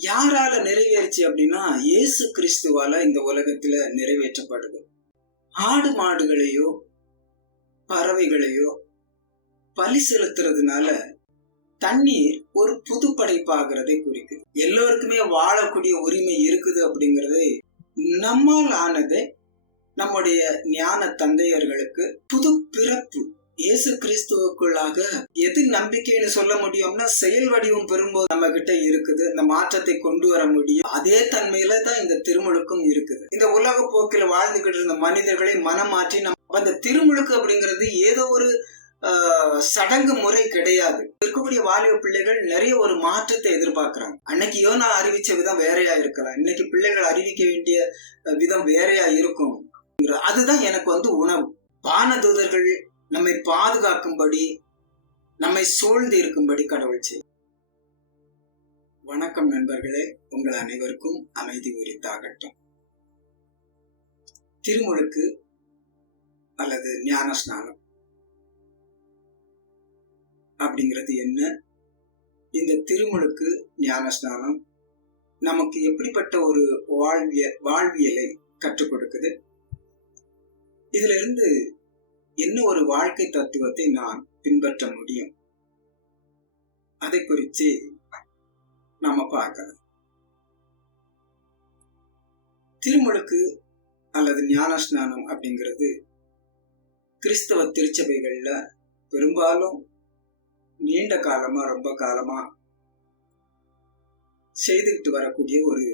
யாரால நிறைவேறுச்சு அப்படின்னா இயேசு கிறிஸ்துவால இந்த உலகத்துல நிறைவேற்றப்படுது. ஆடு மாடுகளையோ பறவைகளையோ பலி செலுத்துறதுனால தண்ணீர் ஒரு புது படைப்பாகிறதை குறிக்குது. எல்லோருக்குமே வாழக்கூடிய உரிமை இருக்குது அப்படிங்கறதை நம்மால் ஆனதை நம்முடைய ஞான தந்தையர்களுக்கு புது பிறப்பு இயேசு கிறிஸ்துவுக்குள்ளாக எது நம்பிக்கைன்னு சொல்ல முடியும்னா செயல் வடிவம் பெறும்போது நம்ம கிட்ட இருக்குது. இந்த மாற்றத்தை கொண்டு வர முடியும். அதே தன்மையில தான் இந்த திருமுழுக்கும் இருக்குது. இந்த உலக போக்கில் வாழ்ந்துகிட்டு இருந்த மனிதர்களை மனம் மாற்றி நம்ம அந்த திருமுழுக்கு அப்படிங்கிறது ஏதோ ஒரு சடங்கு முறை கிடையாது. இருக்கக்கூடிய வாலிப பிள்ளைகள் நிறைய ஒரு மாற்றத்தை எதிர்பார்க்கிறாங்க. அன்னைக்கு யோனா அறிவிச்ச விதம் வேறையா இருக்கலாம், இன்னைக்கு பிள்ளைகள் அறிவிக்க வேண்டிய விதம் வேறையா இருக்கும். அதுதான் எனக்கு உணவு. வானதூதர்கள் நம்மை பாதுகாக்கும்படி நம்மை சூழ்ந்து இருக்கும்படி கடவுள் செய்யும். வணக்கம் நண்பர்களே, உங்கள் அனைவருக்கும் அமைதி உரித்தாகட்டும். திருமுழுக்கு அல்லது ஞான ஸ்நானம் அப்படிங்கிறது என்ன? இந்த திருமுழுக்கு ஞான ஸ்நானம் நமக்கு எப்படிப்பட்ட ஒரு வாழ்வியலை கற்றுக் கொடுக்குது? இதுல இருந்து என்ன ஒரு வாழ்க்கை தத்துவத்தை நான் பின்பற்ற முடியும்? அதை குறித்து நாம பார்க்கலாம். திருமுழுக்கு அல்லது ஞான ஸ்நானம் அப்படிங்கிறது கிறிஸ்தவ திருச்சபைகள்ல பெரும்பாலும் நீண்ட காலமா ரொம்ப காலமா செய்துகிட்டு வரக்கூடிய ஒரு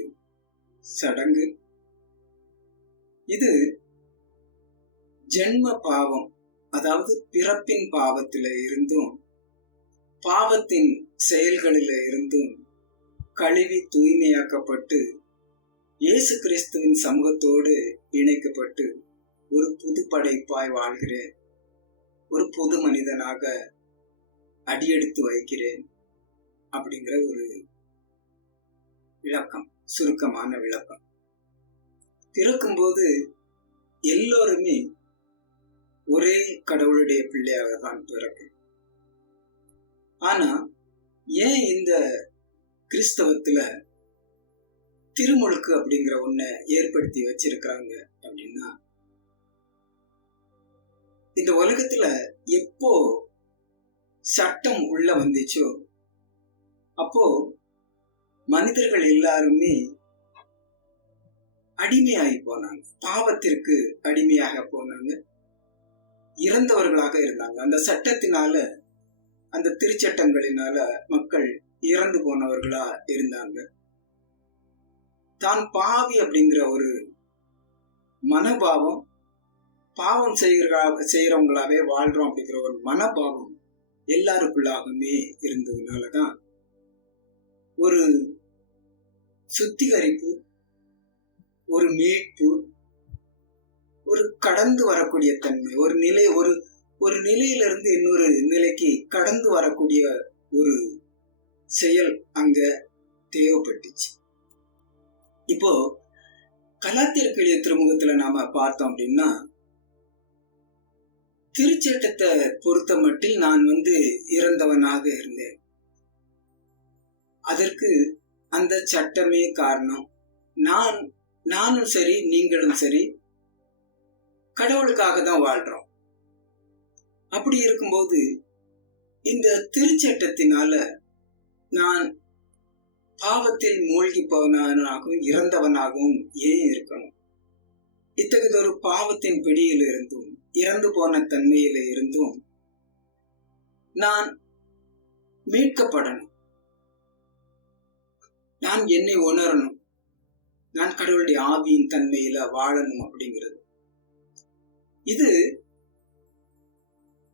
சடங்கு. இது ஜென்ம பாவம், அதாவது பிறப்பின் பாவத்தில இருந்தும் பாவத்தின் செயல்களில இருந்தும் கழுவி தூய்மையாக்கப்பட்டு இயேசு கிறிஸ்துவின் சமூகத்தோடு இணைக்கப்பட்டு ஒரு புது படைப்பாய் வாழ்கிறேன், ஒரு புது மனிதனாக அடியெடுத்து வைக்கிறேன் அப்படிங்கிற ஒரு விளக்கம், சுருக்கமான விளக்கம். பிறக்கும்போது எல்லோருமே ஒரே கடவுளுடைய பிள்ளையாக தான் பிறக்கும். ஆனா ஏன் இந்த கிறிஸ்தவத்துல திருமுழுக்கு அப்படிங்கிற ஒன்ன ஏற்படுத்தி வச்சிருக்காங்க அப்படின்னா, இந்த உலகத்துல எப்போ சட்டம் உள்ள வந்துச்சோ அப்போ மனிதர்கள் எல்லாருமே அடிமையாகி போனாங்க, பாவத்திற்கு அடிமையாக போனாங்க, இறந்தவர்களாக இருந்தாங்க. அந்த சட்டத்தினால, அந்த திருச்சட்டங்களினால மக்கள் இறந்து போனவர்களா இருந்தாங்க. தான் பாவி அப்படிங்கிற ஒரு மனோபாவம், பாவம் செய்யறவங்களாவே வாழ்றோம் அப்படிங்கிற ஒரு மனோபாவம் எல்லாருக்குள்ளாகவே இருந்ததுனாலதான் ஒரு சுத்திகரிப்பு, ஒரு மீட்பு, ஒரு கடந்து வரக்கூடிய தன்மை, ஒரு நிலை, ஒரு நிலையிலிருந்து இன்னொரு நிலைக்கு கடந்து வரக்கூடிய ஒரு செயல் அங்க தேவைப்பட்டுச்சு. இப்போ கலாத்தியருக்கு எழுதிய திருமுகத்துல நாம பார்த்தோம் அப்படின்னா, திருச்சட்டத்தை பொறுத்த மட்டில் நான் இறந்தவனாக இருந்தேன். அதற்கு அந்த சட்டமே காரணம். நானும் சரி நீங்களும் சரி கடவுளுக்காக தான் வாழ்றோம். அப்படி இருக்கும்போது இந்த திருச்சட்டத்தினால நான் பாவத்தில் மூழ்கி போனவனாகவும் இறந்தவனாகவும் ஏன் இருக்கணும்? இத்தகைய பாவத்தின் பிடியில இருந்தும் இறந்து போன தன்மையில இருந்தும் நான் மீட்கப்படணும், நான் என்னை உணரணும், நான் கடவுளுடைய ஆவியின் தன்மையில வாழணும் அப்படிங்கிறது. இது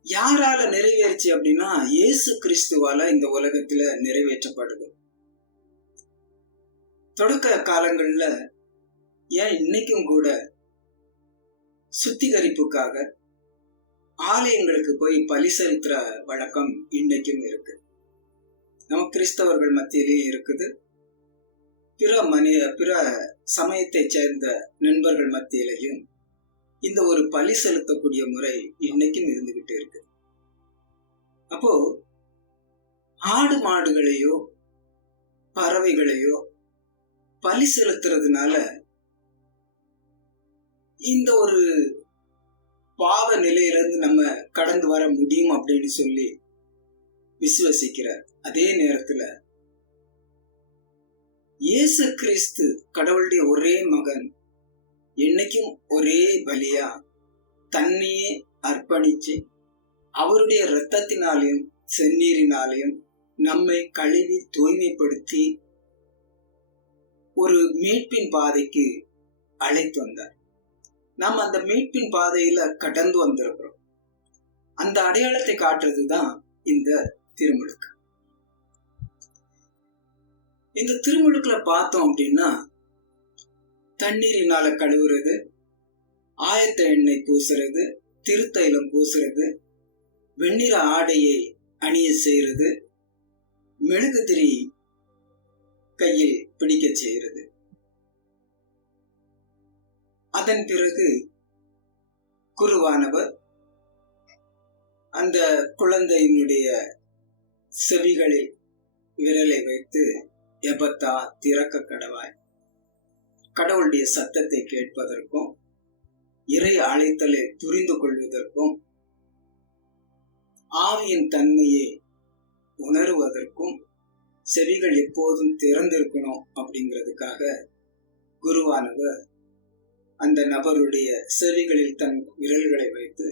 யாரால நிறைவேறுச்சு அப்படின்னா இயேசு கிறிஸ்துவால இந்த உலகத்துல நிறைவேற்றப்படுது. தொடக்க காலங்கள்ல, ஏன் இன்னைக்கும் கூட சுத்திகரிப்புக்காக ஆலயங்களுக்கு போய் பலி செலுத்துற வழக்கம் இன்னைக்கும் இருக்கு. நம்ம கிறிஸ்தவர்கள் மத்தியிலேயும் இருக்குது, பிற சமயத்தை சேர்ந்த நண்பர்கள் மத்தியிலையும் இந்த ஒரு பலி செலுத்தக்கூடிய முறை இன்னைக்கும் இருந்துகிட்டு இருக்கு. அப்போ ஆடு மாடுகளையோ பறவைகளையோ பலி செலுத்துறதுனால இந்த ஒரு பாவ நிலையிலிருந்து நம்ம கடந்து வர முடியும் அப்படின்னு சொல்லி விசுவசிக்கிறார். அதே நேரத்துல இயேசு கிறிஸ்து கடவுளுடைய ஒரே மகன் என்னைக்கும் ஒரே பலியா தன்னையே அர்ப்பணிச்சு அவருடைய இரத்தத்தினாலையும் செந்நீரினாலையும் நம்மை கழுவி தூய்மைப்படுத்தி ஒரு மீட்பின் பாதைக்கு அழைத்து வந்தார். நாம் அந்த மீட்பின் பாதையில கடந்து வந்திருக்கிறோம். அந்த அடையாளத்தை காட்டுறதுதான் இந்த திருமுழுக்கு. இந்த திருமுழுக்குல பார்த்தோம் அப்படின்னா தண்ணீரினால கழுவுறது, ஆயத்த எண்ணெய் பூசுறது, திருத்தைலம் பூசுறது, வெண்ணிற ஆடையை அணிய செய்யறது, மெழுகுதிரி கையில் பிடிக்க செய்யறது. அதன் பிறகு குருவானவர் அந்த குழந்தையினுடைய செவிகளில் விரலை வைத்து எபத்தா திறக்க கடவாய், கடவுளுடைய சத்தத்தை கேட்பதற்கும் இறை அழைத்தலை புரிந்து கொள்வதற்கும் ஆவியின் தன்மையை உணர்வதற்கும் செவிகள் எப்போதும் திறந்திருக்கணும் அப்படிங்கிறதுக்காக குருவானவர் அந்த நபருடைய செவிகளில் தன் விரல்களை வைத்து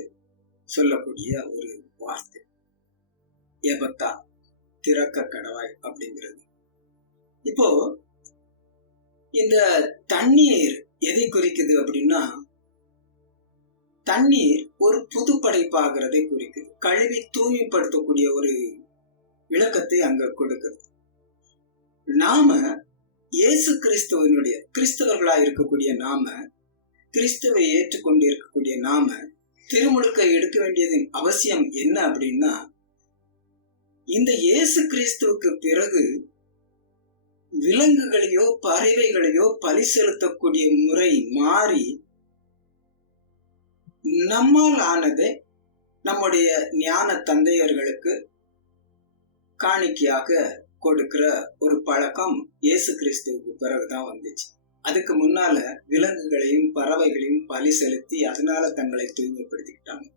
சொல்லக்கூடிய ஒரு வார்த்தை எபத்தா திறக்க கடவாய் அப்படிங்கிறது. இப்போ இந்த தண்ணீர் எதை குறிக்குது அப்படின்னா, தண்ணீர் ஒரு புது படைப்பாகிறதை குறிக்குது. கழுவி தூய்மைப்படுத்தக்கூடிய ஒரு விளக்கத்தை அங்க கொடுக்குது. நாம இயேசு கிறிஸ்துவனுடைய கிறிஸ்தவர்களா இருக்கக்கூடிய நாம, கிறிஸ்துவை ஏற்றுக்கொண்டு இருக்கக்கூடிய நாம திருமுழுக்கை எடுக்க வேண்டியதின் அவசியம் என்ன அப்படின்னா, இந்த இயேசு கிறிஸ்துவுக்கு பிறகு விலங்குகளையோ பறவைகளையோ பலி செலுத்தக்கூடிய முறை மாறி நம்மால் ஆனதை நம்முடைய ஞான தந்தையர்களுக்கு காணிக்கையாக கொடுக்கிற ஒரு பழக்கம் இயேசு கிறிஸ்துவுக்கு பிறகுதான் வந்துச்சு. அதுக்கு முன்னால விலங்குகளையும் பறவைகளையும் பலி செலுத்தி அதனால தங்களை தூய்மைப்படுத்திக்கிட்டாங்க.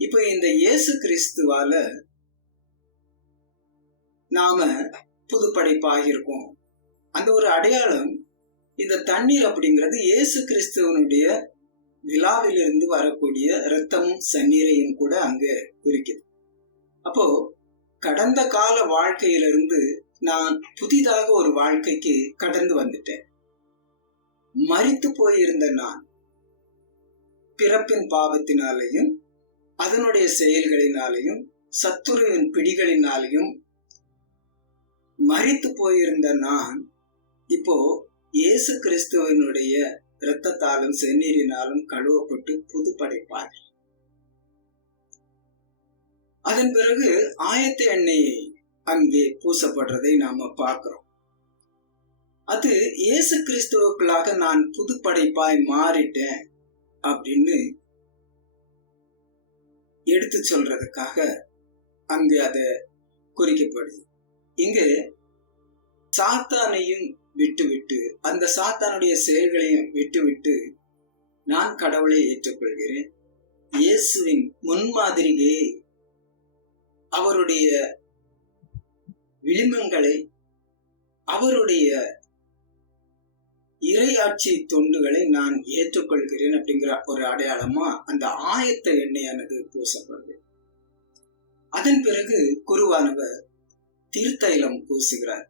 இப்ப இந்த இயேசு கிறிஸ்துவால நாம புது படைப்பாகியிருக்கோம். அந்த ஒரு அடையாளம் இந்த தண்ணீர் அப்படிங்கிறது இயேசு கிறிஸ்துவனுடைய விழாவிலிருந்து வரக்கூடிய இரத்தமும் சன்னீரையும் கூட அங்க குறிக்குது. அப்போ கடந்த கால வாழ்க்கையிலிருந்து நான் புதிதாக ஒரு வாழ்க்கைக்கு கடந்து வந்துட்டேன். மரித்து போயிருந்த நான் பிறப்பின் பாவத்தினாலையும் அதனுடைய செயல்களினாலையும் சத்துருவின் பிடிகளினாலையும் மரித்து போயிருந்த நான் இப்போ இயேசு கிறிஸ்துவனுடைய இரத்தத்தாலும் செந்நீரினாலும் கழுவப்பட்டு புது படைப்பார். அதன் பிறகு ஆயத்த எண்ணெய் அங்கே பூசப்படுறதை நாம பார்க்கிறோம். அது இயேசு கிறிஸ்துவுக்குள்ளாக நான் புது படைப்பாய் மாறிட்டேன் அப்படின்னு எடுத்து சொல்றதுக்காக அங்கு அதை குறிக்கப்படுது. இங்கு சாத்தானையும் விட்டுவிட்டு அந்த சாத்தானுடைய செயல்களையும் விட்டுவிட்டு நான் கடவுளை ஏற்றுக்கொள்கிறேன். இயேசுவின் முன்மாதிரியே அவருடைய விளிம்பங்களை அவருடைய இறையாட்சி தொண்டுகளை நான் ஏற்றுக்கொள்கிறேன் அப்படிங்கிற ஒரு அடையாளமா அந்த ஆயத்த எண்ணெயானது பூசப்படுது. அதன் பிறகு குருவானவர் திருத்தைலம் பூசுகிறார்.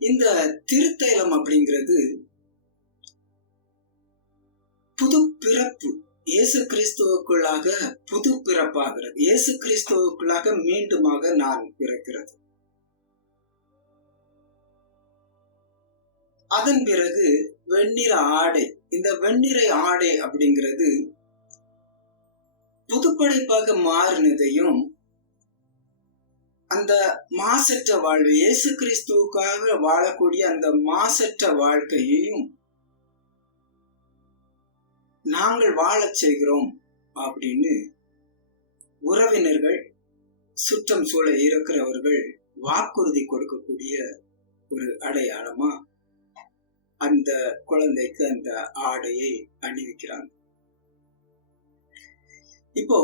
இந்த திருத்தைலம் அப்படிங்கிறது புது பிறப்பு, இயேசு கிறிஸ்துவுக்குள்ளாக புது பிறப்பாகிறது. இயேசு கிறிஸ்துவுக்குள்ளாக மீண்டுமாக நான் பிறக்கிறது. அதன் பிறகு வெண்ணிற ஆடை. இந்த வெண்ணிற ஆடை அப்படிங்கிறது புதுப்படைப்பாக மாறினதையும் அந்த மாசற்ற வாழ்வு, இயேசு கிறிஸ்துவுக்காக வாழக்கூடிய அந்த மாசற்ற வாழ்க்கையையும் நாங்கள் வாழச் செய்கிறோம் அப்படின்னு உறவினர்கள், சுற்றம் சூழ இருக்கிறவர்கள் வாக்குறுதி கொடுக்கக்கூடிய ஒரு அடையாளமா அந்த குழந்தைக்கு அந்த ஆடையை அணிவிக்கிறாங்க. இப்போ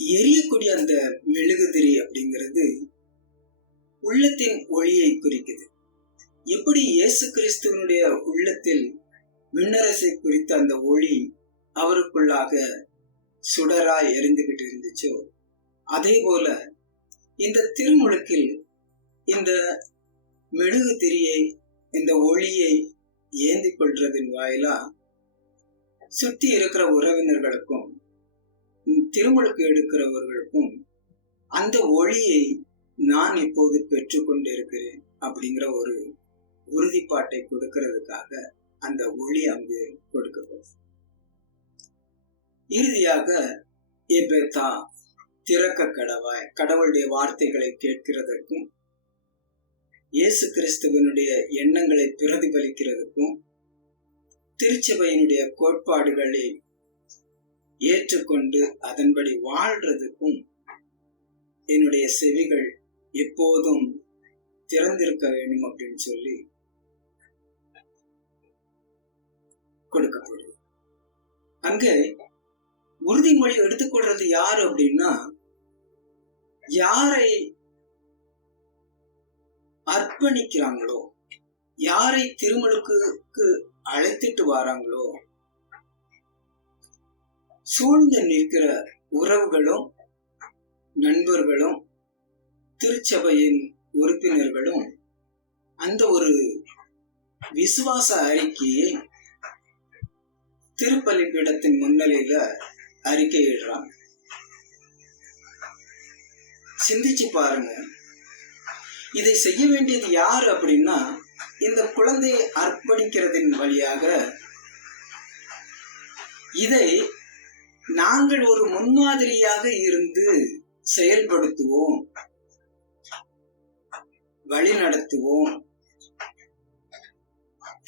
எரியக்கூடிய அந்த மெழுகுதிரி அப்படிங்கிறது உள்ளத்தின் ஒளியை குறிக்குது. எப்படி இயேசு கிறிஸ்துவனுடைய உள்ளத்தில் விண்ணரசை குறித்த அந்த ஒளி அவருக்குள்ளாக சுடராய் எரிந்துகிட்டு இருந்துச்சோ, அதே போல இந்த திருமுழுக்கில் இந்த மெழுகுதிரியை, இந்த ஒளியை ஏந்தி கொள்றதின் வாயிலா சுத்தி இருக்கிற உறவினர்களுக்கும் திருமுழுக்கு எடுக்கிறவர்களுக்கும் அந்த ஒளியை நான் இப்போது பெற்றுக்கொண்டு இருக்கிறேன் அப்படிங்கிற ஒரு உறுதிப்பாட்டை கொடுக்கிறதுக்காக அந்த ஒளி அங்கு கொடுக்கப்படும். இறுதியாக எபேதா, திறக்க கடவாய், கடவுளுடைய வார்த்தைகளை கேட்கிறதற்கும் இயேசு கிறிஸ்துவனுடைய எண்ணங்களை பிரதிபலிக்கிறதுக்கும் திருச்சபையினுடைய கோட்பாடுகளை ஏற்றுக்கொண்டு அதன்படி வாழ்றதுக்கும் என்னுடைய செவிகள் எப்போதும் திறந்திருக்க வேண்டும் அப்படின்னு சொல்லி கொடுக்கப்படுது. அங்கே உறுதிமொழி எடுத்துக்கொள்றது யாரு அப்படின்னா, யாரை அர்ப்பணிக்கிறாங்களோ, யாரை திருமுழுக்கு அழைத்துட்டு வராங்களோ, சூழ்ந்து நிற்கிற உறவுகளும் நண்பர்களும் திருச்சபையின் உறுப்பினர்களும் அந்த ஒரு விசுவாச அறிக்கையை திருப்பலிபீடத்தின் முன்னிலையில அறிக்கையிடுறாங்க. சிந்திச்சு பாருங்க, இதை செய்ய வேண்டியது யாரு அப்படின்னா, இந்த குழந்தையை அர்ப்பணிக்கிறதின் வழியாக இதை நாங்கள் ஒரு முன்மாதிரியாக இருந்து செயல்படுத்துவோம், வழி நடத்துவோம்.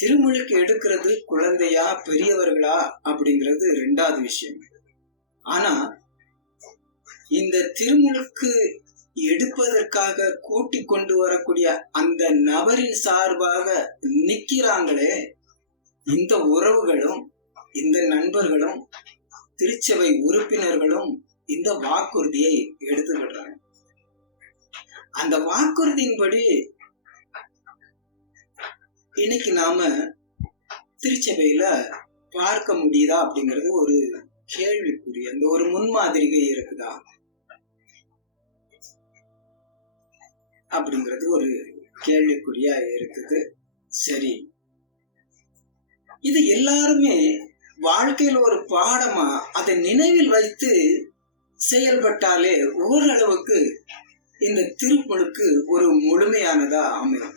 திருமுழுக்கு எடுக்கிறது குழந்தையா பெரியவர்களா அப்படிங்கிறது ரெண்டாவது விஷயம். ஆனா இந்த திருமுழுக்கு எடுப்பதற்காக கூட்டி கொண்டு வரக்கூடிய அந்த நபரின் சார்பாக நிக்கிறாங்களே, இந்த உறவுகளும் இந்த நண்பர்களும் திருச்சபை உறுப்பினர்களும் இந்த வாக்குறுதியை எடுத்துக்கிட்டாங்க. அந்த வாக்குறுதியின்படி இன்னைக்கு நாம திருச்சபையில பார்க்க முடியுதா அப்படிங்கிறது ஒரு கேள்விக்குறி. அந்த ஒரு முன்மாதிரிகை இருக்குதா அப்படிங்கிறது ஒரு கேள்விக்குறியா இருக்குது. சரி, இது எல்லாருமே வாழ்க்கையில் ஒரு பாடமா அதை நினைவில் வைத்து செயல்பட்டாலே ஓரளவுக்கு இந்த திருமுழுக்கு ஒரு முழுமையானதா அமையும்.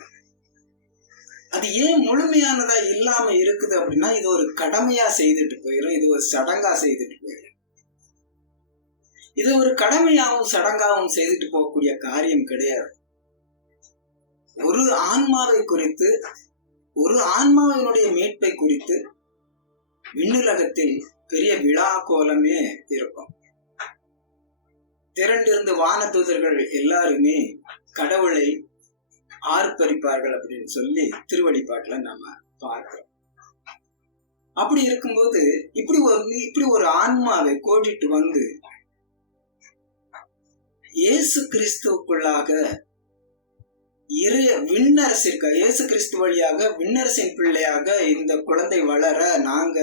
அது ஏன் முழுமையானதா இல்லாம இருக்குது அப்படின்னா, இது ஒரு கடமையா செய்துட்டு போயிடும், இது ஒரு சடங்கா செய்துட்டு போயிடும். இது ஒரு கடமையாகவும் சடங்காகவும் செய்துட்டு போகக்கூடிய காரியம் கிடையாது. ஒரு ஆன்மாவை குறித்து, ஒரு ஆன்மாவினுடைய மீட்பை குறித்து விண்ணுலகத்தில் பெரிய விழா கோலமே இருக்கும். திரண்டிருந்த வானதூதர்கள் எல்லாருமே கடவுளை ஆர்ப்பரிப்பார்கள் அப்படின்னு சொல்லி திருவழிபாட்டுல நம்ம பார்க்கிறோம். அப்படி இருக்கும்போது இப்படி ஒரு ஆன்மாவை கோட்டிட்டு வந்து இயேசு கிறிஸ்துவுக்குள்ளாக விண்ணரசிற்க இயேசு கிறிஸ்து வழியாக விண்ணரசின் பிள்ளையாக இந்த குழந்தை வளர நாங்க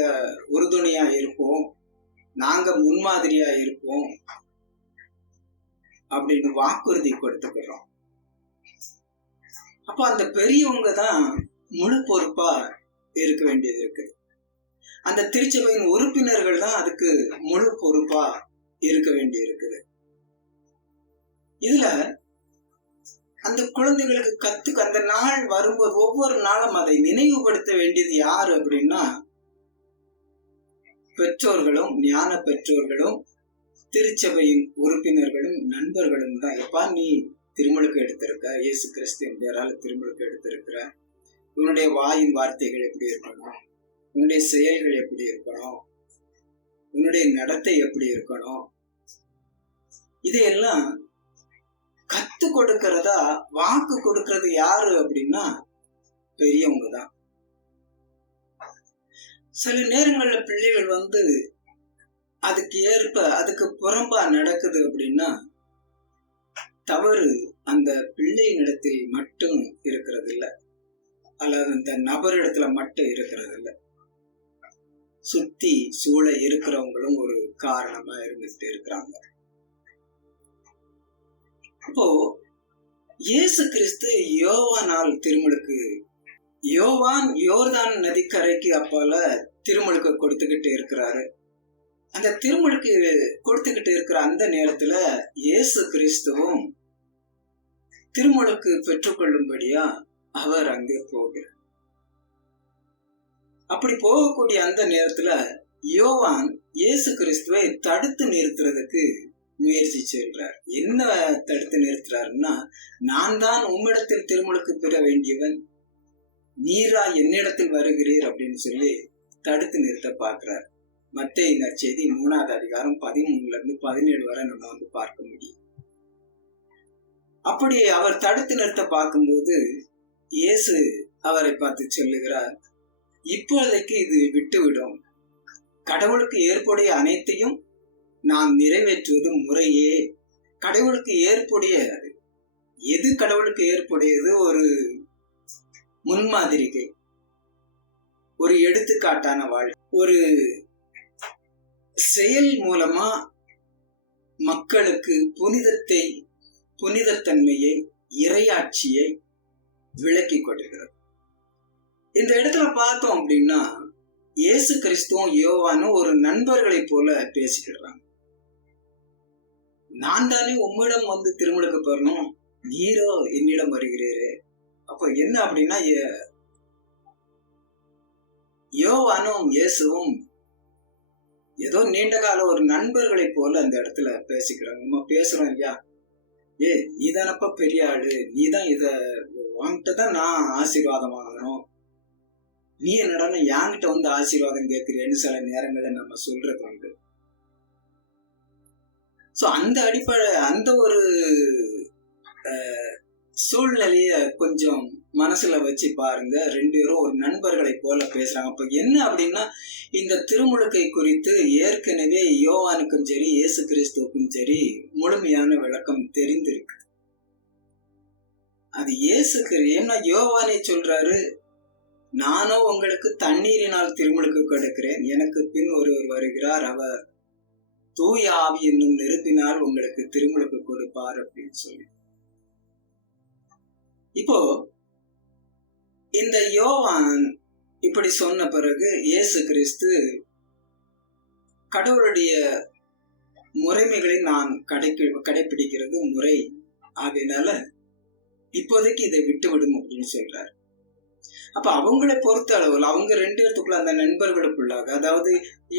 உறுதுணையா இருப்போம், நாங்க முன்மாதிரியா இருப்போம் அப்படின்னு வாக்குறுதி கொடுத்துக்கிறோம். அப்ப அந்த பெரியவங்க தான் முழு பொறுப்பா இருக்க வேண்டியது இருக்கு. அந்த திருச்சபையின் உறுப்பினர்கள் தான் அதுக்கு முழு பொறுப்பா இருக்க வேண்டி இருக்குது. இதுல அந்த குழந்தைகளுக்கு அந்த நாள் வரும்போது ஒவ்வொரு நாளும் அதை நினைவுபடுத்த வேண்டியது யாரு அப்படின்னா, பெற்றோர்களும் ஞான பெற்றோர்களும் திருச்சபையின் உறுப்பினர்களும் நண்பர்களும் தான். எப்பா நீ திருமுழுக்கு எடுத்திருக்க, இயேசு கிறிஸ்துவின் பேரால திருமுழுக்கு எடுத்திருக்கிற, உன்னுடைய வாயின் வார்த்தைகள் எப்படி இருக்கணும், உன்னுடைய செயல்கள் எப்படி இருக்கணும், உன்னுடைய நடத்தை எப்படி இருக்கணும், இதையெல்லாம் கத்து கொடுக்கறதா, வாக்கு கொடுக்கறது யாரு அப்படின்னா பெரியவங்க தான். சில நேரங்கள்ல பிள்ளைகள் அதுக்கு புறம்பா நடக்குது அப்படின்னா தவறு அந்த பிள்ளையினிடத்தில் மட்டும் இருக்கிறது இல்ல, அல்லது அந்த நபரிடத்துல மட்டும் இருக்கிறது இல்ல, சுத்தி சூழ இருக்கிறவங்களும் ஒரு காரணமா இருந்துட்டு இருக்கிறாங்க. அப்போ இயேசு கிறிஸ்து யோவான் யோர்தான் நதிக்கரைக்கு அப்பால திருமுழுக்கு கொடுத்துக்கிட்டு இருக்கிறாரு. அந்த திருமுழுக்கு கொடுத்துக்கிட்டு இருக்கிற அந்த நேரத்துல இயேசு கிறிஸ்துவும் திருமுழுக்கு பெற்றுக்கொள்ளும்படியா அவர் அங்கே போகிறார். அப்படி போகக்கூடிய அந்த நேரத்துல யோவான் இயேசு கிறிஸ்துவை தடுத்து நிறுத்துறதுக்கு முயற்சி செய்கிறார். என்ன தடுத்து நிறுத்துறாருன்னா, நான் தான் உம்மிடத்தில் திருமுழுக்கு பெற வேண்டியவன், நீரா என்னிடத்தில் வருகிறீர் அப்படின்னு சொல்லி தடுத்து நிறுத்த பார்க்கிறார். மத்தேயு நற்செய்தி 3வது அதிகாரம் 13-17 வரை நம்ம பார்க்க முடியும். அப்படி அவர் தடுத்து நிறுத்த பார்க்கும்போது இயேசு அவரை பார்த்து சொல்லுகிறார், இப்போதைக்கு இது விட்டுவிடும், கடவுளுக்கு ஏற்புடைய அனைத்தையும் நாம் நிறைவேற்றுவது முறையே. கடவுளுக்கு ஏற்புடையது எது? கடவுளுக்கு ஏற்புடையது ஒரு முன்மாதிரிகை, ஒரு எடுத்துக்காட்டான வாழ்க்கை, ஒரு செயல் மூலமா மக்களுக்கு புனிதத்தன்மையை, இறையாட்சியை விளக்கி கொடுக்கிறது. இந்த இடத்துல பார்த்தோம் அப்படின்னா இயேசு கிறிஸ்துவும் யோவானும் ஒரு நண்பர்களை போல பேசிக்கிறாங்க. நான் தானே உம்மிடம் திருமுழுக்கு பெறணும், நீரோ என்னிடம் வருகிறீரே. அப்போ என்ன அப்படின்னா யோவானும் இயேசுவும் ஏதோ நீண்ட கால ஒரு நண்பர்களை போல அந்த இடத்துல பேசிக்கிறாங்க. நம்ம பேசுறோம் இல்லையா, நீதானப்பா பெரிய ஆளு, நீதான் வாங்கிட்டதான் நான் ஆசீர்வாதம் வாங்கணும், நீ என்னடா என்கிட்ட ஆசீர்வாதம் கேட்கிறேன்னு சில நேரங்களை நம்ம சொல்றது உண்டு. சோ அந்த அடிப்படை அந்த ஒரு சூழ்நிலைய கொஞ்சம் மனசுல வச்சு பாருங்க. 2 பேரும் ஒரு நண்பர்களை போல பேசுறாங்க. அப்ப என்ன அப்படின்னா, இந்த திருமுழுக்கை குறித்து ஏற்கனவே யோவானுக்கும் சரி இயேசு கிறிஸ்துவுக்கும் சரி முழுமையான விளக்கம் தெரிந்திருக்கு. அது ஏன்னா யோவானே சொல்றாரு, நானோ உங்களுக்கு தண்ணீரினால் திருமுழுக்கு கொடுக்கிறேன், எனக்கு பின் ஒருவர் வருகிறார், அவர் தூய ஆவி என்னும் நெருப்பினால் உங்களுக்கு திருமுழுக்கு கொடுப்பார் அப்படின்னு சொல்லி. இப்போ இந்த யோவான் இப்படி சொன்ன பிறகு இயேசு கிறிஸ்து கடவுளுடைய முறைமைகளை நான் கடைபிடிக்கிறது முறை, ஆகையினால இப்போதைக்கு இதை விட்டுவிடும் அப்படின்னு சொல்றாரு. அப்ப அவங்களை பொறுத்த அளவில் அவங்க 2 பேருக்குள்ள, அந்த நண்பர்களுக்குள்ளாக, அதாவது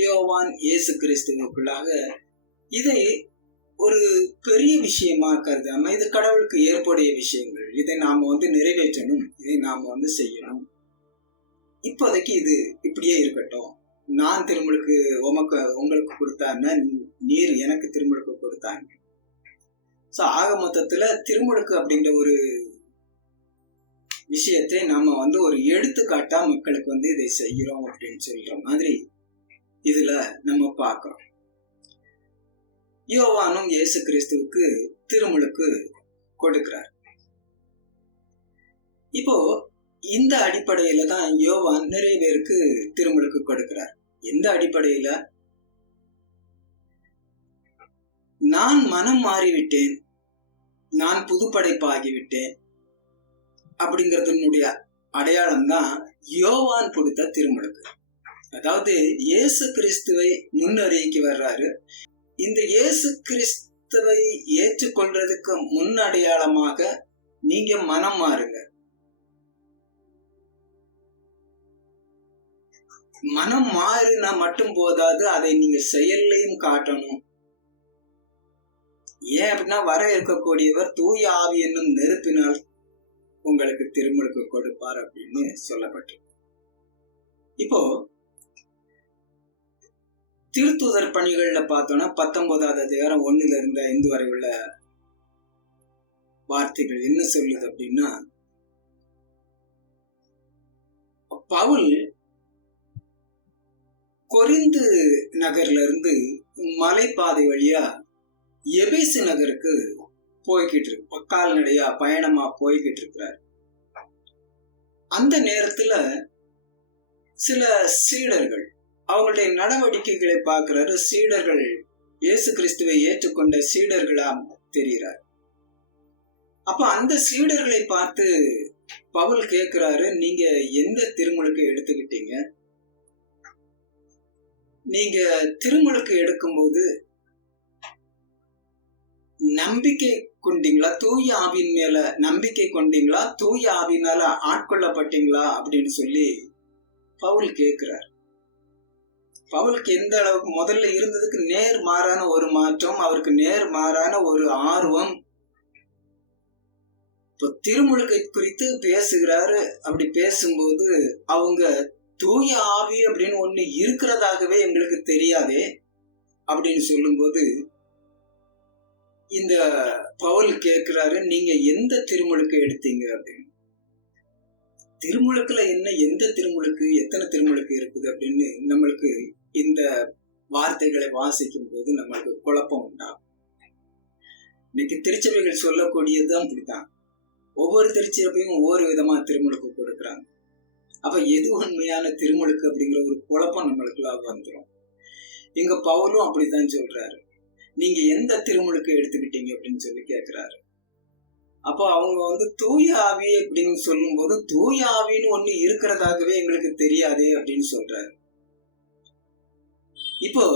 யோவான் இயேசு கிறிஸ்துவுக்குள்ளாக இதை ஒரு பெரிய விஷயமா கருதாம, இது கடவுளுக்கு ஏற்புடைய விஷயங்கள், இதை நாம நிறைவேற்றணும், இதை நாம செய்யணும், இப்போதைக்கு இது இப்படியே இருக்கட்டும், நான் திருமுழுக்கு உங்களுக்கு கொடுத்தாருன்னா நீர் எனக்கு திருமுழுக்கு கொடுத்தாங்க. சோ ஆக மொத்தத்துல திருமுழுக்கு அப்படின்ற ஒரு விஷயத்தை நாம ஒரு எடுத்துக்காட்டா மக்களுக்கு இதை செய்கிறோம் அப்படின்னு சொல்ற மாதிரி இதுல நம்ம பார்க்கிறோம். யோவானும் இயேசு கிறிஸ்துவுக்கு திருமுழுக்கு கொடுக்கிறார். இப்போ இந்த அடிப்படையில தான் யோவான் நிறைய பேருக்கு திருமுழுக்கு கொடுக்கிறார். எந்த அடிப்படையில? நான் மனம் மாறிவிட்டேன், நான் புதுப்படைப்பாகிவிட்டேன் அப்படிங்கறதுனுடைய அடையாளம் தான் யோவான் கொடுத்த திருமுழுக்கு. அதாவது இயேசு கிறிஸ்துவை முன்னறிவிக்கு வர்றாரு. இந்த இயேசு கிறிஸ்துவை ஏற்றுக்கொள்றதுக்கு முன் அடையாளமாக நீங்க மனம் மாறுங்க. மனம் மாறினா மட்டும் போதாது, அதை நீங்க செயல்லையும் காட்டணும். ஏன் அப்படின்னா, வர இருக்கக்கூடியவர் தூய ஆவி என்னும் நெருப்பினால் உங்களுக்கு திருமுழுக்கு கொடுப்பார் அப்படின்னு சொல்லப்பட்டு. இப்போ திருத்தூதர் பணிகள்ல பார்த்தோம்னா 19வது அதிகாரம் 1-5 வரை உள்ள வார்த்தைகள் என்ன சொல்லுது அப்படின்னா, பவுல் கொரிந்து நகர்ல இருந்து மலைப்பாதை வழியா எபேசு நகருக்கு போய்கிட்டு இருக்கு, கால்நடையா பயணமா போய்கிட்டு இருக்கிறார். அந்த நேரத்துல சில சீடர்கள் அவங்களுடைய நடவடிக்கைகளை பார்க்கிறாரு. சீடர்கள் இயேசு கிறிஸ்துவை ஏற்றுக்கொண்ட சீடர்களா தெரிகிறார். அப்ப அந்த சீடர்களை பார்த்து பவுல் கேட்கிறாரு, நீங்க எந்த திருமுழுக்கு எடுத்துக்கிட்டீங்க? நீங்க திருமுழுக்கு எடுக்கும்போது நம்பிக்கை கொண்டீங்களா? தூய ஆவியின் மேல நம்பிக்கை கொண்டீங்களா? தூய ஆவியினால ஆட்கொள்ளப்பட்டீங்களா அப்படின்னு சொல்லி பவுல் கேட்கிறார். பவுலுக்கு எந்த அளவுக்கு முதல்ல இருந்ததுக்கு நேர் மாறான ஒரு மாற்றம், அவருக்கு நேர் மாறான ஒரு ஆர்வம். இப்போ திருமுழுக்கை குறித்து பேசுகிறாரு. அப்படி பேசும்போது அவங்க தூய ஆவி அப்படின்னு ஒண்ணு இருக்கிறதாகவே எங்களுக்கு தெரியாதே அப்படின்னு சொல்லும்போது இந்த பவுல் கேட்கிறாரு, நீங்க எந்த திருமுழுக்கு எடுத்தீங்க அப்படின்னு. திருமுழுக்குல என்ன, எந்த திருமுழுக்கு, எத்தனை திருமுழுக்கு இருக்குது அப்படின்னு நம்மளுக்கு இந்த வார்த்தைகளை வாசிக்கும் போது நம்மளுக்கு குழப்பம் உண்டாகும். இன்னைக்கு திருச்சபைகள் சொல்லக்கூடியதுதான் அப்படித்தான். ஒவ்வொரு திருச்சபையும் ஒவ்வொரு விதமா திருமுழுக்கு கொடுக்குறாங்க. அப்ப எது உண்மையான திருமுழுக்கு அப்படிங்கிற ஒரு குழப்பம் நம்மளுக்குலாம் வந்துடும். இங்க பவுலும் அப்படித்தான் சொல்றாரு, நீங்க எந்த திருமுழுக்கு எடுத்துக்கிட்டீங்க அப்படின்னு சொல்லி கேட்கிறாரு. அப்போ அவங்க தூய ஆவி அப்படின்னு சொல்லும் போது தூய ஆவின்னு ஒண்ணு இருக்கிறதாகவே எங்களுக்கு தெரியாதே அப்படின்னு சொல்றாரு. இப்போ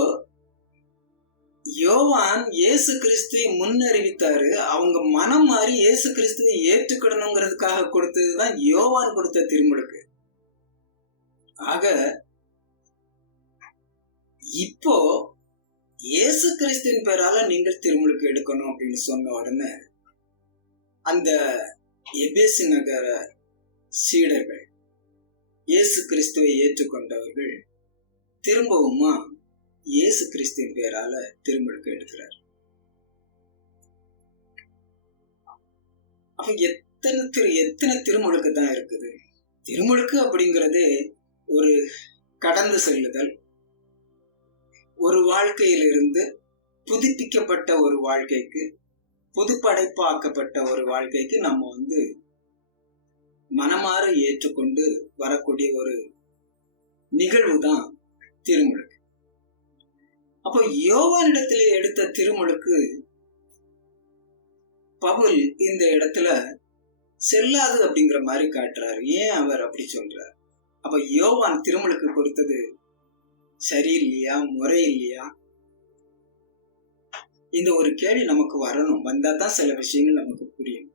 யோவான் இயேசு கிறிஸ்துவை முன்னறிவித்தாரு. அவங்க மனம் மாறி இயேசு கிறிஸ்துவை ஏற்றுக்கிடணுங்கிறதுக்காக கொடுத்ததுதான் யோவான் கொடுத்த திருமுழுக்கு. ஆக இப்போ இயேசு கிறிஸ்துவின் பேரால நீங்கள் திருமுழுக்கு எடுக்கணும் அப்படின்னு சொன்ன உடனே அந்த எபேசு நகர சீடர்கள், இயேசு கிறிஸ்துவை ஏற்றுக்கொண்டவர்கள் திரும்பவுமா இயேசு கிறிஸ்துவின் பேரால திருமுழுக்கு எடுக்கிறார். அப்ப எத்தனை திருமுழுக்கு தான் இருக்குது. திருமுழுக்கு அப்படிங்கிறது ஒரு கடந்து செல்லுதல், ஒரு வாழ்க்கையிலிருந்து புதுப்பிக்கப்பட்ட ஒரு வாழ்க்கைக்கு, புதுப்படைப்பாக்கப்பட்ட ஒரு வாழ்க்கைக்கு நம்ம மனமாற ஏற்றுக்கொண்டு வரக்கூடிய ஒரு நிகழ்வு தான் திருமுழுக்கு. அப்போ யோவானிடத்திலே எடுத்த திருமுழுக்கு பவுல் இந்த இடத்துல செல்லாது அப்படிங்கிற மாதிரி காட்டுறாரு. ஏன் அவர் அப்படி சொல்றார்? அப்ப யோவான் திருமுழுக்கு கொடுத்தது சரியில்லையா, முறை இல்லையா? இந்த ஒரு கேள்வி நமக்கு வரணும். வந்தா தான் சில விஷயங்கள் நமக்கு புரியும்.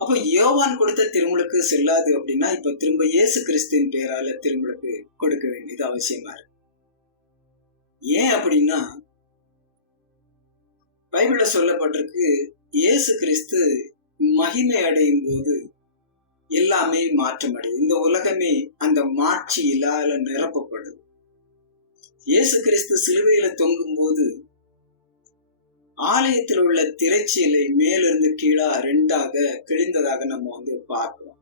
அப்ப யோவான் கொடுத்த திருமுழுக்கு செல்லாது அப்படின்னா இப்ப திரும்ப இயேசு கிறிஸ்துவின் பேரால திருமுழுக்கு கொடுக்க வேண்டியது அவசியமா இருக்கு. ஏன் அப்படின்னா பைபிள்ல சொல்லப்பட்டிருக்கு, இயேசு கிறிஸ்து மகிமை அடையும் போது எல்லாமே மாற்றம் அடையும். இந்த உலகமே அந்த மாட்சியிலால நிரப்பப்படுது. இயேசு கிறிஸ்து சிலுவையில தொங்கும் போது ஆலயத்தில் உள்ள திரைச்சீலை மேலிருந்து கீழா ரெண்டாக கிழிந்ததாக நம்ம பார்க்கிறோம்.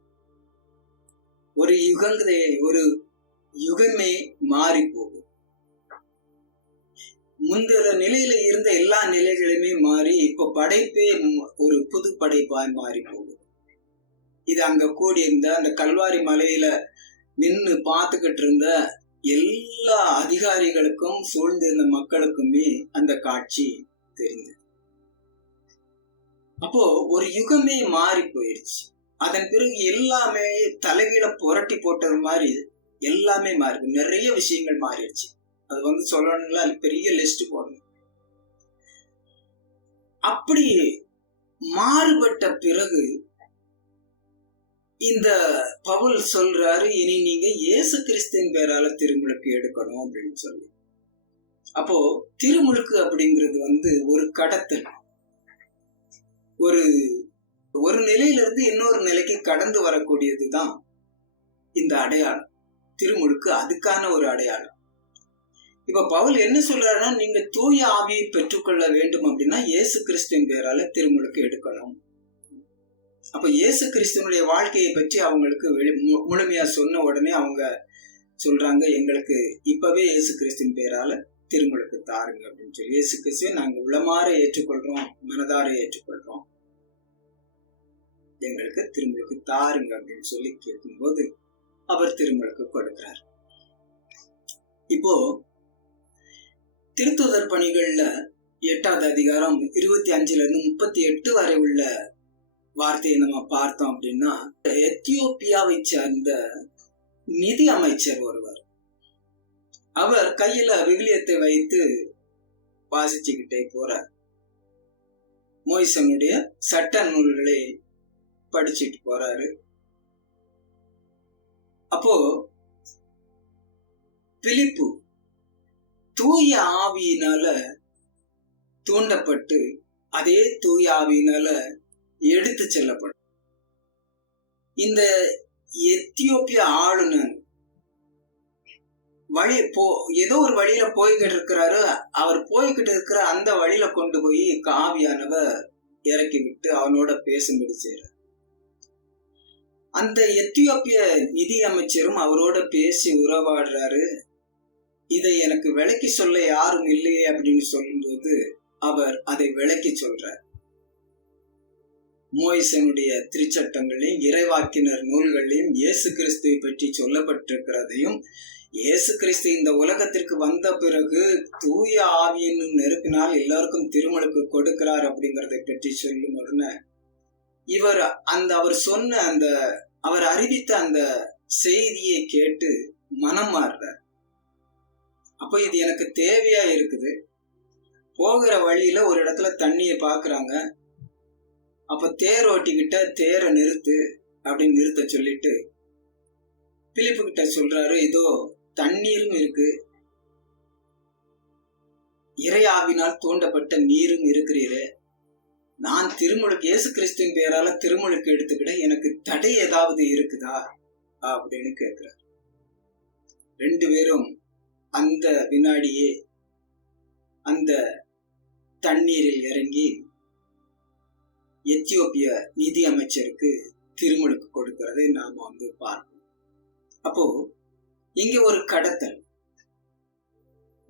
ஒரு யுகமே மாறி போகும். முந்தைய நிலையில இருந்த எல்லா நிலைகளுமே மாறி இப்ப படைப்பே ஒரு புது படைப்பாய் மாறி போகுது. இது அங்க கூடியிருந்த அந்த கல்வாரி மலையில நின்று பார்த்துக்கிட்டு இருந்த எல்லா அதிகாரிகளுக்கும் சூழ்ந்திருந்த மக்களுக்குமே அந்த காட்சி தெரிந்தது. அப்போ ஒரு யுகமே மாறி போயிடுச்சு. அதன் பிறகு எல்லாமே தலைகீழ புரட்டி போட்டது மாதிரி எல்லாமே மாறி, நிறைய விஷயங்கள் மாறிடுச்சு. அது சொல்லணும்னா பெரிய லிஸ்ட் போடணும். அப்படி மாறுபட்ட பிறகு இந்த பவுல் சொல்றாரு, இனி நீங்க இயேசு கிறிஸ்துவின் பேரால திருமுழுக்கு எடுக்கணும் அப்படின்னு சொல்லி. அப்போ திருமுழுக்கு அப்படிங்கிறது ஒரு கடத்தல். ஒரு நிலையில இருந்து இன்னொரு நிலைக்கு கடந்து வரக்கூடியதுதான் இந்த அடையாளம். திருமுழுக்கு அதுக்கான ஒரு அடையாளம். இப்ப பவுல் என்ன சொல்றாருன்னா, நீங்க தூய ஆவியை பெற்றுக்கொள்ள வேண்டும் அப்படின்னா இயேசு கிறிஸ்துவின் பேரால திருமுழுக்கு எடுக்கணும் அப்ப இயேசு கிறிஸ்துவனுடைய வாழ்க்கையை பற்றி அவங்களுக்கு முழுமையா சொன்ன உடனே அவங்க சொல்றாங்க, எங்களுக்கு இப்பவே இயேசு கிறிஸ்துவின் பேரால திருமுழுக்கு தாருங்க அப்படின்னு சொல்லி, இயேசு கிறிஸ்துவை நாங்க உளமாற ஏற்றுக்கொள்றோம், மனதார ஏற்றுக்கொள்றோம், எங்களுக்கு திருமுழுக்கு தாருங்க அப்படின்னு சொல்லி கேட்கும்போது அவர் திருமுழுக்கு கொடுக்கிறார். இப்போ திருத்துதர் பணிகள்ல 8வது அதிகாரம் 25 இருந்து 38 வரை உள்ள வார்த்தையை நம்ம பார்த்தோம் அப்படின்னா, எத்தியோப்பியாவை சேர்ந்த நிதி அமைச்சர் ஒருவர், அவர் கையில விவிலியத்தை வைத்து வாசிச்சுக்கிட்டே போறார். மோசேயினுடைய சட்ட நூல்களை படிச்சுட்டு போறாரு. அப்போ பிலிப்பு தூய ஆவியினால தூண்டப்பட்டு அதே தூய ஆவியினால எடுத்து செல்லப்படும். இந்த எத்தியோப்பிய ஆளுநர் ஏதோ ஒரு வழியில போய்கிட்டு இருக்கிறாரு. அவர் போய்கிட்டு இருக்கிற அந்த வழியில கொண்டு போய் ஆவியானவர் இறக்கி விட்டு அவனோட பேசும்படி செய்யறார். அந்த எத்தியோப்பிய நிதி அமைச்சரும் அவரோட பேசி உறவாடுறாரு. இதை எனக்கு விளக்கி சொல்ல யாரும் இல்லையே அப்படின்னு சொல்லும்போது அவர் அதை விளக்கி சொல்றார். மோசேயினுடைய திருச்சட்டங்களையும் இறைவாக்கினர் நூல்களையும் இயேசு கிறிஸ்துவை பற்றி சொல்லப்பட்டிருக்கிறதையும், இயேசு கிறிஸ்து இந்த உலகத்திற்கு வந்த பிறகு தூய ஆவியின் நெருப்பினால் எல்லாருக்கும் திருமுழுக்கு கொடுக்கிறார் அப்படிங்கறதை பற்றி சொல்லும் உடனே அவர் அறிவித்த அந்த செய்தியை கேட்டு மனம் மாறுறார். அப்ப இது எனக்கு தேவையா இருக்குது. போகிற வழியில ஒரு இடத்துல தண்ணியை பாக்குறாங்க. அப்ப தேர் ஓட்டிக்கிட்ட தேரை நிறுத்து அப்படின்னு நிறுத்த சொல்லிட்டு பிலிப்பு கிட்ட சொல்றாரு, இதோ தண்ணீரும் இருக்கு, இறையாவினால் தூண்டப்பட்ட நீரும் இருக்கிறீரே, நான் திருமுழுக்கு இயேசு கிறிஸ்துவின் பேரால திருமுழுக்கு எடுத்துக்கிட எனக்கு தடை ஏதாவது இருக்குதா அப்படின்னு கேட்கிறார். 2 பேரும் அந்த வினாடியே அந்த தண்ணீரில் இறங்கி எத்தியோப்பிய நிதி அமைச்சருக்கு திருமுழுக்கு கொடுக்கிறதை நாம பார்ப்போம். அப்போ இங்க ஒரு கடத்தல்,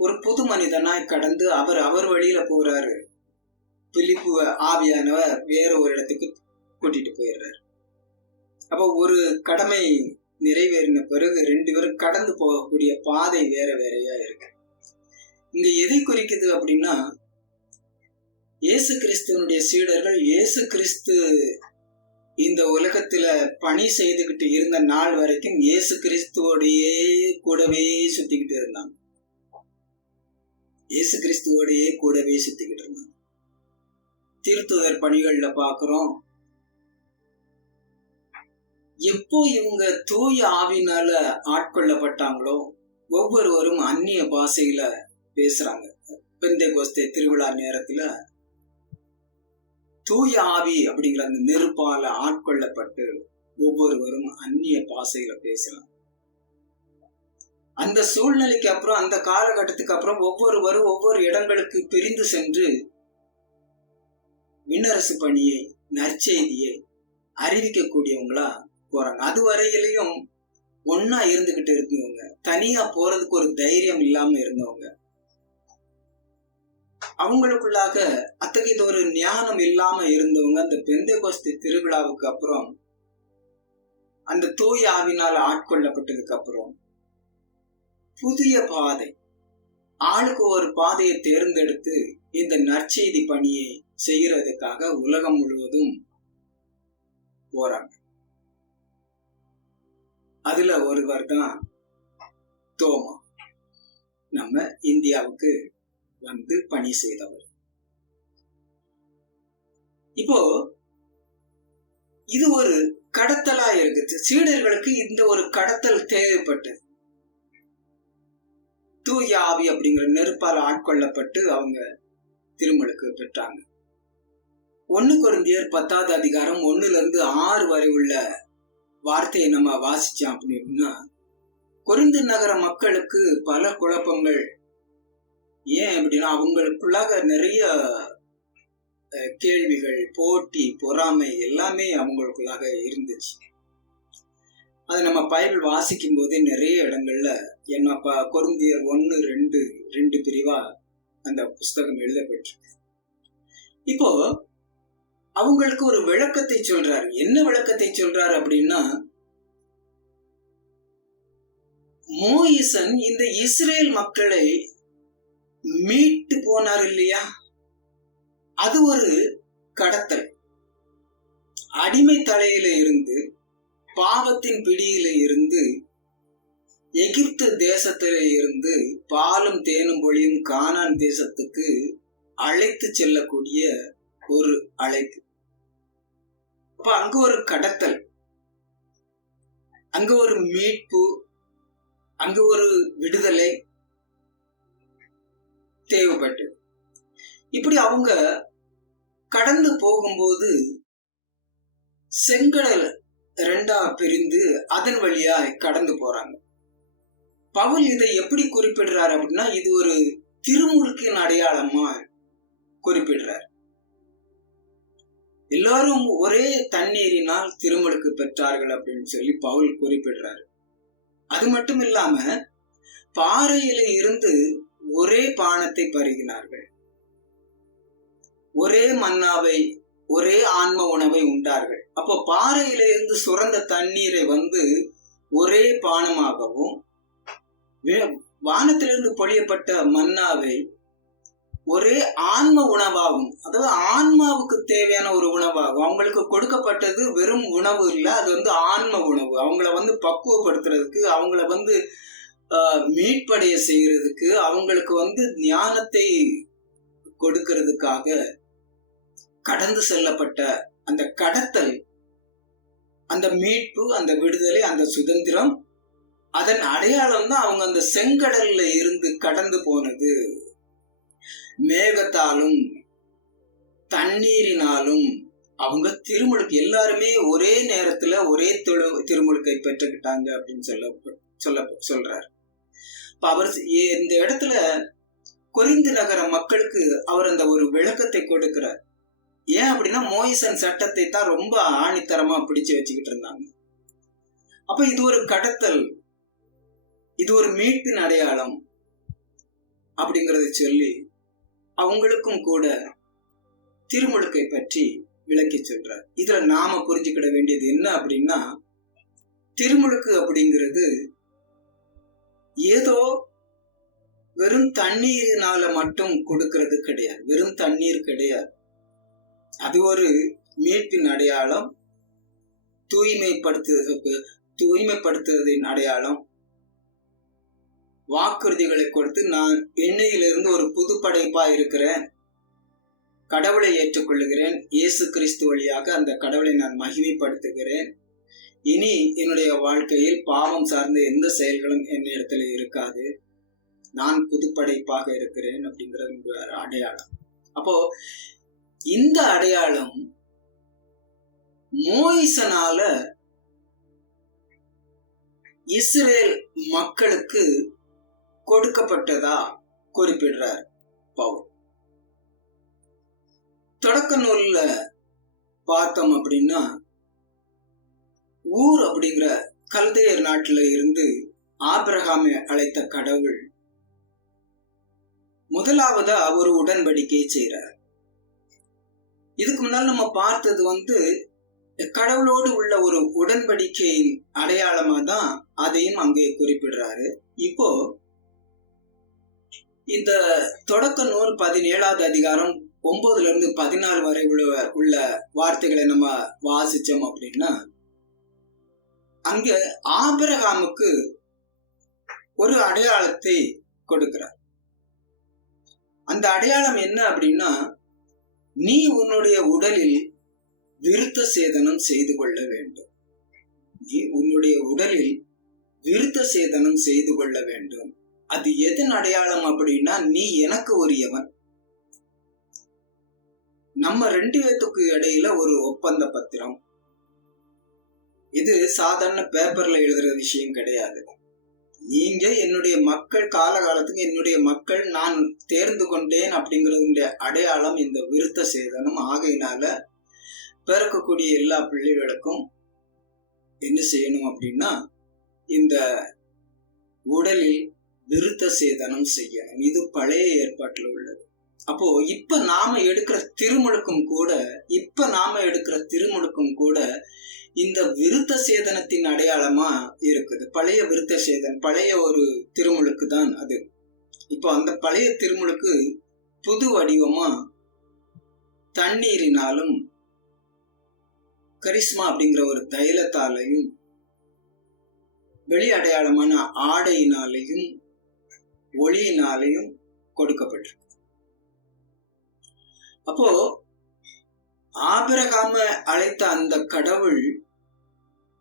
ஒரு புது மனிதனாய் கடந்து அவர் வழியில போறாரு. பிலிப்பு ஆவியானவர் வேற ஒரு இடத்துக்கு கூட்டிட்டு போயிடுறாரு. அப்போ ஒரு கடமை நிறைவேறின பிறகு 2 பேரும் கடந்து போகக்கூடிய பாதை வேற வேறையா இருக்கு. இங்க எதை குறிக்குது அப்படின்னா, இயேசு கிறிஸ்துவனுடைய சீடர்கள் இயேசு கிறிஸ்து இந்த உலகத்துல பணி செய்துகிட்டு இருந்த நாள் வரைக்கும் இயேசு கிறிஸ்துவோடையே கூடவே சுத்திக்கிட்டு இருந்தாங்க. இயேசு கிறிஸ்துவோடையே கூடவே சுத்திக்கிட்டு இருந்தாங்க. திருத்துதர் பணிகள்ல பாக்குறோம், எப்போ இவங்க தூய ஆவினால ஆட்கொள்ளப்பட்டாங்களோ ஒவ்வொருவரும் அந்நிய பாஷையில பேசுறாங்க. பெந்தேகோஸ்தே திருவிழா நேரத்துல தூய ஆவி அப்படிங்கிற அந்த நெருப்பால ஆட்கொள்ளப்பட்டு ஒவ்வொருவரும் அந்நிய பாஷையில பேசலாம். அந்த சூழ்நிலைக்கு அப்புறம், அந்த காலகட்டத்துக்கு அப்புறம் ஒவ்வொருவரும் ஒவ்வொரு இடங்களுக்கு பிரிந்து சென்று விண்ணரசு பணியை, நற்செய்தியை அறிவிக்கக்கூடியவங்களா போறாங்க. அது வரையிலையும் ஒன்னா இருந்துகிட்டு இருக்கவங்க, தனியா போறதுக்கு ஒரு தைரியம் இல்லாம இருந்தவங்க, அவங்களுக்குள்ளாக அத்தகைய ஒரு ஞானம் இல்லாம இருந்தவங்க அந்த பெந்தேகோஸ்தே திருவிழாவுக்கு அப்புறம், அந்த தூய ஆவினால் ஆட்கொள்ளப்பட்டதுக்கு அப்புறம் புதிய பாதை, ஆளுக்கு ஒரு பாதையை தேர்ந்தெடுத்து இந்த நற்செய்தி பணியை செய்யறதுக்காக உலகம் முழுவதும் போறாங்க. அதுல ஒருவர் தான் தோமா, நம்ம இந்தியாவுக்கு வந்து பணி செய்தவர். இப்போ இது ஒரு கடத்தலா இருக்குது. சீடர்களுக்கு இந்த ஒரு கடத்தல் தேவைப்பட்டது. தூய ஆவி அப்படிங்கிற நெருப்பால் ஆட்கொள்ளப்பட்டு அவங்க திருமுழுக்கு பெற்றாங்க. 1 கொரிந்தியர் 10வது அதிகாரம் 1ல இருந்து 6 வரை உள்ள வார்த்தையை நம்ம வாசிச்சோம் அப்படின்னா, கொரிந்து நகர மக்களுக்கு பல குழப்பங்கள். ஏன் அப்படின்னா, அவங்களுக்குள்ளாக நிறைய கேள்விகள், போட்டி, பொறாமை எல்லாமே அவங்களுக்குள்ளாக இருந்துச்சு. அது நம்ம பைபிள் வாசிக்கும் போதே நிறைய இடங்கள்ல என்ன கொரிந்தியர் 1-2 பிரிவா அந்த புஸ்தகம் எழுதப்பட்டிருக்கு. இப்போ அவங்களுக்கு ஒரு விளக்கத்தை சொல்றாரு. என்ன விளக்கத்தை சொல்றாரு அப்படின்னா, மோயிசன் இந்த இஸ்ரேல் மக்களை மீட்டு போனார் இல்லையா, அது ஒரு கடத்தல். அடிமை தலையில இருந்து, பாவத்தின் பிடியில இருந்து, எகிப்து தேசத்தில இருந்து பாலும் தேனும் பொழியும் கானான் தேசத்துக்கு அழைத்து செல்லக்கூடிய ஒரு அழைப்பு. அப்ப அங்க ஒரு கடத்தல், அங்க ஒரு மீட்பு, அங்க ஒரு விடுதலை தேவைப்பட்டு, இப்படி அவங்க கடந்து போகும்போது செங்கடல் 2 பிரிந்து அதன் வழியா கடந்து போறாங்க. பவுல் இதை எப்படி குறிப்பிடுறார் அப்படின்னா, இது ஒரு திருமுழுக்கின் அடையாளமா குறிப்பிடுறார். எல்லாரும் ஒரே தண்ணீரினால் திருமுழுக்கு பெற்றார்கள் அப்படின்னு சொல்லி பவுல் குறிப்பிடுறாரு. அது மட்டும் இல்லாம பாறையில இருந்து ஒரே பானத்தை பருகினார்கள், ஒரே மன்னாவை, ஒரே ஆன்ம உணவை உண்டார்கள். அப்போ பாறையில இருந்து சுரந்த தண்ணீரை ஒரே பானமாகவும், வானத்திலிருந்து பொழியப்பட்ட மன்னாவை ஒரே ஆன்ம உணவாகும், அதாவது ஆன்மாவுக்கு தேவையான ஒரு உணவாகும். அவங்களுக்கு கொடுக்கப்பட்டது வெறும் உணவு இல்லை, அது ஆன்ம உணவு. அவங்கள பக்குவப்படுத்துறதுக்கு, அவங்கள மீட்படைய செய்யறதுக்கு, அவங்களுக்கு ஞானத்தை கொடுக்கிறதுக்காக கடந்து செல்லப்பட்ட அந்த கடத்தல், அந்த மீட்பு, அந்த விடுதலை, அந்த சுதந்திரம், அதன் அடையாளம் தான் அவங்க அந்த செங்கடல்ல இருந்து கடந்து போனது. மேகத்தாலும் தண்ணீரினாலும் அவங்க திருமுழுக்கு, எல்லாருமே ஒரே நேரத்துல ஒரே திருமுழுக்கை பெற்றுக்கிட்டாங்க அப்படின்னு சொல்றாரு. அவர் இந்த இடத்துல கொரிந்து நகர மக்களுக்கு அவர் அந்த ஒரு விளக்கத்தை கொடுக்கிறார். ஏன் அப்படின்னா, மோயிசன் சட்டத்தை தான் ரொம்ப ஆணித்தரமா பிடிச்சு வச்சுக்கிட்டு இருந்தாங்க. அப்ப இது ஒரு கடத்தல், இது ஒரு மீட்பின் அடையாளம் அப்படிங்கறத சொல்லி அவங்களுக்கும் கூட திருமுழுக்கை பற்றி விளக்கி சொல்றார். இதுல நாம புரிஞ்சுக்கிட வேண்டியது என்ன அப்படின்னா, திருமுழுக்கு அப்படிங்கிறது ஏதோ வெறும் தண்ணீரினால மட்டும் கொடுக்கிறது கிடையாது, வெறும் தண்ணீர் கிடையாது. அது ஒரு மீட்பின் அடையாளம், தூய்மைப்படுத்துவதின் அடையாளம். வாக்குறுதிகளை கொடுத்து, நான் எண்ணெயிலிருந்து ஒரு புது படைப்பா இருக்கிறேன், கடவுளை ஏற்றுக்கொள்ளுகிறேன், இயேசு கிறிஸ்து வழியாக அந்த கடவுளை நான் மகிமைப்படுத்துகிறேன், இனி என்னுடைய வாழ்க்கையில் பாவம் சார்ந்த எந்த செயல்களும் என்னிடத்துல இருக்காது, நான் புதுப்படைப்பாக இருக்கிறேன் அப்படிங்கிற அடையாளம். அப்போ இந்த அடையாளம் மோயிசனால இஸ்ரேல் மக்களுக்கு கொடுக்கப்பட்டதா குறிப்பிடுறார் பவுல். தொடக்க நூல்ல பார்த்தோம் அப்படின்னா, ஊர் அப்படிங்கிற கல்தேயர் நாட்டில இருந்து ஆபிரகாமை அழைத்த கடவுள் முதலாவதா ஒரு உடன்படிக்கையை செய்றார். இதுக்கு முன்னால் நம்ம பார்த்தது கடவுளோடு உள்ள ஒரு உடன்படிக்கையின் அடையாளமா தான் அதையும் அங்கே குறிப்பிடுறாரு. இப்போ இந்த தொடக்க நூல் 17வது அதிகாரம் 9 to 14 வரை உள்ள வார்த்தைகளை நம்ம வாசிச்சோம் அப்படின்னா, அங்க ஆபிரகாமுக்கு ஒரு அடையாளத்தை கொடுக்கிறார். அந்த அடையாளம் என்ன அப்படின்னா, நீ உன்னுடைய உடலில் விருத்த சேதனம் செய்து கொள்ள வேண்டும். நீ உன்னுடைய உடலில் விருத்த சேதனம் செய்து கொள்ள வேண்டும். அது எதன் அடையாளம் அப்படின்னா, நீ எனக்கு உரியவன். நம்ம 2 பேத்துக்கு இடையில ஒரு ஒப்பந்த பத்திரம். இது சாதாரண பேப்பர்ல எழுதுற விஷயம் கிடையாது. நீங்க என்னுடைய மக்கள், காலகாலத்துக்கு என்னுடைய மக்கள் நான் தேர்ந்து கொண்டேன் அப்படிங்கிறதுடைய அடையாளம் இந்த விருத்த சேதனம். ஆகையினால பிறக்கக்கூடிய எல்லா பிள்ளைகளுக்கும் என்ன செய்யணும் அப்படின்னா, இந்த உடலில் விருத்த சேதனம் செய்யணும். இது பழைய ஏற்பாட்டில் உள்ளது. அப்போ இப்ப நாம எடுக்கிற திருமுழுக்கும் கூட இந்த விருத்த சேதனத்தின் அடையாளமா இருக்குது. பழைய விருத்த சேதனம், பழைய ஒரு திருமுழுக்கு தான் அது. இப்போ அந்த பழைய திருமுழுக்கு புது வடிவமா தண்ணீரினாலும் கரிஸ்மா அப்படிங்கிற ஒரு தைலத்தாலையும் வெளி அடையாளமான ஆடையினாலையும் ஒளியினாலையும் கொடுக்கப்பட்டிருக்கு. அப்போ ஆபிரகாம அழைத்த அந்த கடவுள்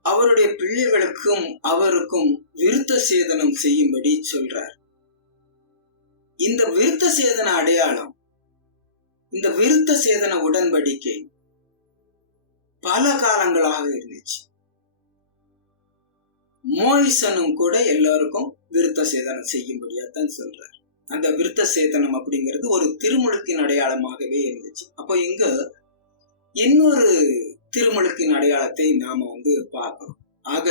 அவருடைய பிள்ளைகளுக்கும் அவருக்கும் விருத்த சேதனம் செய்யும்படி சொல்றார். இந்த விருத்த சேதன அடையாளம், இந்த விருத்த சேதன உடன்படிக்கை பல காலங்களாக இருந்துச்சு. மோயிசனும் கூட எல்லாருக்கும் விருத்த சேதனம் செய்யும்படியாத்தான் சொல்றார். அந்த விருத்த சேதனம் அப்படிங்கிறது ஒரு திருமுழுக்கின் அடையாளமாகவே இருந்துச்சு. அப்போ இங்க இன்னொரு திருமுழுக்கின் அடையாளத்தை நாம பார்க்கிறோம். ஆக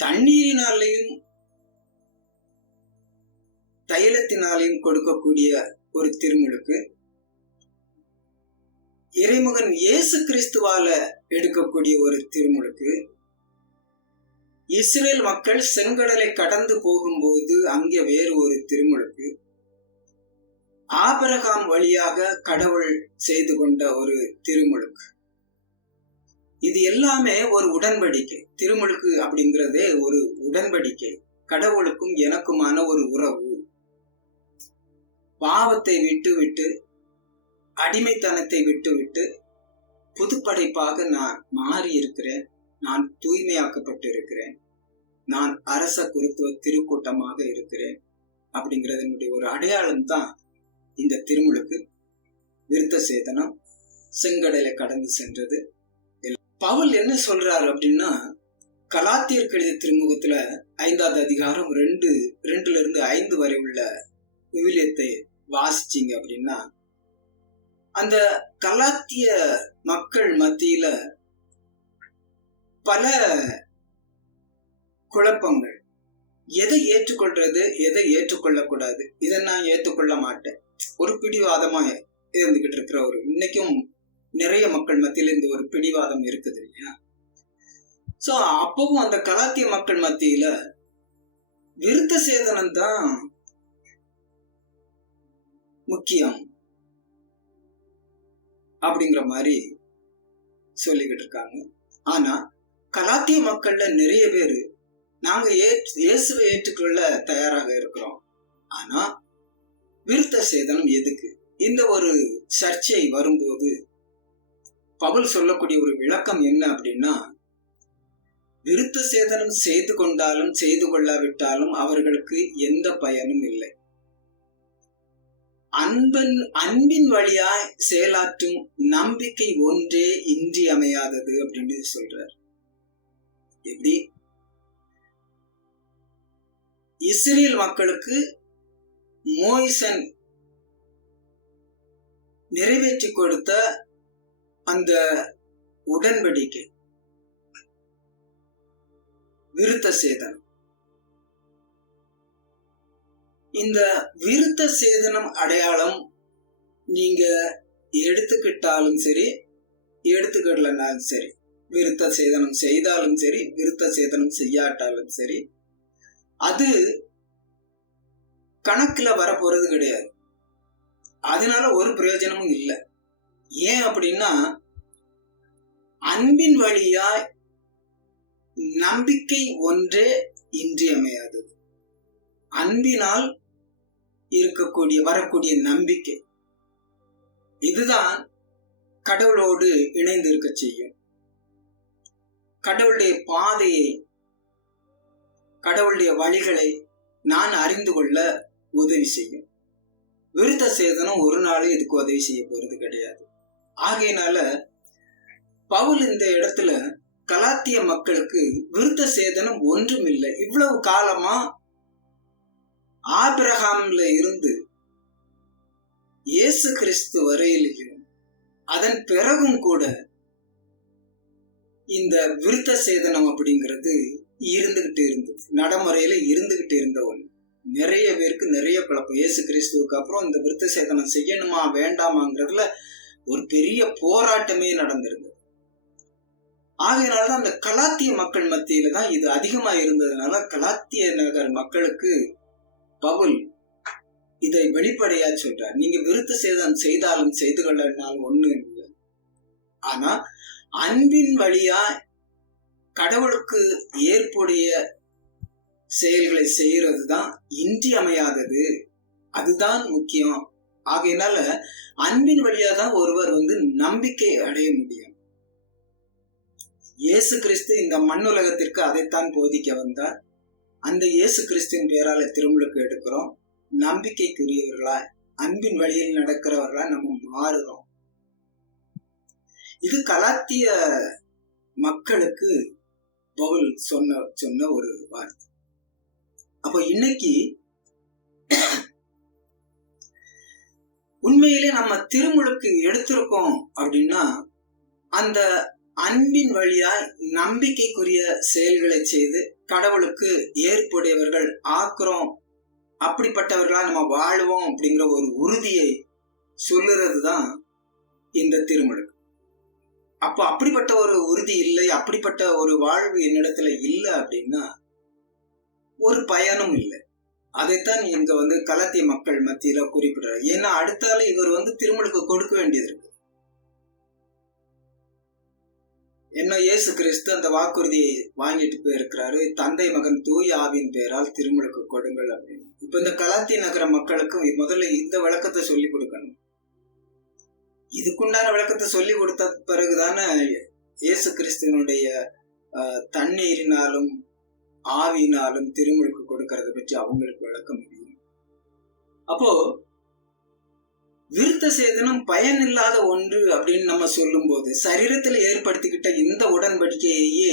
தண்ணீரினாலையும் தைலத்தினாலையும் கொடுக்கக்கூடிய ஒரு திருமுழுக்கு, இறைமகன் இயேசு கிறிஸ்துவால எடுக்கக்கூடிய ஒரு திருமுழுக்கு, இஸ்ரேல் மக்கள் செங்கடலை கடந்து போகும்போது அங்கே வேறு ஒரு திருமுழுக்கு, ஆபிரகாம் வழியாக கடவுள் செய்து கொண்ட ஒரு திருமுழுக்கு. இது எல்லாமே ஒரு உடன்படிக்கை. திருமுழுக்கு அப்படிங்கிறதே ஒரு உடன்படிக்கை, கடவுளுக்கும் எனக்குமான ஒரு உறவு. பாவத்தை விட்டு அடிமைத்தனத்தை விட்டு புதுப்படைப்பாக நான் மாறி இருக்கிறேன், நான் தூய்மையாக்கப்பட்டு இருக்கிறேன், நான் அரச குருத்துவ திருக்கூட்டமாக இருக்கிறேன் அப்படிங்கிறதனுடைய ஒரு அடையாளம் தான் இந்த திருமுழுக்கு, விருத்த சேதனம், செங்கடலை கடந்து சென்றது. பவுல் என்ன சொல்றாரு அப்படின்னா, கலாத்தியர் கடித திருமுகத்துல 5வது அதிகாரம் 2-5 வரை உள்ள விவிலியத்தை வாசிச்சீங்க அப்படின்னா, அந்த கலாத்திய மக்கள் மத்தியில பல குழப்பங்கள், எதை ஏற்றுக்கொள்றது எதை ஏற்றுக்கொள்ளக்கூடாது, இதை நான் ஏற்றுக்கொள்ள மாட்டேன், ஒரு பிடிவாதமா இருந்துகிட்டு இருக்கிற ஒரு, இன்னைக்கும் நிறைய மக்கள் மத்தியில இந்த ஒரு பிடிவாதம் இருக்குது இல்லையா? சோ அப்பவும் அந்த கலாத்திய மக்கள் மத்தியில விருத்த சேதனம் தான் முக்கியம் அப்படிங்கிற மாதிரி சொல்லிக்கிட்டு இருக்காங்க. ஆனா கலாத்திய மக்கள்ல நிறைய பேரு நாங்க இயேசுவை ஏற்றுக்கொள்ள தயாராக இருக்கிறோம், ஆனா விருத்த சேதனம் எதுக்கு? இந்த ஒரு சர்ச்சை வரும்போது பவுல் சொல்லக்கூடிய ஒரு விளக்கம் என்ன அப்படின்னா, விருத்த சேதனம் செய்து கொண்டாலும் செய்து கொள்ளாவிட்டாலும் அவர்களுக்கு எந்த பயனும் இல்லை. அன்பின் வழியாய் செயலாற்றும் நம்பிக்கை ஒன்றே இன்றியமையாதது அப்படின்னு சொல்றார். எப்படி? இஸ்ரேல் மக்களுக்கு மோயிசன் நிறைவேற்றி கொடுத்த அந்த உடன்படிக்கை விருத்த சேதனம், இந்த விருத்த சேதனம் அடையாளம் நீங்க எடுத்துக்கிட்டாலும் சரி எடுத்துக்கிடலனாலும் சரி, விருத்த சேதனம் செய்தாலும் சரி விருத்த சேதனம் செய்யாட்டாலும் சரி, அது கணக்குல வரப்போறது கிடையாது. அதனால ஒரு பிரயோஜனமும் இல்லை. ஏன் அப்படின்னா, அன்பின் வழியாய் நம்பிக்கை ஒன்றே இன்றியமையாதது. அன்பினால் வரக்கூடிய நம்பிக்கை, இதுதான் கடவுளோடு இணைந்து இருக்க செய்யும். கடவுளுடைய பாதையை, கடவுளுடைய வழிகளை நான் அறிந்து கொள்ள உதவி செய்யும். விருத்த சேதனம் ஒரு நாளும் இதுக்கு உதவி செய்ய போறது கிடையாது. ஆகையினால பவுல் இந்த இடத்துல கலாத்திய மக்களுக்கு விருத்த சேதனம் ஒன்றும் இல்லை. இவ்வளவு காலமா ஆபிரகாம்ல இருந்து இயேசு கிறிஸ்து வரையிலையும் அதன் பிறகும் கூட இந்த விருத்த சேதனம் அப்படிங்கிறது இருந்துகிட்டு இருந்தது, நடைமுறையில இருந்துகிட்டு இருந்த ஒண்ணு. நிறைய பேருக்கு நிறைய குழப்பம். இயேசு கிறிஸ்துவுக்கு அப்புறம் இந்த விருத்த சேதனம் செய்யணுமா வேண்டாமாங்கிறதுல ஒரு பெரிய போராட்டமே நடந்திருந்தது. ஆகையினாலதான் அந்த கலாத்திய மக்கள் மத்தியில தான் இது அதிகமா இருந்ததுனால கலாத்திய நகர் மக்களுக்கு பவுல் இதை வெளிப்படையா சொல்றார். நீங்க விருத்த சேதனம் செய்தாலும் செய்து கொள்ளனாலும் ஒண்ணு இல்லை, ஆனா அன்பின் வழியா கடவுளுக்கு ஏற்புடைய செயல்களை செய்யறதுதான் இன்றியமையாதது, அதுதான் முக்கியம். ஆகையினால அன்பின் வழியா தான் ஒருவர் நம்பிக்கை அடைய முடியும். இயேசு கிறிஸ்து இந்த மண்ணுலகத்திற்கு அதைத்தான் போதிக்க வந்தார். அந்த இயேசு கிறிஸ்துவின் பேரால திருமுழுக்கு எடுக்கிறோம். நம்பிக்கைக்குரியவர்களா அன்பின் வழியில் நடக்கிறவர்களா நம்ம மாறுறோம். இது கலாத்திய மக்களுக்கு பவுல் சொன்ன ஒரு வார்த்தை. அப்ப இன்னைக்கு உண்மையிலே நம்ம திருமுழுக்கு எடுத்திருக்கோம் அப்படின்னா அந்த அன்பின் வழியாய் நம்பிக்கைக்குரிய செயல்களை செய்து கடவுளுக்கு ஏற்புடையவர்கள் ஆக்குறோம், அப்படிப்பட்டவர்களா நம்ம வாழுவோம் அப்படிங்கிற ஒரு உறுதியை சொல்லுறதுதான் இந்த திருமுழுக்கு. அப்போ அப்படிப்பட்ட ஒரு உறுதி இல்லை, அப்படிப்பட்ட ஒரு வாழ்வு என்னிடத்துல இல்லை அப்படின்னா ஒரு பயனும் இல்லை. அதைத்தான் இங்க கலாத்திய மக்கள் மத்தியில குறிப்பிடுறாரு. ஏன்னா அடுத்தால இவர் திருமுழுக்கு கொடுக்க வேண்டியது இருக்கு. என்ன இயேசு கிறிஸ்து அந்த வாக்குறுதியை வாங்கிட்டு போயிருக்கிறாரு, தந்தை மகன் தூய ஆவியின் பெயரால் திருமுழுக்கு கொடுங்கள் அப்படின்னு. இப்ப இந்த கலாத்திய நகர மக்களுக்கு முதல்ல இந்த விளக்கத்தை சொல்லி கொடுக்கணும். இதுக்குண்டான விளக்கத்தை சொல்லி கொடுத்த பிறகுதானே இயேசு கிறிஸ்துவனுடைய தண்ணீரினாலும் ஆவியினாலும் திருமுழுக்கு கொடுக்கறத பற்றி அவங்களுக்கு விளக்க முடியும். அப்போ விருத்த சேதனம் பயனில்லாத ஒன்று அப்படின்னு நம்ம சொல்லும் போது சரீரத்துல ஏற்படுத்திக்கிட்ட இந்த உடன்படிக்கையே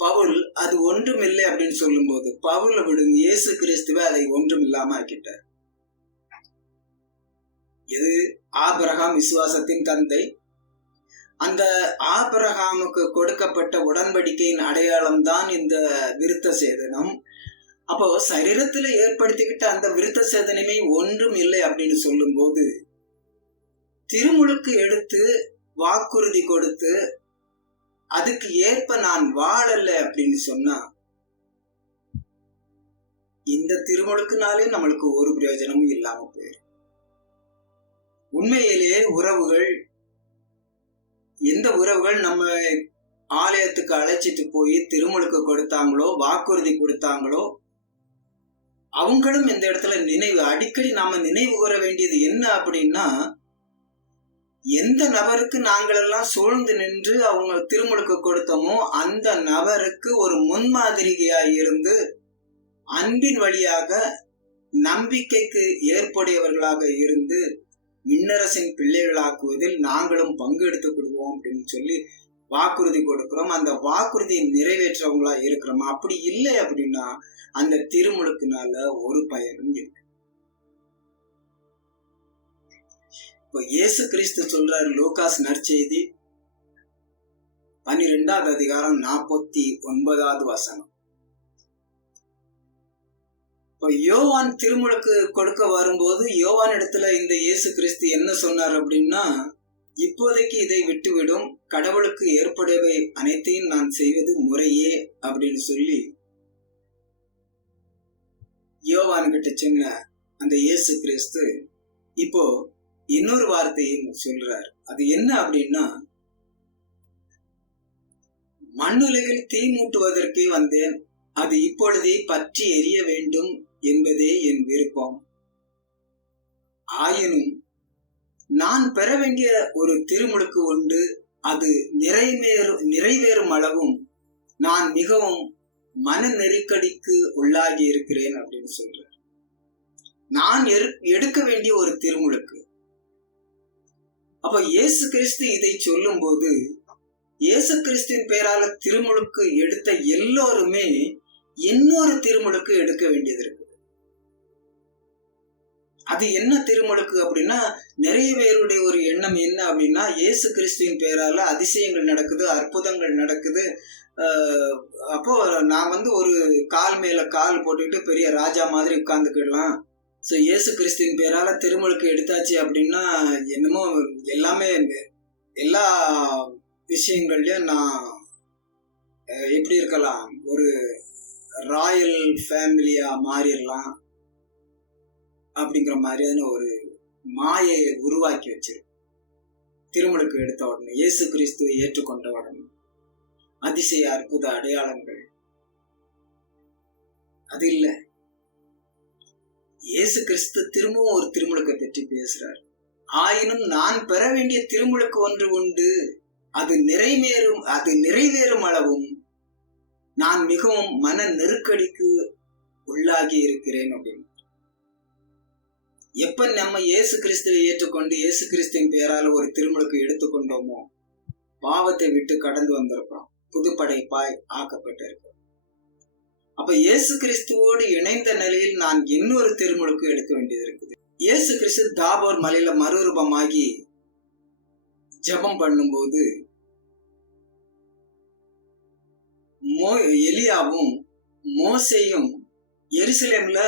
பவுல் அது ஒன்றும் இல்லை அப்படின்னு சொல்லும் போது பவுல விடுங்க இயேசு கிறிஸ்துவ அதை ஒன்றும் இல்லாம ஆக்கிட்டார். எது? ஆபிரகாம் விசுவாசத்தின் தந்தை. அந்த ஆபிரகாமுக்கு கொடுக்கப்பட்ட உடன்படிக்கையின் அடையாளம் தான் இந்த விருத்த சேதனம். அப்போ சரீரத்துல ஏற்படுத்திக்கிட்ட அந்த விருத்த சேதனமே ஒன்றும் இல்லை அப்படின்னு சொல்லும் போது திருமுழுக்கு எடுத்து வாக்குறுதி கொடுத்து அதுக்கு ஏற்ப நான் வாழல அப்படின்னு சொன்னா இந்த திருமுழுக்குனாலே நம்மளுக்கு ஒரு பிரயோஜனமும் இல்லாம போயிடும். உண்மையிலேயே உறவுகள், எந்த உறவுகள் நம்ம ஆலயத்துக்கு அழைச்சிட்டு போய் திருமுழுக்கு கொடுத்தாங்களோ வாக்குறுதி கொடுத்தாங்களோ அவங்களும் இந்த இடத்துல அடிக்கடி நாம நினைவு கூற வேண்டியது என்ன அப்படின்னா, எந்த நபருக்கு நாங்களெல்லாம் சூழ்ந்து நின்று அவங்க திருமுழுக்கு கொடுத்தோமோ அந்த நபருக்கு ஒரு முன்மாதிரியா இருந்து அன்பின் வழியாக நம்பிக்கைக்கு ஏற்புடையவர்களாக இருந்து விண்ணரசின் பிள்ளைகளாக்குவதில் நாங்களும் பங்கு எடுத்துக் கொள்வோம் அப்படின்னு சொல்லி வாக்குறுதி கொடுக்கிறோம். அந்த வாக்குறுதியை நிறைவேற்றவங்களா இருக்கிறோம். அப்படி இல்லை அப்படின்னா அந்த திருமுழுக்குனால ஒரு பயனும் இருக்கு. இப்போ இயேசு கிறிஸ்து சொல்றாரு, லூகாஸ் நற்செய்தி 12வது அதிகாரம் 49வது வசனம். இப்போ யோவான் திருமுழுக்கு கொடுக்க வரும்போது யோவான் இடத்துல இந்த இயேசு கிறிஸ்து என்ன சொன்னார் அப்படின்னா, இப்போதைக்கு இதை விட்டுவிடும், கடவுளுக்கு ஏற்புடையவை அனைத்தையும் நான் செய்வது முறையே அப்படின்னு சொல்லி யோவான் கிட்ட சொன்ன அந்த இயேசு கிறிஸ்து இப்போ இன்னொரு வார்த்தையும் சொல்றார். அது என்ன அப்படின்னா, மண்ணுலகில் தீ மூட்டுவதற்கே வந்தேன், அது இப்பொழுதே பற்றி எரிய வேண்டும் என்பதே என் விருப்பம். ஆயினும் நான் பெற வேண்டிய ஒரு திருமுழுக்கு உண்டு, அது நிறைவேறும் அளவும் நான் மிகவும் மன நெருக்கடிக்கு உள்ளாகி இருக்கிறேன் அப்படின்னு சொல்றார். நான் எடுக்க வேண்டிய ஒரு திருமுழுக்கு. அப்ப இயேசு கிறிஸ்து இதை சொல்லும் போது இயேசு கிறிஸ்துவின் பெயரால திருமுழுக்கு எடுத்த எல்லோருமே இன்னொரு திருமுழுக்கு எடுக்க வேண்டியது இருக்கு. அது என்ன திருமுழுக்கு அப்படின்னா, நிறைய பேருடைய ஒரு எண்ணம் என்ன அப்படின்னா, இயேசு கிறிஸ்துவின் பெயரால அதிசயங்கள் நடக்குது, அற்புதங்கள் நடக்குது, அப்போ நான் ஒரு கால் மேல கால் போட்டுக்கிட்டு பெரிய ராஜா மாதிரி உட்கார்ந்துக்கிடலாம். ஸோ இயேசு கிறிஸ்துவின் பேரால திருமுழுக்கு எடுத்தாச்சு அப்படின்னா என்னமோ எல்லாமே எல்லா விஷயங்கள்லயும் நான் எப்படி இருக்கலாம், ஒரு ராயல் ஃபேமிலியா மாறிடலாம் அப்படிங்கிற மாதிரியான ஒரு மாயை உருவாக்கி வச்சிரு. திருமுழுக்கு எடுத்த உடனே, இயேசு கிறிஸ்துவை ஏற்றுக்கொண்ட உடனே அதிசய அற்புத அடையாளங்கள், அது இல்ல. இயேசு கிறிஸ்து திரும்பவும் ஒரு திருமுழுக்கை பற்றி பேசுறார். ஆயினும் நான் பெற வேண்டிய திருமுழுக்கு ஒன்று உண்டு, அது நிறைவேறும் அளவும் நான் மிகவும் மன நெருக்கடிக்கு உள்ளாகி இருக்கிறேன் அப்படின்னு. எப்ப நம்ம இயேசு கிறிஸ்துவை ஏற்றுக்கொண்டு இயேசு கிறிஸ்துவின் பெயரால ஒரு திருமுழுக்கு எடுத்துக்கொண்டோமோ, பாவத்தை விட்டு கடந்து வந்திருக்கிறோம், புதுப்படைப்பாய் ஆக்கப்பட்டிருக்கிறோம். அப்ப இயேசு கிறிஸ்துவோடு இணைந்த நிலையில் நான் இன்னொரு திருமுழுக்கு எடுக்க வேண்டியது இருக்குது. இயேசு கிறிஸ்து தாபோர் மலையில மறுரூபமாகி ஜெபம் பண்ணும்போது எலியாவும் மோசேயும் எருசலேம்ல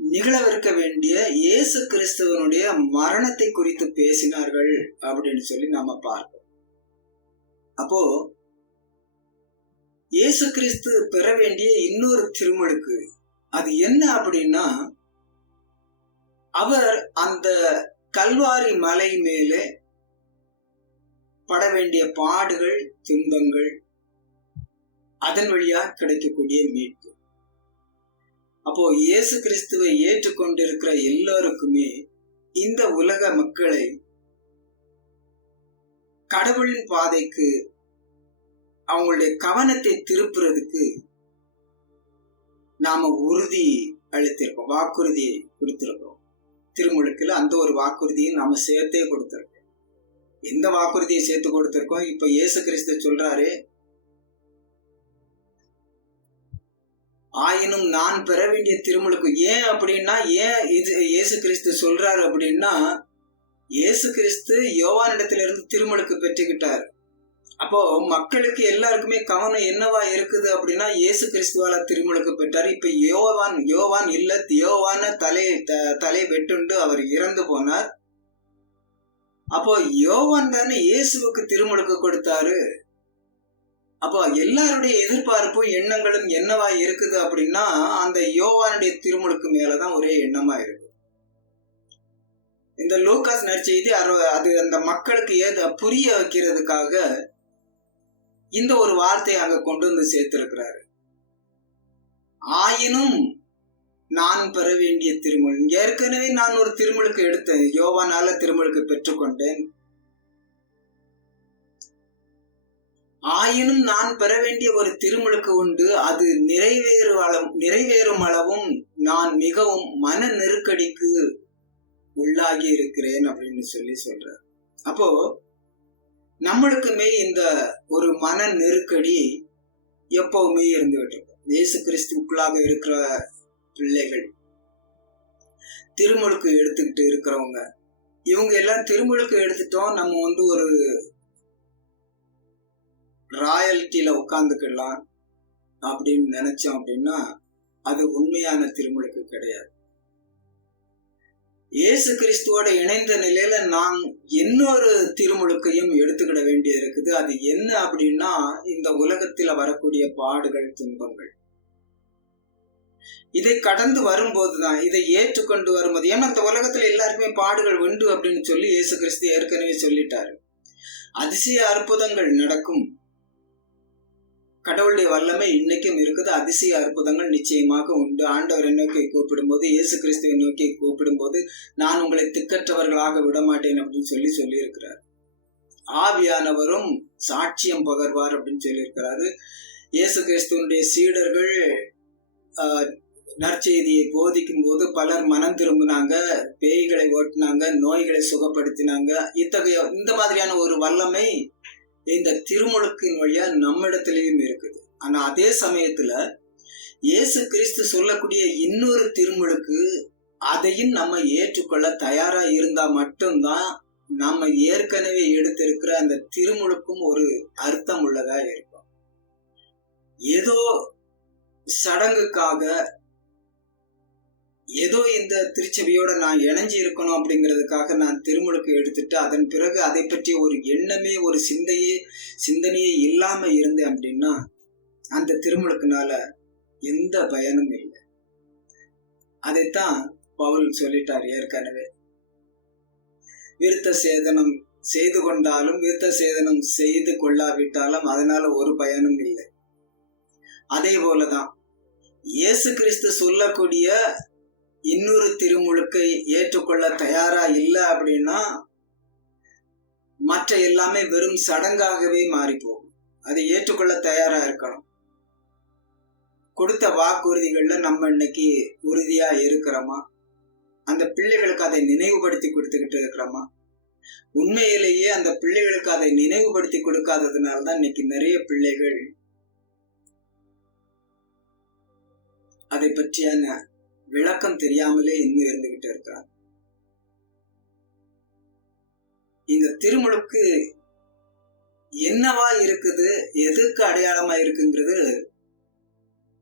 நிகழவிருக்க வேண்டிய இயேசு கிறிஸ்துவனுடைய மரணத்தை குறித்து பேசினார்கள் அப்படின்னு சொல்லி நாம பார்ப்போம். அப்போ இயேசு கிறிஸ்து பெற வேண்டிய இன்னொரு திருமுழுக்கு அது என்ன அப்படின்னா, அவர் அந்த கல்வாரி மலை மேலே பட வேண்டிய பாடுகள், துன்பங்கள், அதன் வழியா கிடைக்கக்கூடிய மீட்பு. அப்போ இயேசு கிறிஸ்துவை ஏற்றுக்கொண்டிருக்கிற எல்லாருக்குமே இந்த உலக மக்களை கடவுளின் பாதைக்கு அவங்களுடைய கவனத்தை திருப்புறதுக்கு நாம உறுதி அளித்திருக்கோம், வாக்குறுதி கொடுத்திருக்கோம். திருமுழுக்குல அந்த ஒரு வாக்குறுதியை நாம சேர்த்தே கொடுத்திருக்கோம். எந்த வாக்குறுதியை சேர்த்து கொடுத்திருக்கோம்? இப்ப இயேசு கிறிஸ்து சொல்றாரு, ஆயினும் நான் பெற வேண்டிய திருமுழுக்கு. ஏன் அப்படின்னா, ஏன் இது இயேசு கிறிஸ்து சொல்றாரு அப்படின்னா, இயேசு கிறிஸ்து யோவானிடத்திலிருந்து திருமுழுக்கு பெற்றுக்கிட்டார். அப்போ மக்களுக்கு எல்லாருக்குமே கவனம் என்னவா இருக்குது அப்படின்னா, இயேசு கிறிஸ்துவால திருமுழுக்கு பெற்றார். இப்ப யோவான் இல்ல, யோவான தலை வெட்டுண்டு அவர் இறந்து போனார். அப்போ யோவான் தானே இயேசுவுக்கு திருமுழுக்கு கொடுத்தாரு. அப்போ எல்லாருடைய எதிர்பார்ப்பும் எண்ணங்களும் என்னவா இருக்குது அப்படின்னா, அந்த யோவானுடைய திருமுழுக்கு மேலதான் ஒரே எண்ணமா இருக்கு. இந்த லூகாஸ் நற்செய்தி அது அந்த மக்களுக்கு புரிய வைக்கிறதுக்காக இந்த ஒரு வார்த்தையை அங்க கொண்டு வந்து சேர்த்திருக்கிறாரு. ஆயினும் நான் பெற வேண்டிய திருமுழுக்கு, ஏற்கனவே நான் ஒரு திருமுழுக்கு எடுத்தேன், யோவானால திருமுழுக்கு பெற்றுக்கொண்டேன். ஆயினும் நான் பெற வேண்டிய ஒரு திருமுழுக்கு உண்டு, அது நிறைவேறும் அளவும் நான் மிகவும் மன நெருக்கடிக்கு உள்ளாகி இருக்கிறேன் அப்படின்னு சொல்றார். அப்போ நம்மளுக்குமே இந்த ஒரு மன நெருக்கடி எப்பவுமே இருந்துகிட்டு இருக்கும். இயேசு கிறிஸ்துவுக்குள்ளாக இருக்கிற பிள்ளைகள், திருமுழுக்கு எடுத்துக்கிட்டு இருக்கிறவங்க, இவங்க எல்லாம் திருமுழுக்கு எடுத்துட்டோம், நம்ம ஒரு ராயல்ட்டியில உட்கார்ந்துக்கலாம் அப்படின்னு நினைச்சோம் அப்படின்னா அது உண்மையான திருமுழுக்கு கிடையாது. இயேசு கிறிஸ்துவோட இணைந்த நிலையில நாம் இன்னொரு திருமுழுக்கையும் எடுத்துக்கிட வேண்டியது இருக்குது. அது என்ன அப்படின்னா, இந்த உலகத்துல வரக்கூடிய பாடுகள், துன்பங்கள். இதை கடந்து வரும்போதுதான், இதை ஏற்றுக்கொண்டு வரும்போது, ஏன்னா இந்த உலகத்துல எல்லாருக்குமே பாடுகள் உண்டு அப்படின்னு சொல்லி இயேசு கிறிஸ்து ஏற்கனவே சொல்லிட்டாரு. அதிசய அற்புதங்கள் நடக்கும், கடவுளுடைய வல்லமை இன்னைக்கும் இருக்குது, அதிசய அற்புதங்கள் நிச்சயமாக உண்டு. ஆண்டவரை நோக்கி கூப்பிடும்போது, இயேசு கிறிஸ்துவை நோக்கி கூப்பிடும்போது, நான் உங்களை திக்கற்றவர்களாக விடமாட்டேன் அப்படின்னு சொல்லி இருக்கிறார். ஆவியானவரும் சாட்சியம் பகர்வார் அப்படின்னு சொல்லியிருக்கிறாரு. இயேசு கிறிஸ்துவனுடைய சீடர்கள் நற்செய்தியை போதிக்கும் போது பலர் மனம் திரும்பினாங்க, பேய்களை ஓட்டினாங்க, நோய்களை சுகப்படுத்தினாங்க. இந்த மாதிரியான ஒரு வல்லமை இந்த திருமுழுக்கின் வழியா நம்மிடத்திலையும் இருக்குது. ஆனா அதே சமயத்துல இயேசு கிறிஸ்து சொல்லக்கூடிய இன்னொரு திருமுழுக்கு, அதையும் நம்ம ஏற்றுக்கொள்ள தயாரா இருந்தா மட்டும்தான் நம்ம ஏற்கனவே எடுத்திருக்கிற அந்த திருமுழுக்கும் ஒரு அர்த்தம் உள்ளதா இருக்கும். ஏதோ சடங்குக்காக, ஏதோ இந்த திருச்சபையோட நான் இணைஞ்சு இருக்கணும் அப்படிங்கிறதுக்காக நான் திருமுழுக்கு எடுத்துட்டு அதன் பிறகு அதை பற்றி ஒரு எண்ணமே, ஒரு சிந்தனையே இல்லாம இருந்தேன் அப்படின்னா அந்த திருமுழுக்குனால எந்த பயனும் இல்லை. அதைத்தான் பவுல் சொல்லிட்டார் ஏற்கனவே. விருத்த சேதனம் செய்து கொண்டாலும் விருத்த சேதனம் செய்து கொள்ளாவிட்டாலும் அதனால ஒரு பயனும் இல்லை. அதே போலதான் இயேசு கிறிஸ்து சொல்லக்கூடிய இன்னொரு திருமுழுக்கை ஏற்றுக்கொள்ள தயாரா இல்லை அப்படின்னா மற்ற எல்லாமே வெறும் சடங்காகவே மாறி போகும். அதை ஏற்றுக்கொள்ள தயாரா இருக்கணும். கொடுத்த வாக்குறுதிகள்ல நம்ம இன்னைக்கு உறுதியா இருக்கிறோமா? அந்த பிள்ளைகளுக்கு அதை நினைவுபடுத்தி கொடுத்துக்கிட்டு இருக்கிறோமா? உண்மையிலேயே அந்த பிள்ளைகளுக்கு அதை நினைவுபடுத்தி கொடுக்காததுனால்தான் இன்னைக்கு நிறைய பிள்ளைகள் அதை பற்றியான விளக்கம் தெரியாமலே இன்னும் இருந்துகிட்டு இருக்கிறாங்க. இந்த திருமுழுக்கு என்னவா இருக்குது, எதுக்கு அடையாளமா இருக்குங்கிறது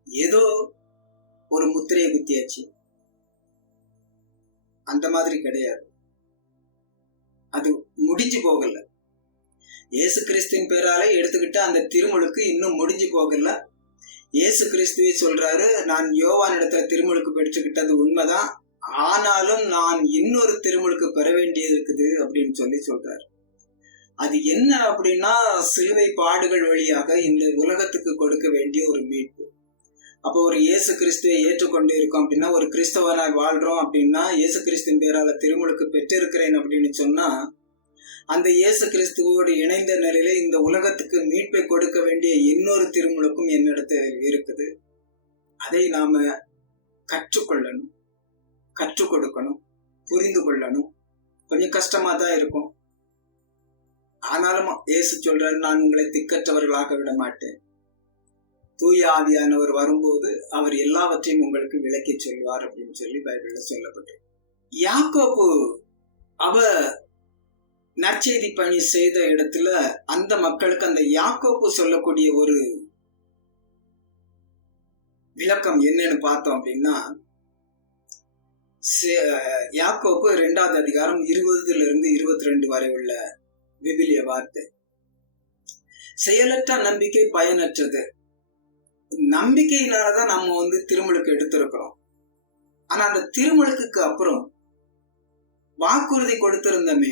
ஏதோ ஒரு முத்திரையை குத்தியாச்சு அந்த மாதிரி கிடையாது. அது முடிஞ்சு போகல. இயேசு கிறிஸ்துவின் பேராலே எடுத்துக்கிட்ட அந்த திருமுழுக்கு இன்னும் முடிஞ்சு போகல. இயேசு கிறிஸ்துவே சொல்றாரு, நான் யோவான் இடத்துல திருமுழுக்கு பெற்றுக்கிட்டது உண்மைதான், ஆனாலும் நான் இன்னொரு திருமுழுக்கு பெற வேண்டியது இருக்குது அப்படின்னு சொல்றாரு. அது என்ன அப்படின்னா, சிலுவை பாடுகள் வழியாக இந்த உலகத்துக்கு கொடுக்க வேண்டிய ஒரு மீட்பு. அப்போ ஒரு இயேசு கிறிஸ்துவை ஏற்றுக்கொண்டு இருக்கோம் அப்படின்னா, ஒரு கிறிஸ்தவனாய் வாழ்றோம் அப்படின்னா, இயேசு கிறிஸ்துவின் பேரால திருமுழுக்கு பெற்றிருக்கிறேன் அப்படின்னு சொன்னா, அந்த இயேசு கிறிஸ்துவோடு இணைந்த நிலையில இந்த உலகத்துக்கு மீட்பை கொடுக்க வேண்டிய இன்னொரு திருமுழுக்கும் என்னிடத்தில் இருக்குது. அதை நாம கற்றுக்கொள்ளணும், கற்றுக் கொடுக்கணும், புரிந்து கொள்ளணும். கொஞ்சம் கஷ்டமா தான் இருக்கும். ஆனாலும் இயேசு சொல்றாரு, நான் உங்களை திக்கற்றவர்களாக விட மாட்டேன். தூய ஆவியானவர் வரும்போது அவர் எல்லாவற்றையும் உங்களுக்கு விளக்கி சொல்வார் அப்படின்னு சொல்லி பைபிள்ல சொல்லப்பட்டு. யாக்கோபு அவ நற்செய்தி பணி செய்த இடத்துல அந்த மக்களுக்கு அந்த யாக்கோபு சொல்லக்கூடிய ஒரு விளக்கம் என்னன்னு பார்த்தோம் அப்படின்னா, யாக்கோபு 2வது அதிகாரம் 20 to 22 வரை உள்ள விவிலிய வார்த்தை. செயலற்ற நம்பிக்கை பயனற்றது. நம்பிக்கையினாலதான் நம்ம திருமுழுக்கு எடுத்திருக்கிறோம். ஆனா அந்த திருமுழுக்குக்கு அப்புறம் வாக்குறுதி கொடுத்திருந்தமே,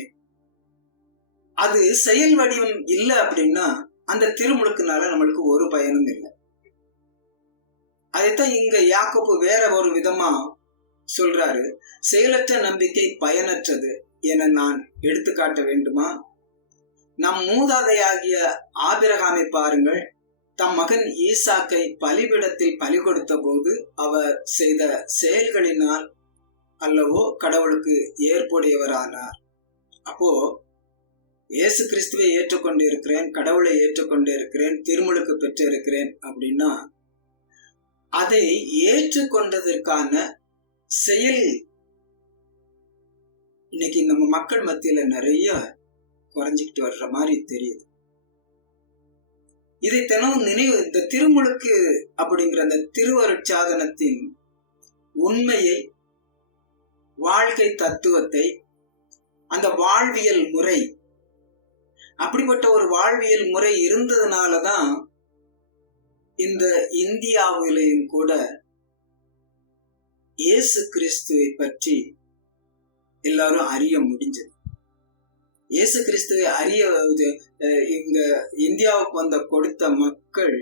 அது செயல் வடிவம் இல்லை அப்படின்னா அந்த திருமுழுக்குனால நம்மளுக்கு ஒரு பயனும் இல்லை. அதைத்தான் இங்க யாக்கோபு வேற ஒரு விதமா சொல்றாரு. செயலற்ற நம்பிக்கை பயனற்றது என நான் எடுத்துக்காட்ட வேண்டுமா? நம் மூதாதையாகிய ஆபிரகாமை பாருங்கள். தம் மகன் ஈசாக்கை பலிபீடத்தில் பலி கொடுத்த போது அவர் செய்த செயல்களினால் அல்லவோ கடவுளுக்கு ஏற்புடையவரானார். அப்போ இயேசு கிறிஸ்துவை ஏற்றுக்கொண்டு இருக்கிறேன், கடவுளை ஏற்றுக்கொண்டு இருக்கிறேன், திருமுழுக்கு பெற்று இருக்கிறேன் அப்படின்னா அதை ஏற்றுக்கொண்டதற்கான செயல் இன்னைக்கு நம்ம மக்கள் மத்தியில நிறைய குறைஞ்சிக்கிட்டு வர்ற மாதிரி தெரியுது. இதை தினமும் இந்த திருமுழுக்கு அப்படிங்கிற அந்த திருவருட்சாதனத்தின் உண்மையை, வாழ்க்கை தத்துவத்தை, அந்த வாழ்வியல் முறை, அப்படிப்பட்ட ஒரு வாழ்வியல் முறை இருந்ததுனாலதான் இந்த இந்தியாவிலையும் கூட இயேசு கிறிஸ்துவை பற்றி எல்லாரும் அறிய முடிஞ்சது. இயேசு கிறிஸ்துவை அறிய இங்க இந்தியாவுக்கு கொடுத்த மக்கள்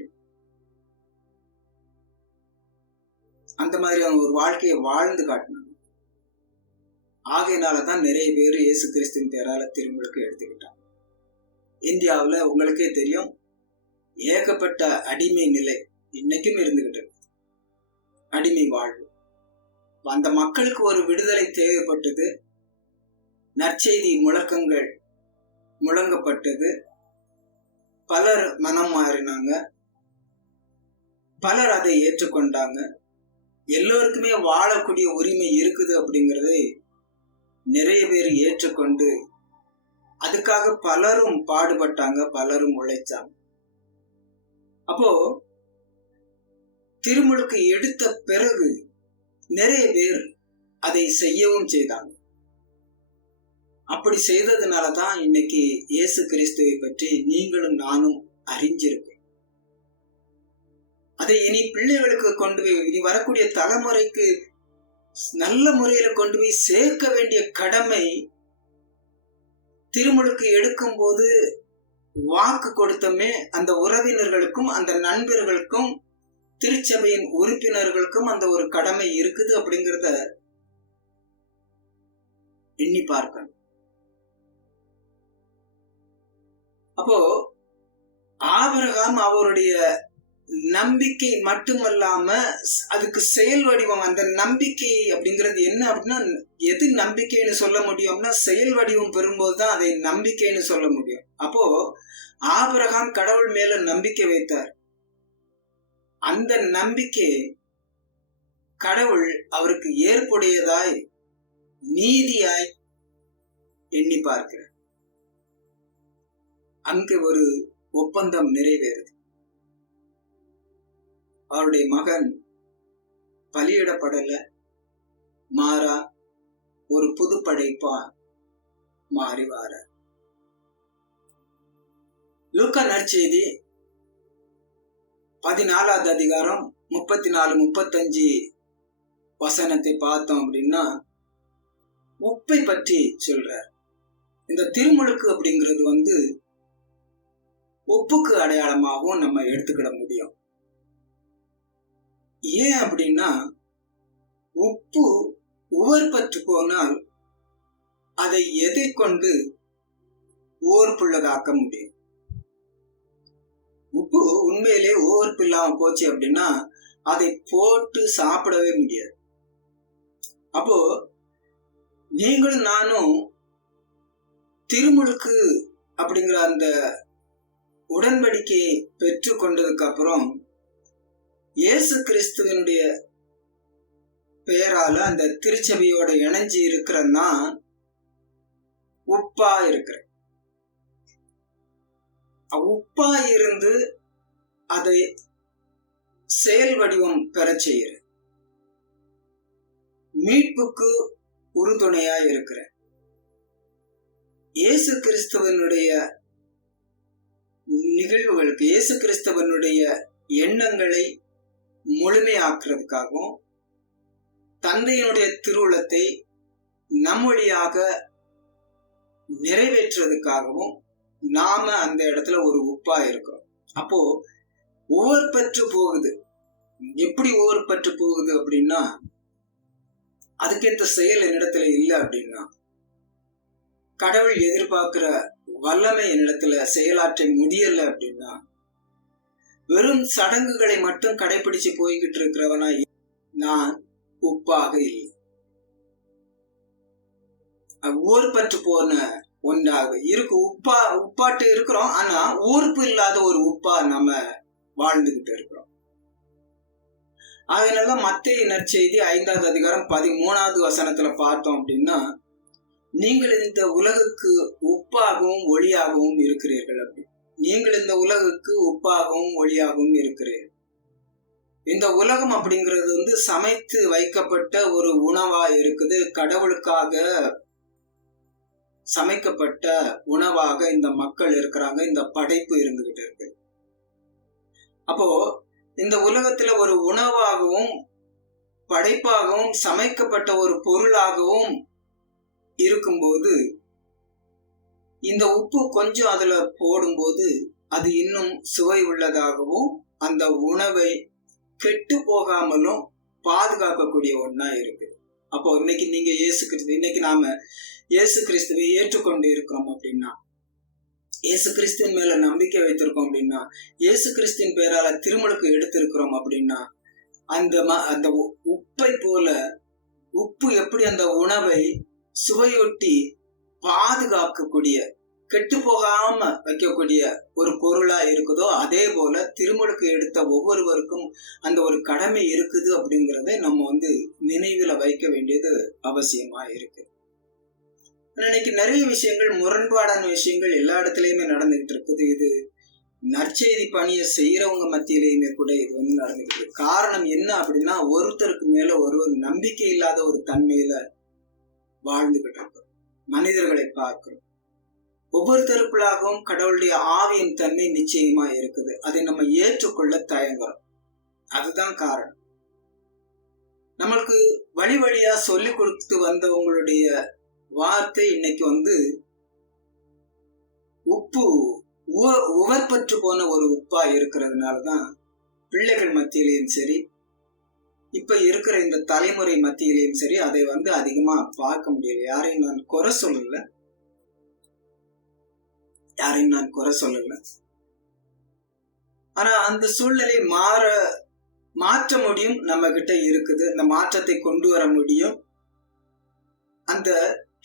அந்த மாதிரி அவங்க ஒரு வாழ்க்கையை வாழ்ந்து காட்டினாங்க. ஆகையினாலதான் நிறைய பேர் இயேசு கிறிஸ்துவின் பேரால திருமுழுக்கு எடுத்துக்கிட்டாங்க. இந்தியாவில் உங்களுக்கே தெரியும், ஏகப்பட்ட அடிமை நிலை இன்னைக்கும் இருந்துகிட்டு இருக்கு. அடிமை வாழ்வு. அந்த மக்களுக்கு ஒரு விடுதலை தேவைப்பட்டது. நற்செய்தி முழக்கங்கள் முழங்கப்பட்டது. பலர் மனம் மாறினாங்க, பலர் அதை ஏற்றுக்கொண்டாங்க. எல்லோருக்குமே வாழக்கூடிய உரிமை இருக்குது அப்படிங்கறதை நிறைய பேர் ஏற்றுக்கொண்டு அதுக்காக பலரும் பாடுபட்டாங்க, பலரும் உழைச்சாங்க. அப்போ திருமுழுக்கு எடுத்த பிறகு நிறைய பேர் அதை செய்யவும் செய்தாங்க. அப்படி செய்ததுனாலதான் இன்னைக்கு இயேசு கிறிஸ்துவை பற்றி நீங்களும் நானும் அறிஞ்சிருக்கோம். அதை இனி பிள்ளைகளுக்கு கொண்டு போய், இனி வரக்கூடிய தலைமுறைக்கு நல்ல முறையில கொண்டு போய் சேர்க்க வேண்டிய கடமை திருமுழுக்கு எடுக்கும் போது வாக்கு கொடுத்தமே அந்த உறவினர்களுக்கும் அந்த நண்பர்களுக்கும் திருச்சபையின் உறுப்பினர்களுக்கும் அந்த ஒரு கடமை இருக்குது அப்படிங்கிறத எண்ணி பார்க்கணும். அப்போ ஆபிரகாம் அவருடைய நம்பிக்கை மட்டுமல்லாம அதுக்கு செயல் வடிவம், அந்த நம்பிக்கை அப்படிங்கிறது என்ன அப்படின்னா, எது நம்பிக்கைன்னு சொல்ல முடியும்னா செயல் வடிவம் பெறும்போதுதான் அதை நம்பிக்கைன்னு சொல்ல முடியும். அப்போ ஆபிரகாம் கடவுள் மேல நம்பிக்கை வைத்தார். அந்த நம்பிக்கை கடவுள் அவருக்கு ஏற்புடையதாய் நீதியாய் எண்ணி பார்க்கிறார். அங்கு ஒரு ஒப்பந்தம் நிறைவேறுது. அவருடைய மகன் பலியிடப்படல, மாறா ஒரு புது படைப்பா மாறி வார. லூக்கா நற்செய்தி 14வது அதிகாரம் 34-35 வசனத்தை பார்த்தோம் அப்படின்னா உப்பை பற்றி சொல்றார். இந்த திருமுழுக்கு அப்படிங்கிறது உப்புக்கு அடையாளமாகவும் நம்ம எடுத்துக்கிட முடியும். ஏன் அப்படின்னா, உப்பு உவர்பற்று போனால் அதை எதை கொண்டு ஓர்ப்புள்ளதாக்க முடியும்? உப்பு உண்மையிலே ஓர்ப்பு இல்லாம போச்சு அப்படின்னா அதை போட்டு சாப்பிடவே முடியாது. அப்போ நீங்களும் நானும் திருமுழுக்கு அப்படிங்கிற அந்த உடன்படிக்கையை பெற்று கொண்டதுக்கு அப்புறம் இயேசு கிறிஸ்துவனுடைய பெயரால அந்த திருச்சபையோட இணைஞ்சி இருக்கிறன்னா உப்பா இருக்கிற. உப்பா இருந்து அதை செயல் வடிவம் பெற செய்கிற, மீட்புக்கு உறுதுணையா இருக்கிற. இயேசு கிறிஸ்துவனுடைய நிகழ்வுகளுக்கு, இயேசு கிறிஸ்துவனுடைய எண்ணங்களை முழுமையாக்குறதுக்காகவும் தந்தையினுடைய திருவுளத்தை நம் வழியாக நிறைவேற்றுறதுக்காகவும் நாம அந்த இடத்துல ஒரு உப்பா இருக்கிறோம். அப்போ ஓர்பற்று போகுது. எப்படி ஓர்பற்று போகுது அப்படின்னா, அதுக்கேற்ற செயல் என்னிடத்துல இல்லை அப்படின்னா, கடவுள் எதிர்பார்க்கிற வல்லமை என்னிடத்துல செயலாற்ற முடியல அப்படின்னா, வெறும் சடங்குகளை மட்டும் கடைபிடிச்சு போய்கிட்டு இருக்கிறவனா நான் உப்பாக இல்லை. ஊர்பற்று போன ஒன்றாக இருக்கு. உப்பாட்டு இருக்கிறோம், ஆனா ஊர்ப்பு இல்லாத ஒரு உப்பா நம்ம வாழ்ந்துகிட்டு இருக்கிறோம். அதனால மத்தேயு நற்செய்தி 5வது அதிகாரம் 13வது வசனத்துல பார்த்தோம் அப்படின்னா, நீங்கள் இந்த உலகுக்கு உப்பாகவும் ஒளியாகவும் இருக்கிறீர்கள். அப்படி நீங்கள் இந்த உலகுக்கு உப்பாகவும் ஒளியாகவும் இருக்கிறீர்கள். இந்த உலகம் அப்படிங்கிறது சமைத்து வைக்கப்பட்ட ஒரு உணவா இருக்குது. கடவுளுக்காக சமைக்கப்பட்ட உணவாக இந்த மக்கள் இருக்கிறாங்க, இந்த படைப்பு இருந்துகிட்டு இருக்கு. அப்போ இந்த உலகத்துல ஒரு உணவாகவும் படைப்பாகவும் சமைக்கப்பட்ட ஒரு பொருளாகவும் இருக்கும்போது, இந்த உப்பு கொஞ்சம் அதுல போடும்போது அது இன்னும் சுவை உள்ளதாகவும் அந்த உணவை கெட்டு போகாமலும் பாதுகாக்கக்கூடிய ஒண்ணா இருக்கு. அப்போ இன்னைக்கு நீங்க இன்னைக்கு நாம இயேசு கிறிஸ்துவை ஏற்றுக்கொண்டு இருக்கிறோம் அப்படின்னா, இயேசு கிறிஸ்துவின் மேல நம்பிக்கை வைத்திருக்கோம் அப்படின்னா, இயேசு கிறிஸ்துவின் பேரால திருமுழுக்கு எடுத்திருக்கிறோம் அப்படின்னா, அந்த உப்பை போல உப்பு எப்படி அந்த உணவை சுவையொட்டி பாதுகாக்கக்கூடிய கெட்டு போகாம வைக்கக்கூடிய ஒரு பொருளா இருக்குதோ அதே போல திருமுழுக்கு எடுத்த ஒவ்வொருவருக்கும் அந்த ஒரு கடமை இருக்குது அப்படிங்கிறத நம்ம நினைவுல வைக்க வேண்டியது அவசியமா இருக்கு. இன்னைக்கு நிறைய விஷயங்கள், முரண்பாடான விஷயங்கள் எல்லா இடத்துலயுமே நடந்துகிட்டு இருக்குது. இது நற்செய்தி பணியை செய்யறவங்க மத்தியிலையுமே கூட இது நடந்துகிட்டு இருக்கு. காரணம் என்ன அப்படின்னா, ஒருத்தருக்கு மேல ஒருவர் நம்பிக்கை இல்லாத ஒரு தன்மையில வாழ்ந்துகிட்டு இருக்கோம். மனிதர்களை பார்க்கிறோம். ஒவ்வொருத்தருக்குள்ளாகவும் கடவுளுடைய ஆவியின் தன்மை நிச்சயமா இருக்குது. அதை நம்ம ஏற்றுக்கொள்ள தயங்குறோம். அதுதான் காரணம். நம்மளுக்கு வழி வழியா சொல்லி கொடுத்து வந்தவங்களுடைய வார்த்தை இன்னைக்கு உப்பு உவர்பற்று போன ஒரு உப்பா இருக்கிறதுனாலதான் பிள்ளைகள் மத்தியிலையும் சரி, இப்ப இருக்கிற இந்த தலைமுறை மத்தியிலையும் சரி, அதை அதிகமா பார்க்க முடியல. யாரையும் நான் குறை சொல்லல. ஆனா அந்த சூழ்நிலை மாற்ற முடியும். நம்ம கிட்ட இருக்குது. அந்த மாற்றத்தை கொண்டு வர முடியும். அந்த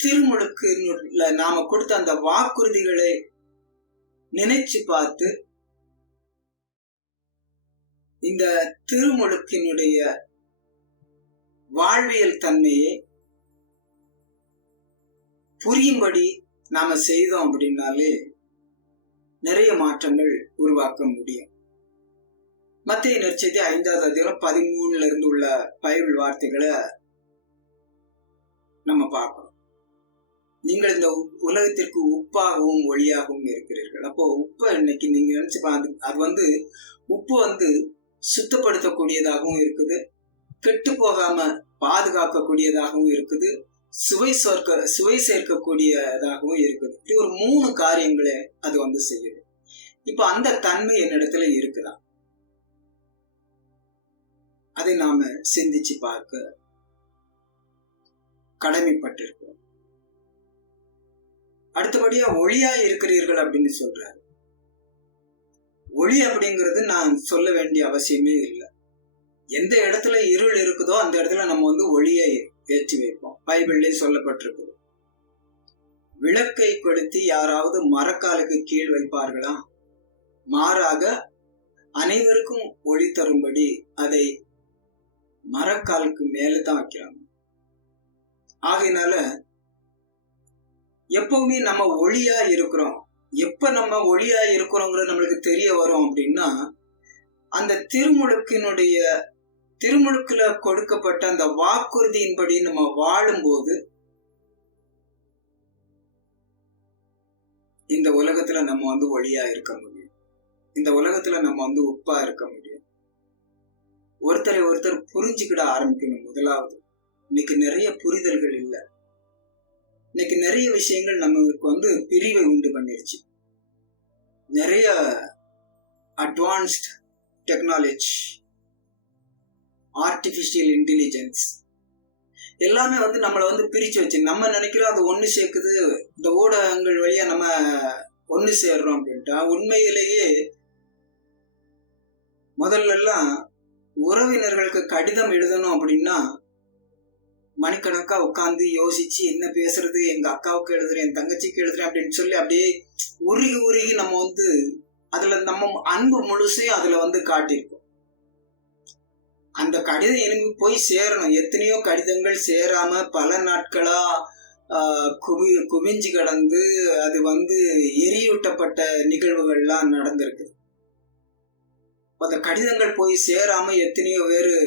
திருமுழுக்கு நாம கொடுத்த அந்த வாக்குறுதிகளை நினைச்சு பார்த்து இந்த திருமுழுக்கினுடைய வாழ்வியல் தன்மையை புரியும்படி நாம செய்தோம் அப்படின்னாலே நிறைய மாற்றங்கள் உருவாக்க முடியும். மத்தேயு நற்செய்தி 5வது அதிகாரம் 13 இருந்து உள்ள பைபிள் வார்த்தைகளை நம்ம பார்க்கணும். நீங்கள் இந்த உலகத்திற்கு உப்பாகவும் ஒளியாகவும் இருக்கிறீர்கள். அப்போ உப்பை இன்னைக்கு நீங்க நினைச்சு அது உப்பு சுத்தப்படுத்தக்கூடியதாகவும் இருக்குது, கெட்டு போகாம பாதுகாக்கக்கூடியதாகவும் இருக்குது, சுவை சேர்க்கக்கூடியதாகவும் இருக்குது. இப்படி ஒரு 3 காரியங்களை அது செய்யுது. இப்ப அந்த தன்மை என்னிடத்துல இருக்குதா? அதை நாம சிந்திச்சு பார்க்க கடமைப்பட்டிருக்கிறோம். அடுத்தபடியா ஒளியா இருக்கிறீர்கள் அப்படின்னு சொல்றாரு. ஒளி அப்படிங்கிறது நான் சொல்ல வேண்டிய அவசியமே இல்லை. எந்த இடத்துல இருள் இருக்குதோ அந்த இடத்துல நம்ம ஒளியை ஏற்றி வைப்போம். பைபிள்லயே சொல்லப்பட்டிருக்குது. விளக்கை கொளுத்தி யாராவது மரக்காலுக்கு கீழ் வைப்பார்களா? மாறாக அனைவருக்கும் ஒளி தரும்படி அதை மரக்காலுக்கு மேலதான் வைக்கிறாங்க. ஆகையினால எப்பவுமே நம்ம ஒளியா இருக்கிறோம். எப்ப நம்ம ஒளியா இருக்கிறோங்கிறது நம்மளுக்கு தெரிய வரும் அப்படின்னா, அந்த திருமுழுக்குல கொடுக்கப்பட்ட அந்த வாக்குறுதியின்படி நம்ம வாழும்போது இந்த உலகத்துல நம்ம ஒளியா இருக்க முடியும். இந்த உலகத்துல நம்ம உப்பா இருக்க முடியும். ஒருத்தரை ஒருத்தர் புரிஞ்சுக்கிட ஆரம்பிக்கணும். முதலாவது, இன்னைக்கு நிறைய புரிதல்கள் இல்லை. இன்னைக்கு நிறைய விஷயங்கள் நமக்கு பிரிவை உண்டு பண்ணிருச்சு. நிறைய அட்வான்ஸ்ட் டெக்னாலஜி, ஆர்டிபிஷியல் இன்டெலிஜென்ஸ் எல்லாமே நம்மளை பிரிச்சு வச்சு நம்ம நினைக்கிறோம் அது ஒண்ணு சேர்க்குது. இந்த ஊடகங்கள் வழியா நம்ம ஒண்ணு சேர்றோம் அப்படின்ட்டா, உண்மையிலேயே முதல்ல எல்லாம் உறவினர்களுக்கு கடிதம் எழுதணும் அப்படின்னா மணிக்கணக்கா உட்காந்து யோசிச்சு என்ன பேசுறது, எங்க அக்காவுக்கு எழுதுறேன், என் தங்கச்சிக்கு எழுதுறேன் அப்படின்னு சொல்லி அப்படியே உருகி நம்ம அதுல நம்ம அன்பு முழுசையும் அதுல காட்டியிருக்கோம். அந்த கடிதம் எனக்கு போய் சேரணும். எத்தனையோ கடிதங்கள் சேராம பல நாட்களா குவிஞ்சு கிடந்து அது எரியூட்டப்பட்ட நிகழ்வுகள்லாம் நடந்திருக்கு. அந்த கடிதங்கள் போய் சேராம எத்தனையோ பேரு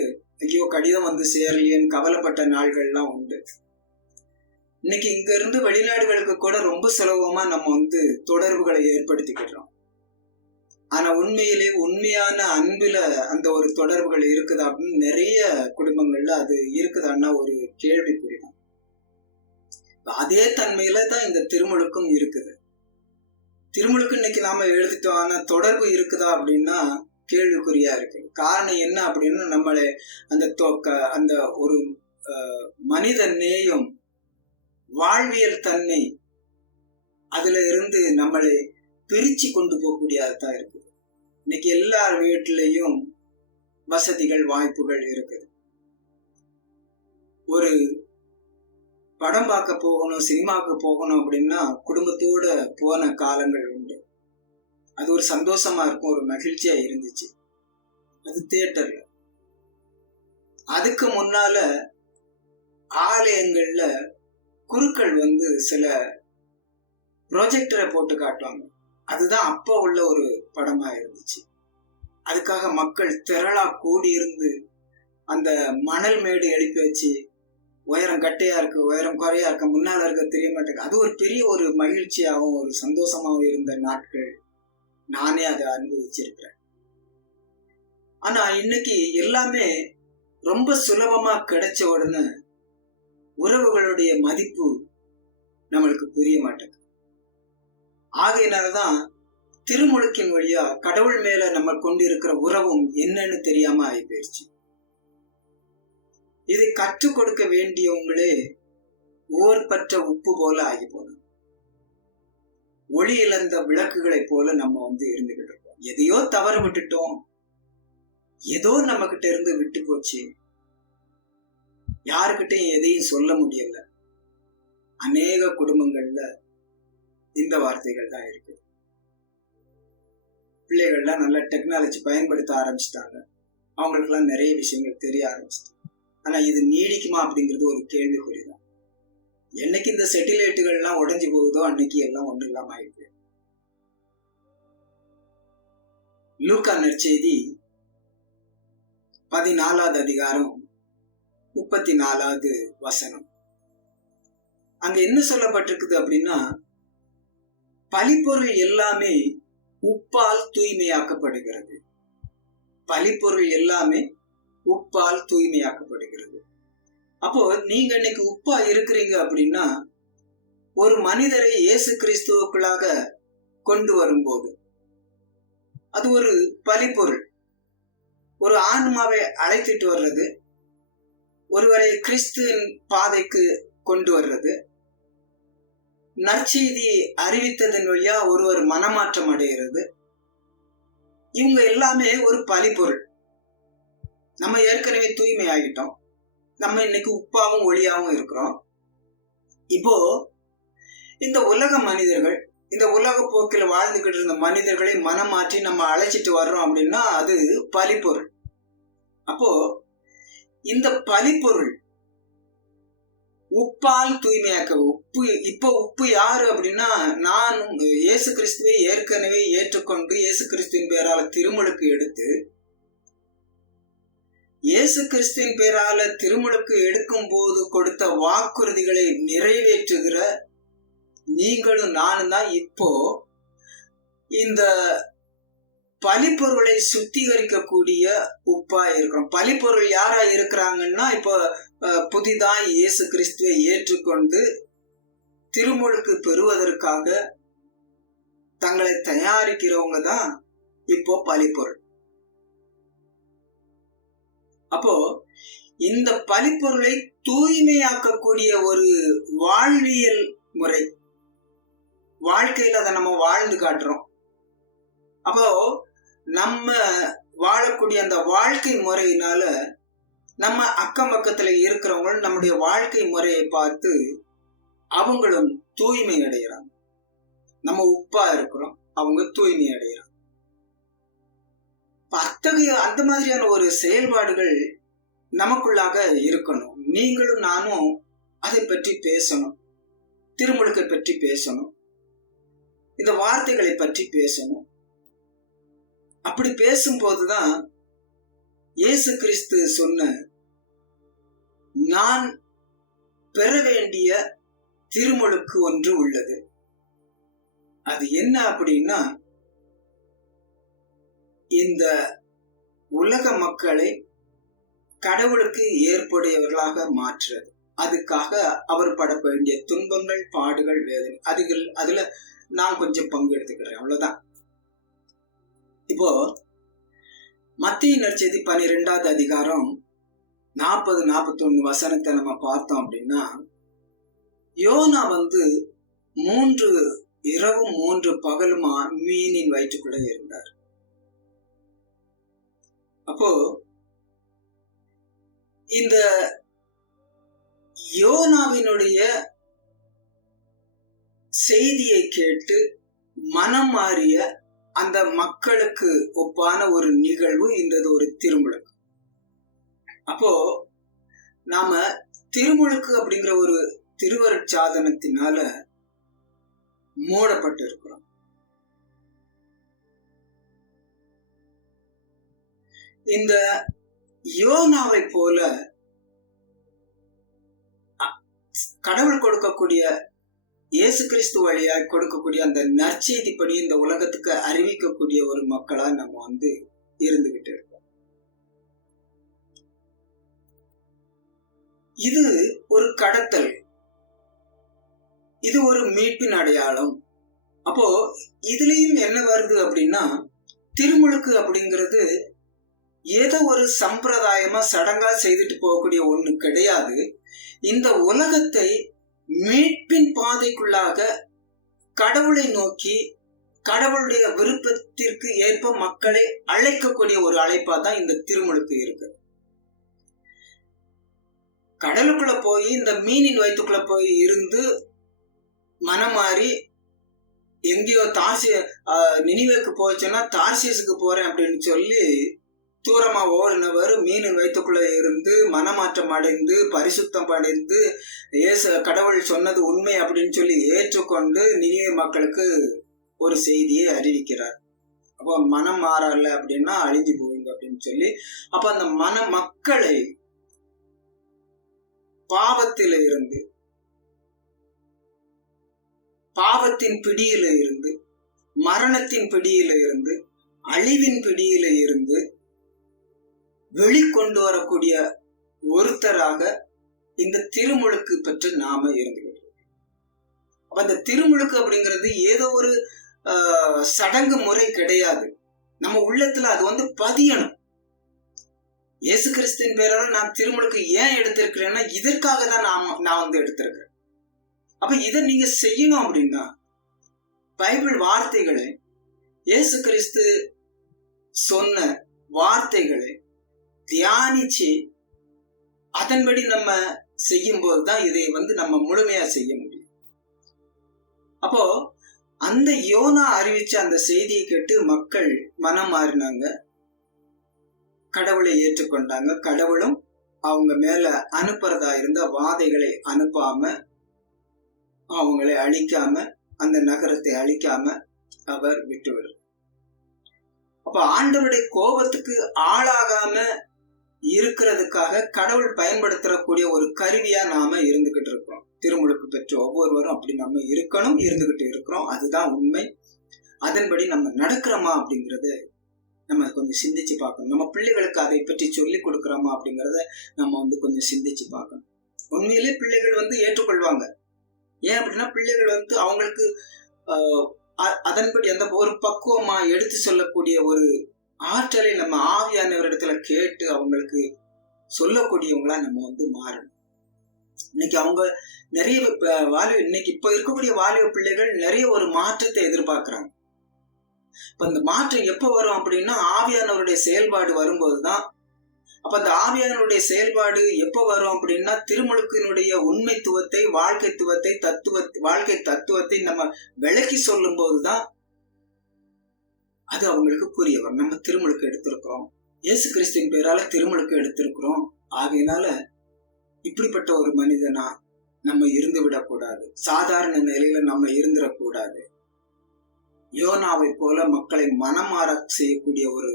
ஐயோ கடிதம் சேரலையேன்னு கவலைப்பட்ட நாள்கள்லாம் உண்டு. இன்னைக்கு இங்க இருந்து வெளிநாடுகளுக்கு கூட ரொம்ப சுலபமா நம்ம தொடர்புகளை ஏற்படுத்திக்கிறோம். ஆனா உண்மையிலே உண்மையான அன்புல அந்த ஒரு தொடர்புகள் இருக்குதா அப்படின்னு நிறைய குடும்பங்கள்ல அது இருக்குதான்னா ஒரு கேள்விக்குறிதான். அதே தன்மையில தான் இந்த திருமுழுக்கும் இருக்குது. திருமுழுக்கு இன்னைக்கு நாம எழுதிட்டோம், ஆனா தொடர்பு இருக்குதா அப்படின்னா கேள்விக்குறியா இருக்கு. காரணம் என்ன அப்படின்னா, நம்மளை அந்த ஒரு மனித நேயம், வாழ்வியல் தன்மை அதுல இருந்து நம்மளை பிரிச்சு கொண்டு போகக்கூடியதான் இருக்குது. இன்னைக்கு எல்லார் வீட்டிலையும் வசதிகள் வாய்ப்புகள் இருக்குது. ஒரு படம் பார்க்க போகணும், சினிமாவுக்கு போகணும் அப்படின்னா குடும்பத்தோட போன காலங்கள் உண்டு. அது ஒரு சந்தோஷமா இருக்கும், ஒரு மகிழ்ச்சியா இருந்துச்சு. அது தியேட்டர்ல. அதுக்கு முன்னால ஆலயங்கள்ல குருக்கள் சில ப்ரொஜெக்டரை போட்டு காட்டுவாங்க. அதுதான் அப்ப உள்ள ஒரு படமா இருந்துச்சு. அதுக்காக மக்கள் திரளா கூடி இருந்து அந்த மணல் மேடு எழுப்பி வச்சு, உயரம் கட்டையா இருக்கு, உயரம் குறையா இருக்கு, முன்னால இருக்க தெரிய மாட்டேங்குது. அது ஒரு பெரிய ஒரு மகிழ்ச்சியாகவும் ஒரு சந்தோஷமாகவும் இருந்த நாட்கள். நானே அதை அனுபவிச்சிருக்கிறேன். ஆனா இன்னைக்கு எல்லாமே ரொம்ப சுலபமா கிடைச்ச உடனே உறவுகளுடைய மதிப்பு நம்மளுக்கு புரிய மாட்டேங்குது. ஆகையினாலதான் திருமுழுக்கின் வழியா கடவுள் மேல நம்ம கொண்டிருக்கிற உறவும் என்னன்னு தெரியாம ஆகி போயிடுச்சு. இதை கற்றுக் கொடுக்க வேண்டியவங்களே ஓர்பற்ற உப்பு போல ஆகி போனோம். ஒளி இழந்த விளக்குகளை போல நம்ம இருந்துகிட்டு இருக்கோம். எதையோ தவறு விட்டுட்டோம், ஏதோ நம்ம கிட்ட இருந்து விட்டு போச்சு, யாருக்கிட்டையும் எதையும் சொல்ல முடியல. அநேக குடும்பங்கள்ல இந்த வார்த்தைகள் தான் இருக்கு. பிள்ளைகள்லாம் நல்ல டெக்னாலஜி பயன்படுத்த ஆரம்பிச்சிட்டாங்க, அவங்களுக்கு எல்லாம் நிறைய விஷயங்கள் தெரிய ஆரம்பிச்சிட்டாங்க. ஆனா இது நீடிக்குமா அப்படிங்கிறது ஒரு கேள்விக்குறிதான். என்னைக்கு இந்த செட்டிலைட்டுகள் எல்லாம் உடைஞ்சு போகுதோ அன்னைக்கு எல்லாம் ஒண்ணு இல்லாம ஆயிடுது. லூக்கா நற்செய்தி 14வது அதிகாரம் 34வது வசனம். அங்க என்ன சொல்லப்பட்டிருக்குது அப்படின்னா, பலிப்பொருள் எல்லாமே உப்பால் தூய்மையாக்கப்படுகிறது. பலிப்பொருள் எல்லாமே உப்பால் தூய்மையாக்கப்படுகிறது. அப்போ நீங்க இன்னைக்கு உப்பா இருக்கிறீங்க அப்படின்னா, ஒரு மனிதரை இயேசு கிறிஸ்துவுக்குள்ளாக கொண்டு வரும்போது அது ஒரு பலிப்பொருள். ஒரு ஆன்மாவை அழைத்துட்டு வர்றது, ஒருவரை கிறிஸ்துவின் பாதைக்கு கொண்டு வர்றது, நற்செய்தி அறிவித்ததன் வழியா ஒருவர் மனமாற்றம் அடைகிறது, இவங்க எல்லாமே ஒரு பலிப்பொருள். நம்ம ஏற்கனவே தூய்மை ஆகிட்டோம், நம்ம இன்னைக்கு உப்பாவும் ஒளியாவும் இருக்கிறோம். இப்போ இந்த உலக மனிதர்கள், இந்த உலக போக்கில் வாழ்ந்துகிட்டு இருந்த மனிதர்களை மனமாற்றி நம்ம அழைச்சிட்டு வர்றோம் அப்படின்னா அது பலிப்பொருள். அப்போ இந்த பலிப்பொருள் உப்பால் தூய்மையாக்க, உப்பு யாரு அப்படின்னா, நான் இயேசு கிறிஸ்துவை ஏற்கனவே ஏற்றுக்கொண்டு இயேசு கிறிஸ்துவின் பேரால திருமுழுக்கு எடுத்து, இயேசு கிறிஸ்துவின் பேரால திருமுழுக்கு எடுக்கும் போது கொடுத்த வாக்குறுதிகளை நிறைவேற்றுகிற நீங்களும் நானும் தான் இப்போ இந்த பலிப்பொருளை சுத்திகரிக்கக்கூடிய உப்பா இருக்கிறோம். பலிப்பொருள் யாரா இருக்கிறாங்கன்னா, இப்போ புதிதாய் இயேசு கிறிஸ்துவை ஏற்றுக்கொண்டு திருமுழுக்கு பெறுவதற்காக தங்களை தயாரிக்கிறவங்க தான் இப்போ பலிப்பொருள். அப்போ இந்த பலிப்பொருளை தூய்மையாக்கக்கூடிய ஒரு வாழ்வியல் முறை, வாழ்க்கையில அதை நம்ம வாழ்ந்து காட்டுறோம். அப்போ நம்ம வாழக்கூடிய அந்த வாழ்க்கை முறையினால நம்ம அக்கம் பக்கத்துல இருக்கிறவங்களும் நம்முடைய வாழ்க்கை முறையை பார்த்து அவங்களும் தூய்மை அடைகிறாங்க. நம்ம உப்பா இருக்கிறோம், அவங்க தூய்மை அடைகிறாங்க. அத்தகைய அந்த மாதிரியான ஒரு செயல்பாடுகள் நமக்குள்ளாக இருக்கணும். நீங்களும் நானும் அதை பற்றி பேசணும், திருமுழுக்கை பற்றி பேசணும், இந்த வார்த்தைகளை பற்றி பேசணும். அப்படி பேசும்போதுதான் இயேசு கிறிஸ்து சொன்ன, நான் பெற வேண்டிய திருமுழுக்கு ஒன்று உள்ளது. அது என்ன அப்படின்னா, இந்த உலக மக்களை கடவுளுக்கு ஏற்புடையவர்களாக மாற்றுறது. அதுக்காக அவர் பட வேண்டிய துன்பங்கள், பாடுகள், வேதனை, அதுல நான் கொஞ்சம் பங்கு எடுத்துக்கிறேன், அவ்வளவுதான். இப்போ மத்தேயு நற்செய்தி 12வது அதிகாரம் 40-41 வசனத்தை நம்ம பார்த்தோம் அப்படின்னா, யோனா 3 இரவும் 3 பகலுமா மீனின் வயிற்றுக்குள்ள இருந்தார். அப்போ இந்த யோனாவினுடைய செய்தியை கேட்டு மனம் மாறிய அந்த மக்களுக்கு ஒப்பான ஒரு நிகழ்வு இந்த ஒரு திருமுழுக்கு. அப்போ நாம திருமுழுக்கு அப்படிங்கிற ஒரு திருவருட்சாதனத்தினால மூடப்பட்டு இருக்கிறோம். இந்த யோனாவை போல கடவுள் கொடுக்கக்கூடிய இயேசு கிறிஸ்து வழியாய் கொடுக்கக்கூடிய அந்த நற்செய்திப்படி இந்த உலகத்துக்கு அறிவிக்கக்கூடிய ஒரு மக்களா நம்ம இருந்துகிட்டு இருக்கோம். இது ஒரு கடத்தல், இது ஒரு மீட்பின் அடையாளம். அப்போ இதுலயும் என்ன வருது அப்படின்னா, திருமுழுக்கு அப்படிங்கிறது ஏதோ ஒரு சம்பிரதாயமா சடங்கா செய்துட்டு போகக்கூடிய ஒண்ணு கிடையாது. இந்த உலகத்தை மீட்பின் பாதைக்குள்ளாக கடவுளை நோக்கி கடவுளுடைய விருப்பத்திற்கு ஏற்ப மக்களை அழைக்கக்கூடிய ஒரு அழைப்பா தான் இந்த திருமுழுக்கு இருக்கு. கடலுக்குள்ள போய் இந்த மீனின் வயிற்றுக்குள்ள போய் இருந்து மனமாறி எங்கேயோ நினிவேக்கு போச்சுன்னா தார்சியஸுக்கு போறேன் அப்படின்னு சொல்லி தூரமா ஓடினவர் மீனின் வயிற்றுக்குள்ள இருந்து மனமாற்றம் அடைந்து பரிசுத்தம் அடைந்து கடவுள் சொன்னது உண்மை அப்படின்னு சொல்லி ஏற்றுக்கொண்டு நினிவே மக்களுக்கு ஒரு செய்தியை அறிவிக்கிறார். அப்போ மனம் மாறல அப்படின்னா அழிஞ்சு போகுங்க அப்படின்னு சொல்லி, அப்ப அந்த மக்களை பாவத்தில இருந்து, பாவத்தின் பிடியில இருந்து, மரணத்தின் பிடியில இருந்து, அழிவின் பிடியில இருந்து வெளிக்கொண்டு வரக்கூடிய ஒருத்தராக இந்த திருமுழுக்கு பெற்று நாம இருந்துகிட்டு. அப்ப அந்த திருமுழுக்கு அப்படிங்கிறது ஏதோ ஒரு சடங்கு முறை கிடையாது. நம்ம உள்ளத்துல அது பதியணும். இயேசு கிறிஸ்துவின் பேரால நான் திருமுழுக்கு ஏன் எடுத்திருக்கிறேன்னா இதற்காக தான் நான் எடுத்திருக்கிறேன். அப்ப இதை நீங்க செய்யணும் அப்படின்னா பைபிள் வார்த்தைகளை, இயேசு கிறிஸ்து சொன்ன வார்த்தைகளை தியானிச்சு அதன்படி நம்ம செய்யும் போதுதான் இதை நம்ம முழுமையா செய்ய முடியும். அப்போ அந்த யோனா அறிவிச்ச அந்த செய்தியை கேட்டு மக்கள் மனம் மாறினாங்க, கடவுளை ஏற்றுக்கொண்டாங்க. கடவுளும் அவங்க மேல அனுப்புறதா இருந்த வாதைகளை அனுப்பாம, அவங்களை அழிக்காம, அந்த நகரத்தை அழிக்காம அவர் விட்டுவிடும். அப்ப ஆண்டவருடைய கோபத்துக்கு ஆளாகாம இருக்கிறதுக்காக கடவுள் பயன்படுத்தக்கூடிய ஒரு கருவியா நாம இருந்துகிட்டு இருக்கிறோம். திருமுழுக்கு பெற்ற ஒவ்வொருவரும் அப்படி நம்ம இருக்கணும், இருந்துகிட்டு இருக்கிறோம். அதுதான் உண்மை. அதன்படி நம்ம நடக்கிறோமா அப்படிங்கறத நம்ம கொஞ்சம் சிந்திச்சு பார்க்கணும். நம்ம பிள்ளைகளுக்கு அதை பற்றி சொல்லி கொடுக்கிறோமா அப்படிங்கறத நம்ம கொஞ்சம் சிந்திச்சு பார்க்கணும். உண்மையிலே பிள்ளைகள் ஏற்றுக்கொள்வாங்க. ஏன் அப்படின்னா பிள்ளைகள் அவங்களுக்கு அதன்படி அந்த ஒரு பக்குவமா எடுத்து சொல்லக்கூடிய ஒரு ஆற்றலை நம்ம ஆவியானவரிடத்துல கேட்டு அவங்களுக்கு சொல்லக்கூடியவங்களா நம்ம மாறணும். இன்னைக்கு அவங்க நிறைய இன்னைக்கு இப்ப இருக்கக்கூடிய வாலிப பிள்ளைகள் நிறைய ஒரு மாற்றத்தை எதிர்பார்க்கிறாங்க. இப்ப அந்த மாற்றம் எப்ப வரும் அப்படின்னா ஆவியானவருடைய செயல்பாடு வரும்போதுதான். அப்ப அந்த ஆவியானவருடைய செயல்பாடு எப்ப வரும் அப்படின்னா திருமுழுக்கினுடைய உண்மைத்துவத்தை, வாழ்க்கை தத்துவத்தை நம்ம விளக்கி சொல்லும் போதுதான் அது அவங்களுக்கு புரிய வரும். நம்ம திருமுழுக்கு எடுத்திருக்கிறோம், இயேசு கிறிஸ்துவின் பேரால திருமுழுக்கு எடுத்திருக்கிறோம். ஆகையினால இப்படிப்பட்ட ஒரு மனிதனா நம்ம இருந்து விடக்கூடாது. சாதாரண நிலையில நம்ம இருந்துடக்கூடாது. யோனாவை போல மக்களை மனம் மாற செய்யக்கூடிய ஒரு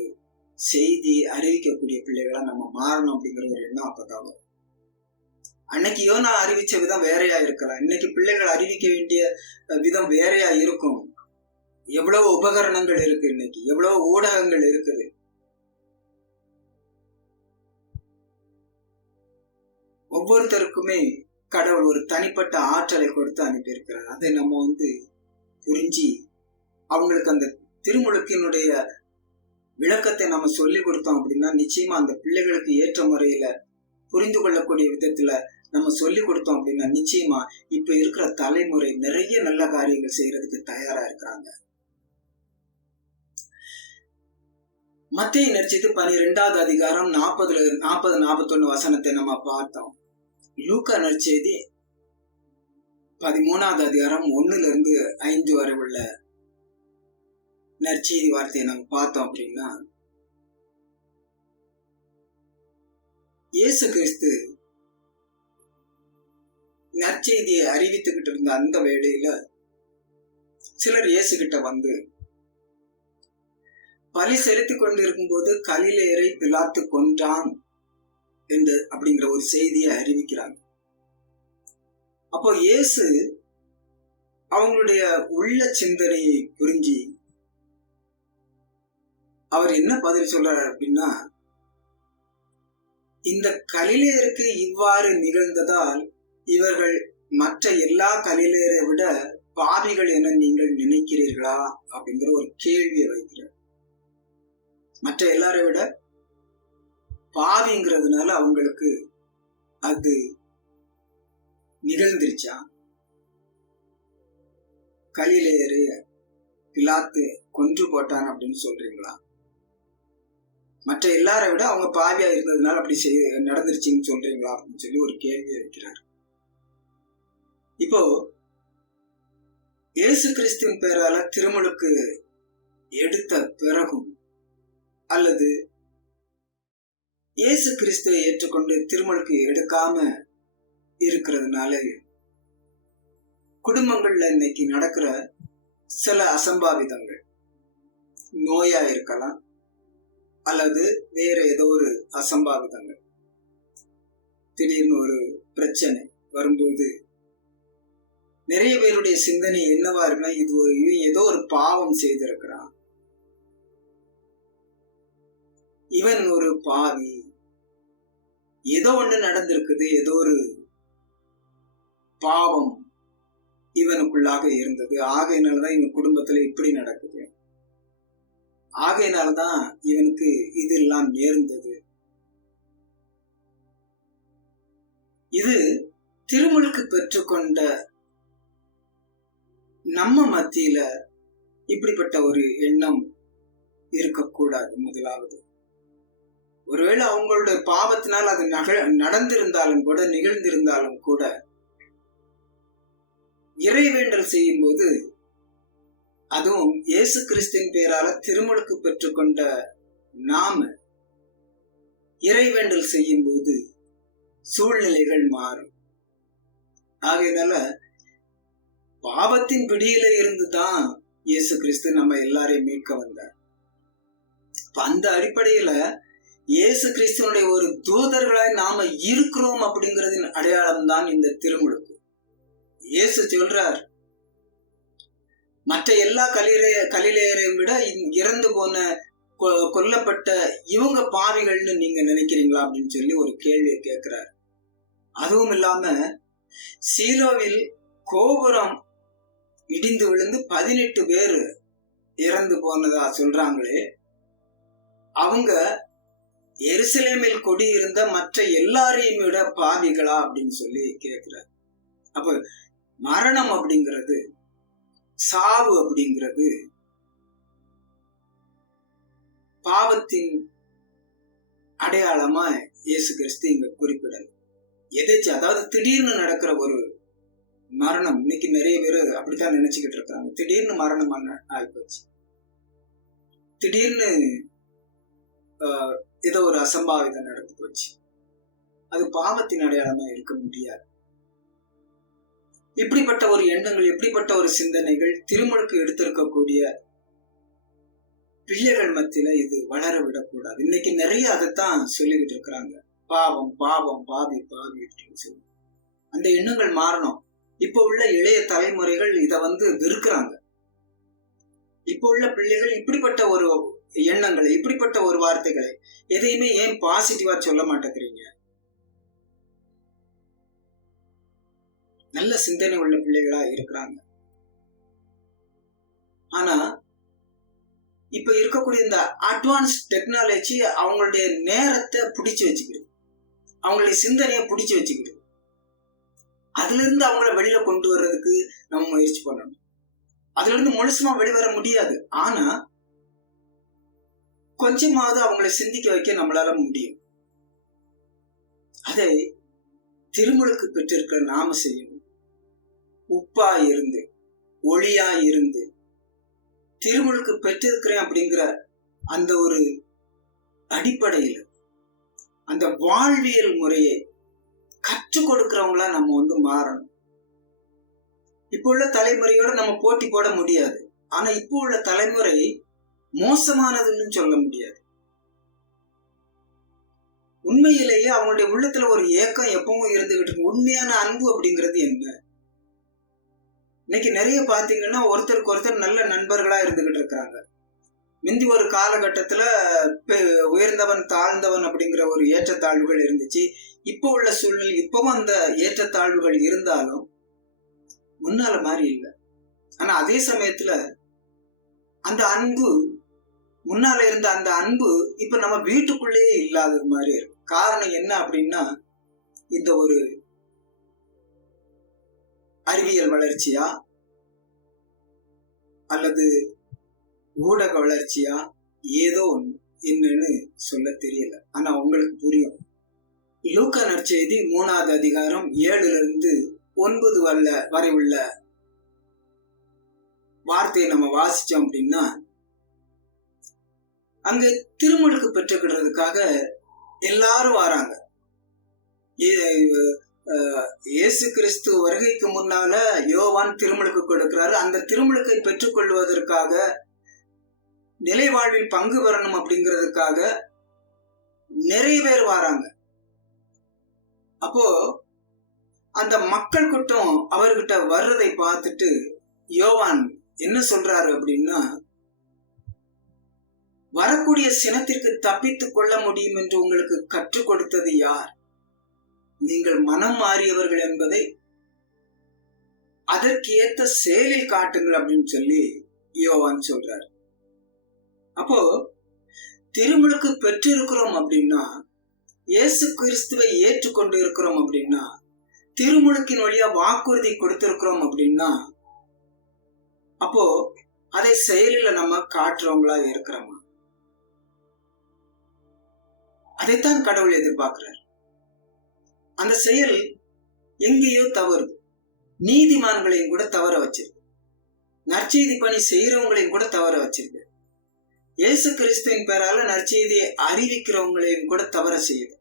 செய்தி அறிவிக்கக்கூடிய பிள்ளைகளா நம்ம மாறணும் அப்படிங்கிற ஒரு எண்ணம் அப்பதான் வரும். அன்னைக்கு யோனா அறிவிச்ச விதம் வேறையா இருக்கலாம், இன்னைக்கு பிள்ளைகள் அறிவிக்க வேண்டிய விதம் வேறையா இருக்கும். எவ்வளவு உபகரணங்கள் இருக்கு, இன்னைக்கு எவ்வளவு ஊடகங்கள் இருக்குது. ஒவ்வொருத்தருக்குமே கடவுள் ஒரு தனிப்பட்ட ஆற்றலை கொடுத்து அனுப்பியிருக்கிறார். அதை நம்ம புரிஞ்சு அவங்களுக்கு அந்த திருமுழுக்கினுடைய விளக்கத்தை நம்ம சொல்லி கொடுத்தோம் அப்படின்னா நிச்சயமா அந்த பிள்ளைகளுக்கு ஏற்ற முறையில புரிந்து கொள்ளக்கூடிய விதத்துல நம்ம சொல்லி கொடுத்தோம் அப்படின்னா நிச்சயமா இப்ப இருக்கிற தலைமுறை நிறைய நல்ல காரியங்கள் செய்யறதுக்கு தயாரா இருக்கிறாங்க. மத்தேயு நற்செய்தி 12வது அதிகாரம் 40-41 வசனத்தை நம்ம பார்த்தோம். லூக்கா நற்செய்தி 13வது அதிகாரம் 1-5 வரை உள்ள நற்செய்தி வார்த்தையை நம்ம பார்த்தோம் அப்படின்னா, இயேசு கிறிஸ்து நற்செய்தியை அறிவித்துக்கிட்டு இருந்த அந்த வேளையில சிலர் இயேசு கிட்ட வந்து பலி செலுத்தி கொண்டிருக்கும் போது கலிலேயரை பிலாத்து கொன்றான் என்று அப்படிங்கிற ஒரு செய்தியை அறிவிக்கிறாங்க. அப்போ இயேசு அவங்களுடைய உள்ள சிந்தனையை புரிஞ்சு அவர் என்ன பதில் சொல்றாரு அப்படின்னா, இந்த கலிலேயருக்கு இவ்வாறு நிகழ்ந்ததால் இவர்கள் மற்ற எல்லா கலிலேயரை விட பாவிகள் என நீங்கள் நினைக்கிறீர்களா அப்படிங்கிற ஒரு கேள்வியை வைக்கிறார். மற்ற எல்லாரை விட பாவிங்கிறதுனால அவங்களுக்கு அது நிகழ்ந்துருச்சா? கலிலேயரை பிலாத்து கொன்று போட்டான் அப்படின்னு சொல்றீங்களா? மற்ற எல்லாரை விட அவங்க பாவியா இருந்ததுனால அப்படி நடந்துருச்சுன்னு சொல்றீங்களா அப்படின்னு சொல்லி ஒரு கேள்வி வைக்கிறார். இப்போ இயேசு கிறிஸ்துவின் பேரால திருமுழுக்கு எடுத்த பிறகும் அல்லது இயேசு கிறிஸ்துவை ஏற்றுக்கொண்டு திருமுழுக்கு எடுக்காம இருக்கிறதுனால குடும்பங்கள்ல இன்னைக்கு நடக்கிற சில அசம்பாவிதங்கள், நோயா இருக்கலாம் அல்லது வேற ஏதோ ஒரு அசம்பாவிதங்கள், திடீர்னு ஒரு பிரச்சனை வரும்போது நிறைய பேருடைய சிந்தனை என்னவா இருக்குன்னா, இது ஏதோ ஒரு பாவம் செய்திருக்கிறான், இவன் ஒரு பாவி, ஏதோ ஒண்ணு நடந்திருக்குது, ஏதோ ஒரு பாவம் இவனுக்குள்ளாக இருந்தது, ஆகையினாலதான் இவன் குடும்பத்துல இப்படி நடக்குது, ஆகையினாலதான் இவனுக்கு இதெல்லாம் நேர்ந்தது. இது திருமுழுக்கு பெற்றுக்கொண்ட நம்ம மத்தியில இப்படிப்பட்ட ஒரு எண்ணம் இருக்கக்கூடாது. முதலாவது, ஒருவேளை அவங்களுடைய பாவத்தினால் அது நடந்திருந்தாலும் கூட, நிகழ்ந்திருந்தாலும் கூட, இறைவேண்டல் செய்யும் போது, அதுவும் இயேசு கிறிஸ்துவின் பேரால திருமுழுக்கு பெற்றுக்கொண்ட நாம இறைவேண்டல் செய்யும் போது சூழ்நிலைகள் மாறும். ஆகையினால பாவத்தின் பிடியில இருந்துதான் இயேசு கிறிஸ்து நம்ம எல்லாரையும் மீட்க வந்தார். அந்த அடிப்படையில இயேசு கிறிஸ்துவனுடைய ஒரு தூதர்களாய் நாம இருக்கிறோம் அப்படிங்கறதின் அடையாளம் தான் இந்த திருமுழுக்கு. இயேசு சொல்றார், மற்ற எல்லா கலிலேயரையும் விட இறந்து போன கொல்லப்பட்ட இவங்க பாவிகள்னு நீங்க நினைக்கிறீங்களா அப்படின்னு சொல்லி ஒரு கேள்வியை கேட்கிறார். அதுவும் இல்லாம சீலோவில் கோபுரம் இடிந்து விழுந்து 18 பேர் இறந்து போனதா சொல்றாங்களே, அவங்க எருசலேமில் குடியிருந்த மற்ற எல்லாரையும் விட பாவிகளா அப்படின்னு சொல்லி கேட்கிறார். அப்ப மரணம் அப்படிங்கிறது, சாவு அப்படிங்கிறது பாவத்தின் அடையாளமா இயேசு கிறிஸ்து இங்க குறிப்பிடல. எதாச்சும், அதாவது திடீர்னு நடக்கிற ஒரு மரணம். இன்னைக்கு நிறைய பேர் அப்படித்தான் நினைச்சுக்கிட்டு இருக்காங்க. திடீர்னு மரணம் ஆயிப்போச்சு, திடீர்னு ஏதோ ஒரு அசம்பாவிதம் நடந்து போச்சு, அது பாவத்தின் அடையாளமா இருக்க முடியாது. இப்படிப்பட்ட ஒரு எண்ணங்கள், இப்படிப்பட்ட ஒரு சிந்தனைகள் திருமுழுக்கு எடுத்திருக்கக்கூடிய பிள்ளைகள் மத்தியில இது வளர விடக்கூடாது. இன்னைக்கு நிறைய அதைத்தான் சொல்லிக்கிட்டு இருக்கிறாங்க, பாவம் பாவம், பாவி பாவி அப்படின்னு சொல்லி. அந்த எண்ணங்கள் மாறணும். இப்போ உள்ள இளைய தலைமுறைகள் இத வெறுக்கிறாங்க. இப்போ உள்ள பிள்ளைகள் இப்படிப்பட்ட ஒரு எண்ணங்களை, இப்படிப்பட்ட ஒரு வார்த்தைகளை எதையுமே ஏன் பாசிட்டிவா சொல்ல மாட்டேங்கிறீங்க? நல்ல சிந்தனை உள்ள பிள்ளைகளா இருக்கிறாங்க. ஆனா இப்ப இருக்கக்கூடிய இந்த அட்வான்ஸ் டெக்னாலஜி அவங்களுடைய நேரத்தை பிடிச்சு வச்சுக்கிது, அவங்களுடைய சிந்தனையை பிடிச்சு வச்சுக்கிது. அதுல இருந்து அவங்கள வெளியில கொண்டு வர்றதுக்கு நம்ம முயற்சி பண்ணணும். அதுல இருந்து முழுசுமா வெளிவர முடியாது, ஆனா கொஞ்சமாவது அவங்களை சிந்திக்க வைக்க நம்மளால முடியும். அதை திருமுழுக்கு பெற்றிருக்கிற நாம செய்யணும். உப்பா இருந்து, ஒளியா இருந்து, திருமுழுக்கு பெற்றிருக்கிறேன் அப்படிங்கிற அந்த ஒரு அடிப்படையில் அந்த வாழ்வியல் முறையை கற்றுக் கொடுக்கிறவங்களா நம்ம மாறணும். இப்போ உள்ள தலைமுறையோட நம்ம போட்டி போட முடியாது. ஆனா இப்போ உள்ள தலைமுறை மோசமானதுன்னு சொல்ல முடியாது. உண்மையிலேயே அவங்களுடைய உள்ளத்துல ஒரு ஏக்கம் எப்பவும் இருந்துகிட்டு இருக்கு. உண்மையான அன்பு அப்படிங்கிறது என்ன? இன்னைக்கு நிறைய பாத்தீங்கன்னா ஒருத்தருக்கு ஒருத்தர் நல்ல நண்பர்களா இருந்துகிட்டு இருக்கிறாங்க. முந்தி ஒரு காலகட்டத்துல உயர்ந்தவன் தாழ்ந்தவன் அப்படிங்கிற ஒரு ஏற்றத்தாழ்வுகள் இருந்துச்சு. இப்போ உள்ள சூழ்நிலை இப்பவும் அந்த ஏற்றத்தாழ்வுகள் இருந்தாலும் முன்னால மாதிரி இல்லை. ஆனா அதே சமயத்துல அந்த அன்பு, முன்னால இருந்த அந்த அன்பு இப்ப நம்ம வீட்டுக்குள்ளேயே இல்லாதது மாதிரி இருக்கு. காரணம் என்ன அப்படின்னா, இந்த ஒரு அறிவியல் வளர்ச்சியா அல்லது ஊடக வளர்ச்சியா ஏதோ ஒண்ணு, என்னன்னு சொல்ல தெரியல. ஆனா உங்களுக்கு புரியும். லூக்கா நற்செய்தி 3வது அதிகாரம் 7-9 வரை உள்ள வார்த்தையை நம்ம வாசிச்சோம் அப்படின்னா, அங்க திருமுழுக்கு பெற்றுக்கிறதுக்காக எல்லாரும் வராங்க. இயேசு கிறிஸ்து வருகைக்கு முன்னால யோவான் திருமுழுக்கு கொடுக்கிறாரு. அந்த திருமுழுக்கை பெற்றுக் கொள்வதற்காக, நிலை வாழ்வில் பங்கு பெறணும் அப்படிங்கிறதுக்காக நிறைய பேர் வராங்க. அப்போ அந்த மக்கள் கூட்டம் அவர்கிட்ட வர்றதை பார்த்துட்டு யோவான் என்ன சொல்றாரு அப்படின்னா, வரக்கூடிய சினத்திற்கு தப்பித்துக் கொள்ள முடியும் என்று உங்களுக்கு கற்றுக் கொடுத்தது யார்? நீங்கள் மனம் மாறியவர்கள் என்பதை அதற்கு ஏற்ற செயலில் காட்டுங்கள் அப்படின்னு சொல்லி யோவான் சொல்றார். அப்போ திருமுழுக்கு பெற்றிருக்கிறோம் அப்படின்னா, இயேசு கிறிஸ்துவை ஏற்றுக்கொண்டு இருக்கிறோம் அப்படின்னா, திருமுழுக்கின் வழியா வாக்குறுதி கொடுத்திருக்கிறோம் அப்படின்னா, அப்போ அதை செயலில நம்ம காட்டுறவங்களா இருக்கிறோமா? அதைத்தான் கடவுள் எதிர்பார்க்கிறார். அந்த செயல் எங்கேயோ தவறுது. நீதிமான்களையும் கூட தவற வச்சிருக்கு. நற்செய்தி பணி செய்யறவங்களையும் கூட தவற வச்சிருக்கு. இயேசு கிறிஸ்துவின் பேரால நற்செய்தியை அறிவிக்கிறவங்களையும் கூட தவற செய்யுது.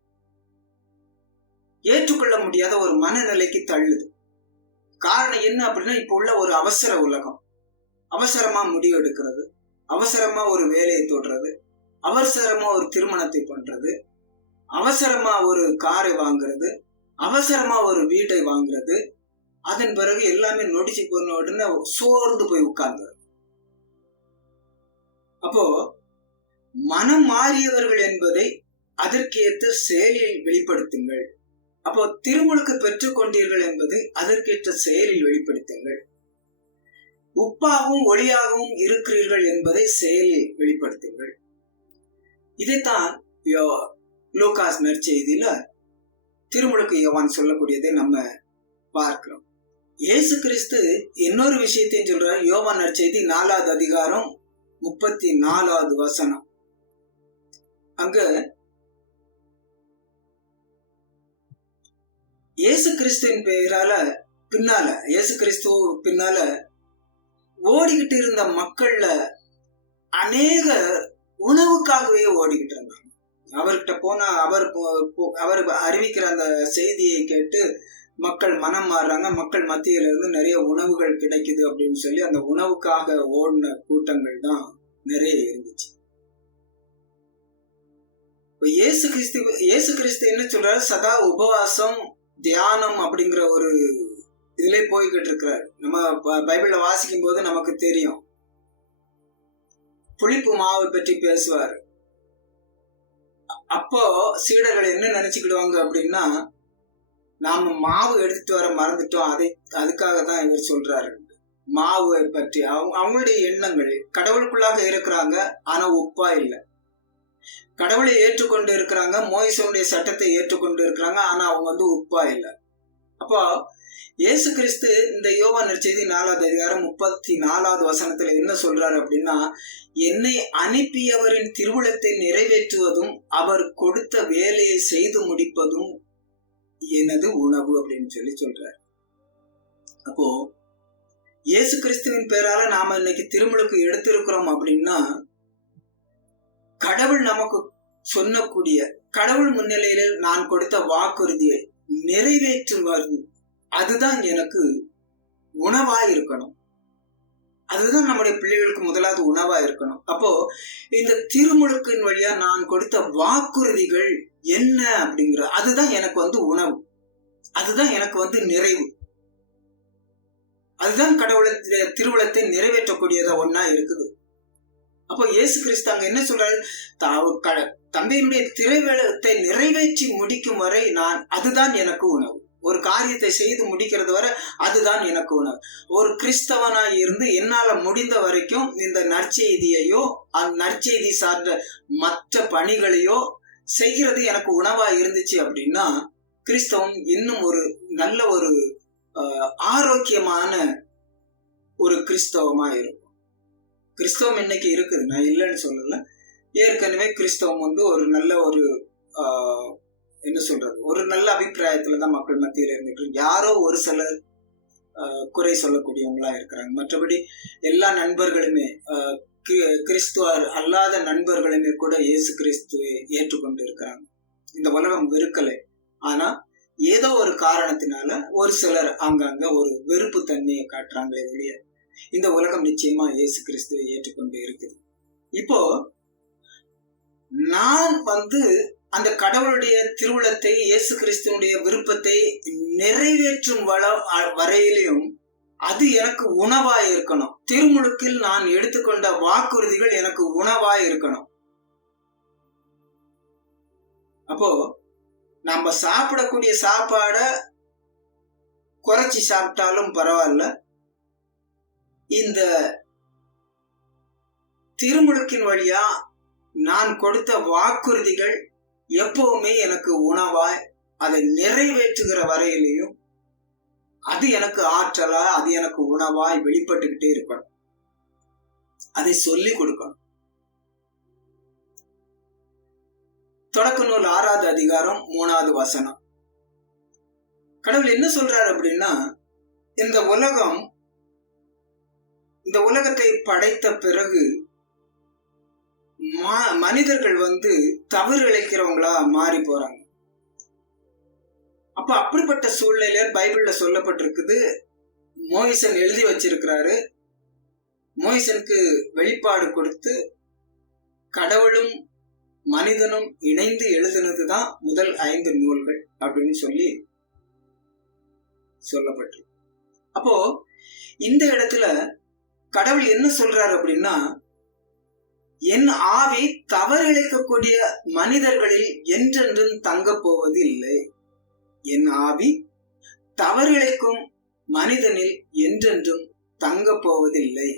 ஏற்றுக்கொள்ள முடியாத ஒரு மனநிலைக்கு தள்ளுது. காரணம் என்ன அப்படின்னா, இப்ப உள்ள ஒரு அவசர உலகம். அவசரமா முடிவு எடுக்கிறது, அவசரமா ஒரு வேலையை தொடுறது, அவசரமா ஒரு திருமணத்தை பண்றது, அவசரமா ஒரு காரை வாங்குறது, அவசரமா ஒரு வீட்டை வாங்குறது, அதன் பிறகு எல்லாமே நொடிச்சு போன உடனே சோர்ந்து போய் உட்கார்ந்து. அப்போ மனம் மாறியவர்கள் என்பதை அதற்கேற்ற செயலில் வெளிப்படுத்துங்கள். அப்போ திருமுழுக்கு பெற்றுக் கொண்டீர்கள் என்பதை அதற்கேற்ற செயலில் வெளிப்படுத்துங்கள். உப்பாகவும் ஒளியாகவும் இருக்கிறீர்கள் என்பதை செயலில் வெளிப்படுத்துங்கள். இதைத்தான் லூகாஸ் நற்செய்தியில திருமுழுக்கு யோவான் சொல்லக்கூடியதை நம்ம பார்க்கிறோம். இயேசு கிறிஸ்து இன்னொரு விஷயத்தையும் சொல்றார். யோவான் நற்செய்தி 4வது அதிகாரம் 34வது வசனம். அங்க இயேசு கிறிஸ்துவின் பெயரால பின்னால, இயேசு கிறிஸ்துவ பின்னால ஓடிக்கிட்டு இருந்த மக்கள்ல அநேக உணவுக்காகவே ஓடிக்கிட்டு இருந்தாங்க. அவர்கிட்ட போனா அவர் அறிவிக்கிற அந்த செய்தியை கேட்டு மக்கள் மனம் மாறுறாங்க. மக்கள் மத்தியில இருந்து நிறைய உணவுகள் கிடைக்குது அப்படின்னு சொல்லி அந்த உணவுக்காக ஓடின கூட்டங்கள் தான் நிறைய இருந்துச்சு. இயேசு கிறிஸ்து என்ன சொல்றாரு? சதா உபவாசம், தியானம் அப்படிங்கிற ஒரு இதுல போய்கிட்டு இருக்கிறார். நம்ம பைபிள்ல வாசிக்கும் போது நமக்கு தெரியும். புளிப்பு மாவை பற்றி பேசுவார். அப்போ சீடர்கள் என்ன நினைச்சுக்கிடுவாங்க அப்படின்னா, நாம மாவு எடுத்துட்டு வர மறந்துட்டோம், அதுக்காக தான் இவர் சொல்றாரு. மாவு பற்றி அவங்களுடைய எண்ணங்கள் கடவுளுக்குள்ளாக இருக்கிறாங்க, ஆனா உப்பா இல்லை. கடவுளை ஏற்றுக்கொண்டு இருக்கிறாங்க, மோசேயுடைய சட்டத்தை ஏற்றுக்கொண்டு இருக்கிறாங்க, ஆனா அவங்க உப்பா இல்லை. அப்போ இயேசு கிறிஸ்து இந்த யோவான் நற்செய்தி 4வது அதிகாரம் 34வது வசனத்துல என்ன சொல்றாரு அப்படின்னா, என்னை அனுப்பியவரின் திருவுளத்தை நிறைவேற்றுவதும் அவர் கொடுத்த வேலையை செய்து முடிப்பதும் எனது உணவு அப்படின்னு சொல்றாரு. அப்போ இயேசு கிறிஸ்துவின் பேரால நாம இன்னைக்கு திருமுழுக்கு எடுத்திருக்கிறோம் அப்படின்னா, கடவுள் நமக்கு சொன்னக்கூடிய, கடவுள் முன்னிலையில நான் கொடுத்த வாக்குறுதியை நிறைவேற்றுவது, அதுதான் எனக்கு உணவா இருக்கணும். அதுதான் நம்முடைய பிள்ளைகளுக்கு முதலாவது உணவா இருக்கணும். அப்போ இந்த திருமுழுக்கின் வழியா நான் கொடுத்த வாக்குறுதிகள் என்ன அப்படிங்கிற, அதுதான் எனக்கு உணவு, அதுதான் எனக்கு நிறைவு, அதுதான் கடவுளுடைய திருவுளத்தை நிறைவேற்றக்கூடியதா ஒன்னா இருக்குது. அப்போ இயேசு கிறிஸ்து அங்க என்ன சொல்றாரு? தந்தையினுடைய திருவிழத்தை நிறைவேற்றி முடிக்கும் வரை அதுதான் எனக்கு உணவு. ஒரு காரியத்தை செய்து முடிக்கிறது வரை அதுதான் எனக்கு உணவு. ஒரு கிறிஸ்தவனாய் இருந்து என்னால முடிந்த வரைக்கும் இந்த நற்செய்தியையோ நற்செய்தி சார்ந்த மற்ற பணிகளையோ செய்கிறது எனக்கு உணவா இருந்துச்சு அப்படின்னா, கிறிஸ்தவம் இன்னும் ஒரு நல்ல ஒரு ஆரோக்கியமான ஒரு கிறிஸ்தவமா இருக்கும். கிறிஸ்தவம் இன்னைக்கு இருக்குது, நான் இல்லைன்னு சொல்லல. ஏற்கனவே கிறிஸ்தவம் ஒரு நல்ல ஒரு என்ன சொல்றது, ஒரு நல்ல அபிப்பிராயத்துலதான் மக்கள் மத்தியில இருந்துட்டு, யாரோ ஒரு சிலர் குறை சொல்லக்கூடியவங்களா இருக்கிறாங்க. மற்றபடி எல்லா நண்பர்களுமே, கிறிஸ்துவர் அல்லாத நண்பர்களுமே கூட இயேசு கிறிஸ்துவை ஏற்றுக்கொண்டு இருக்கிறாங்க. இந்த உலகம் வெறுக்கலை, ஆனா ஏதோ ஒரு காரணத்தினால ஒரு சிலர் அங்கங்க ஒரு வெறுப்பு தன்மையை காட்டுறாங்களே ஒழிய, இந்த உலகம் நிச்சயமா இயேசு கிறிஸ்துவை ஏற்றுக்கொண்டு இருக்குது. இப்போ நான் அந்த கடவுளுடைய திருவுளத்தை, இயேசு கிறிஸ்துவனுடைய விருப்பத்தை நிறைவேற்றும் வரையிலும் அது எனக்கு உணவாய் இருக்கணும். திருமுழுக்கில் நான் எடுத்துக்கொண்ட வாக்குறுதிகள் எனக்கு உணவாய் இருக்கணும். அப்போ நம்ம சாப்பிடக்கூடிய சாப்பாட குறைச்சி சாப்பிட்டாலும் பரவாயில்ல, இந்த திருமுழுக்கின் வழியா நான் கொடுத்த வாக்குறுதிகள் எப்பவுமே எனக்கு உணவாய், அதை நிறைவேற்றுகிற வரையிலையும் அது எனக்கு ஆற்றலா, அது எனக்கு உணவாய் வெளிப்பட்டுக்கிட்டே இருக்கணும். அதை சொல்லி கொடுக்கணும். தொடக்க நூல் 6வது அதிகாரம் 3வது வசனம். கடவுள் என்ன சொல்றாரு அப்படின்னா, இந்த உலகத்தை படைத்த பிறகு மனிதர்கள் தவறு இழைக்கிறவங்களா மாறி போறாங்க. அப்ப அப்படிப்பட்ட சூழ்நிலையில பைபிள்ல சொல்லப்பட்டிருக்குது. மோயிசன் எழுதி வச்சிருக்கிறாரு. மோயிசனுக்கு வெளிப்பாடு கொடுத்து கடவுளும் மனிதனும் இணைந்து எழுதுனதுதான் முதல் 5 நூல்கள் அப்படின்னு சொல்லப்பட்டு. அப்போ இந்த இடத்துல கடவுள் என்ன சொல்றாரு அப்படின்னா, என் ஆவி தவறிழைக்கக்கூடிய மனிதர்களில் என்றென்றும் தங்க போவது இல்லை. என் ஆவி தவறிழைக்கும் மனிதனில் என்றென்றும் தங்க போவதில்லை.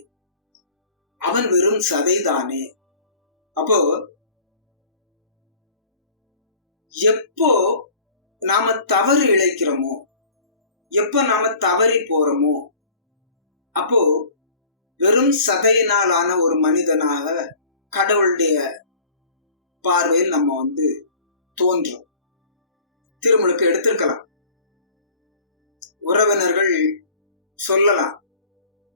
அவன் வெறும் சதைதானே. அப்போ எப்போ நாம தவறு இழைக்கிறோமோ, எப்போ நாம தவறி போறோமோ, அப்போ வெறும் சதையினாலான ஒரு மனிதனாக கடவுளுடைய பார்வையில் நம்ம தோன்றும். திருமுழுக்கு எடுத்திருக்கலாம், உறவினர்கள் சொல்லலாம்,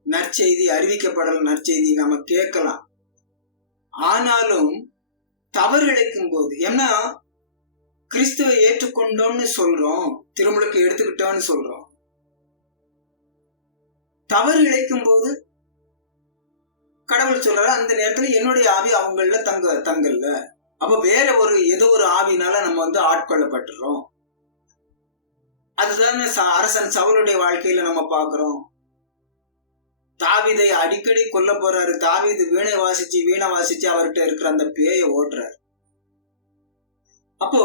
நற்செய்தி அறிவிக்கப்படல, நற்செய்தி நம்ம கேட்கலாம். ஆனாலும் தவறு இழைக்கும் போது, ஏன்னா கிறிஸ்துவை ஏற்றுக்கொண்டோம்னு சொல்றோம், திருமுழுக்கு எடுத்துக்கிட்டோம்னு சொல்றோம். தவறு இழைக்கும் போது கடவுள் சொல்ற அந்த நேரத்துல என்னுடைய ஆவி அவங்கள தங்கல்ல. அப்ப வேற ஏதோ ஒரு ஆவினால நம்ம ஆட்கொள்ளப்பட்டுறோம். அதுதான் அரசன் சவுலுடைய வாழ்க்கையில நம்ம பாக்குறோம். தாவீதை அடிக்கடி கொல்ல போறாரு. தாவீது வீணை வாசிச்சு அவர்கிட்ட இருக்கிற அந்த பேயை ஓட்டுறாரு. அப்போ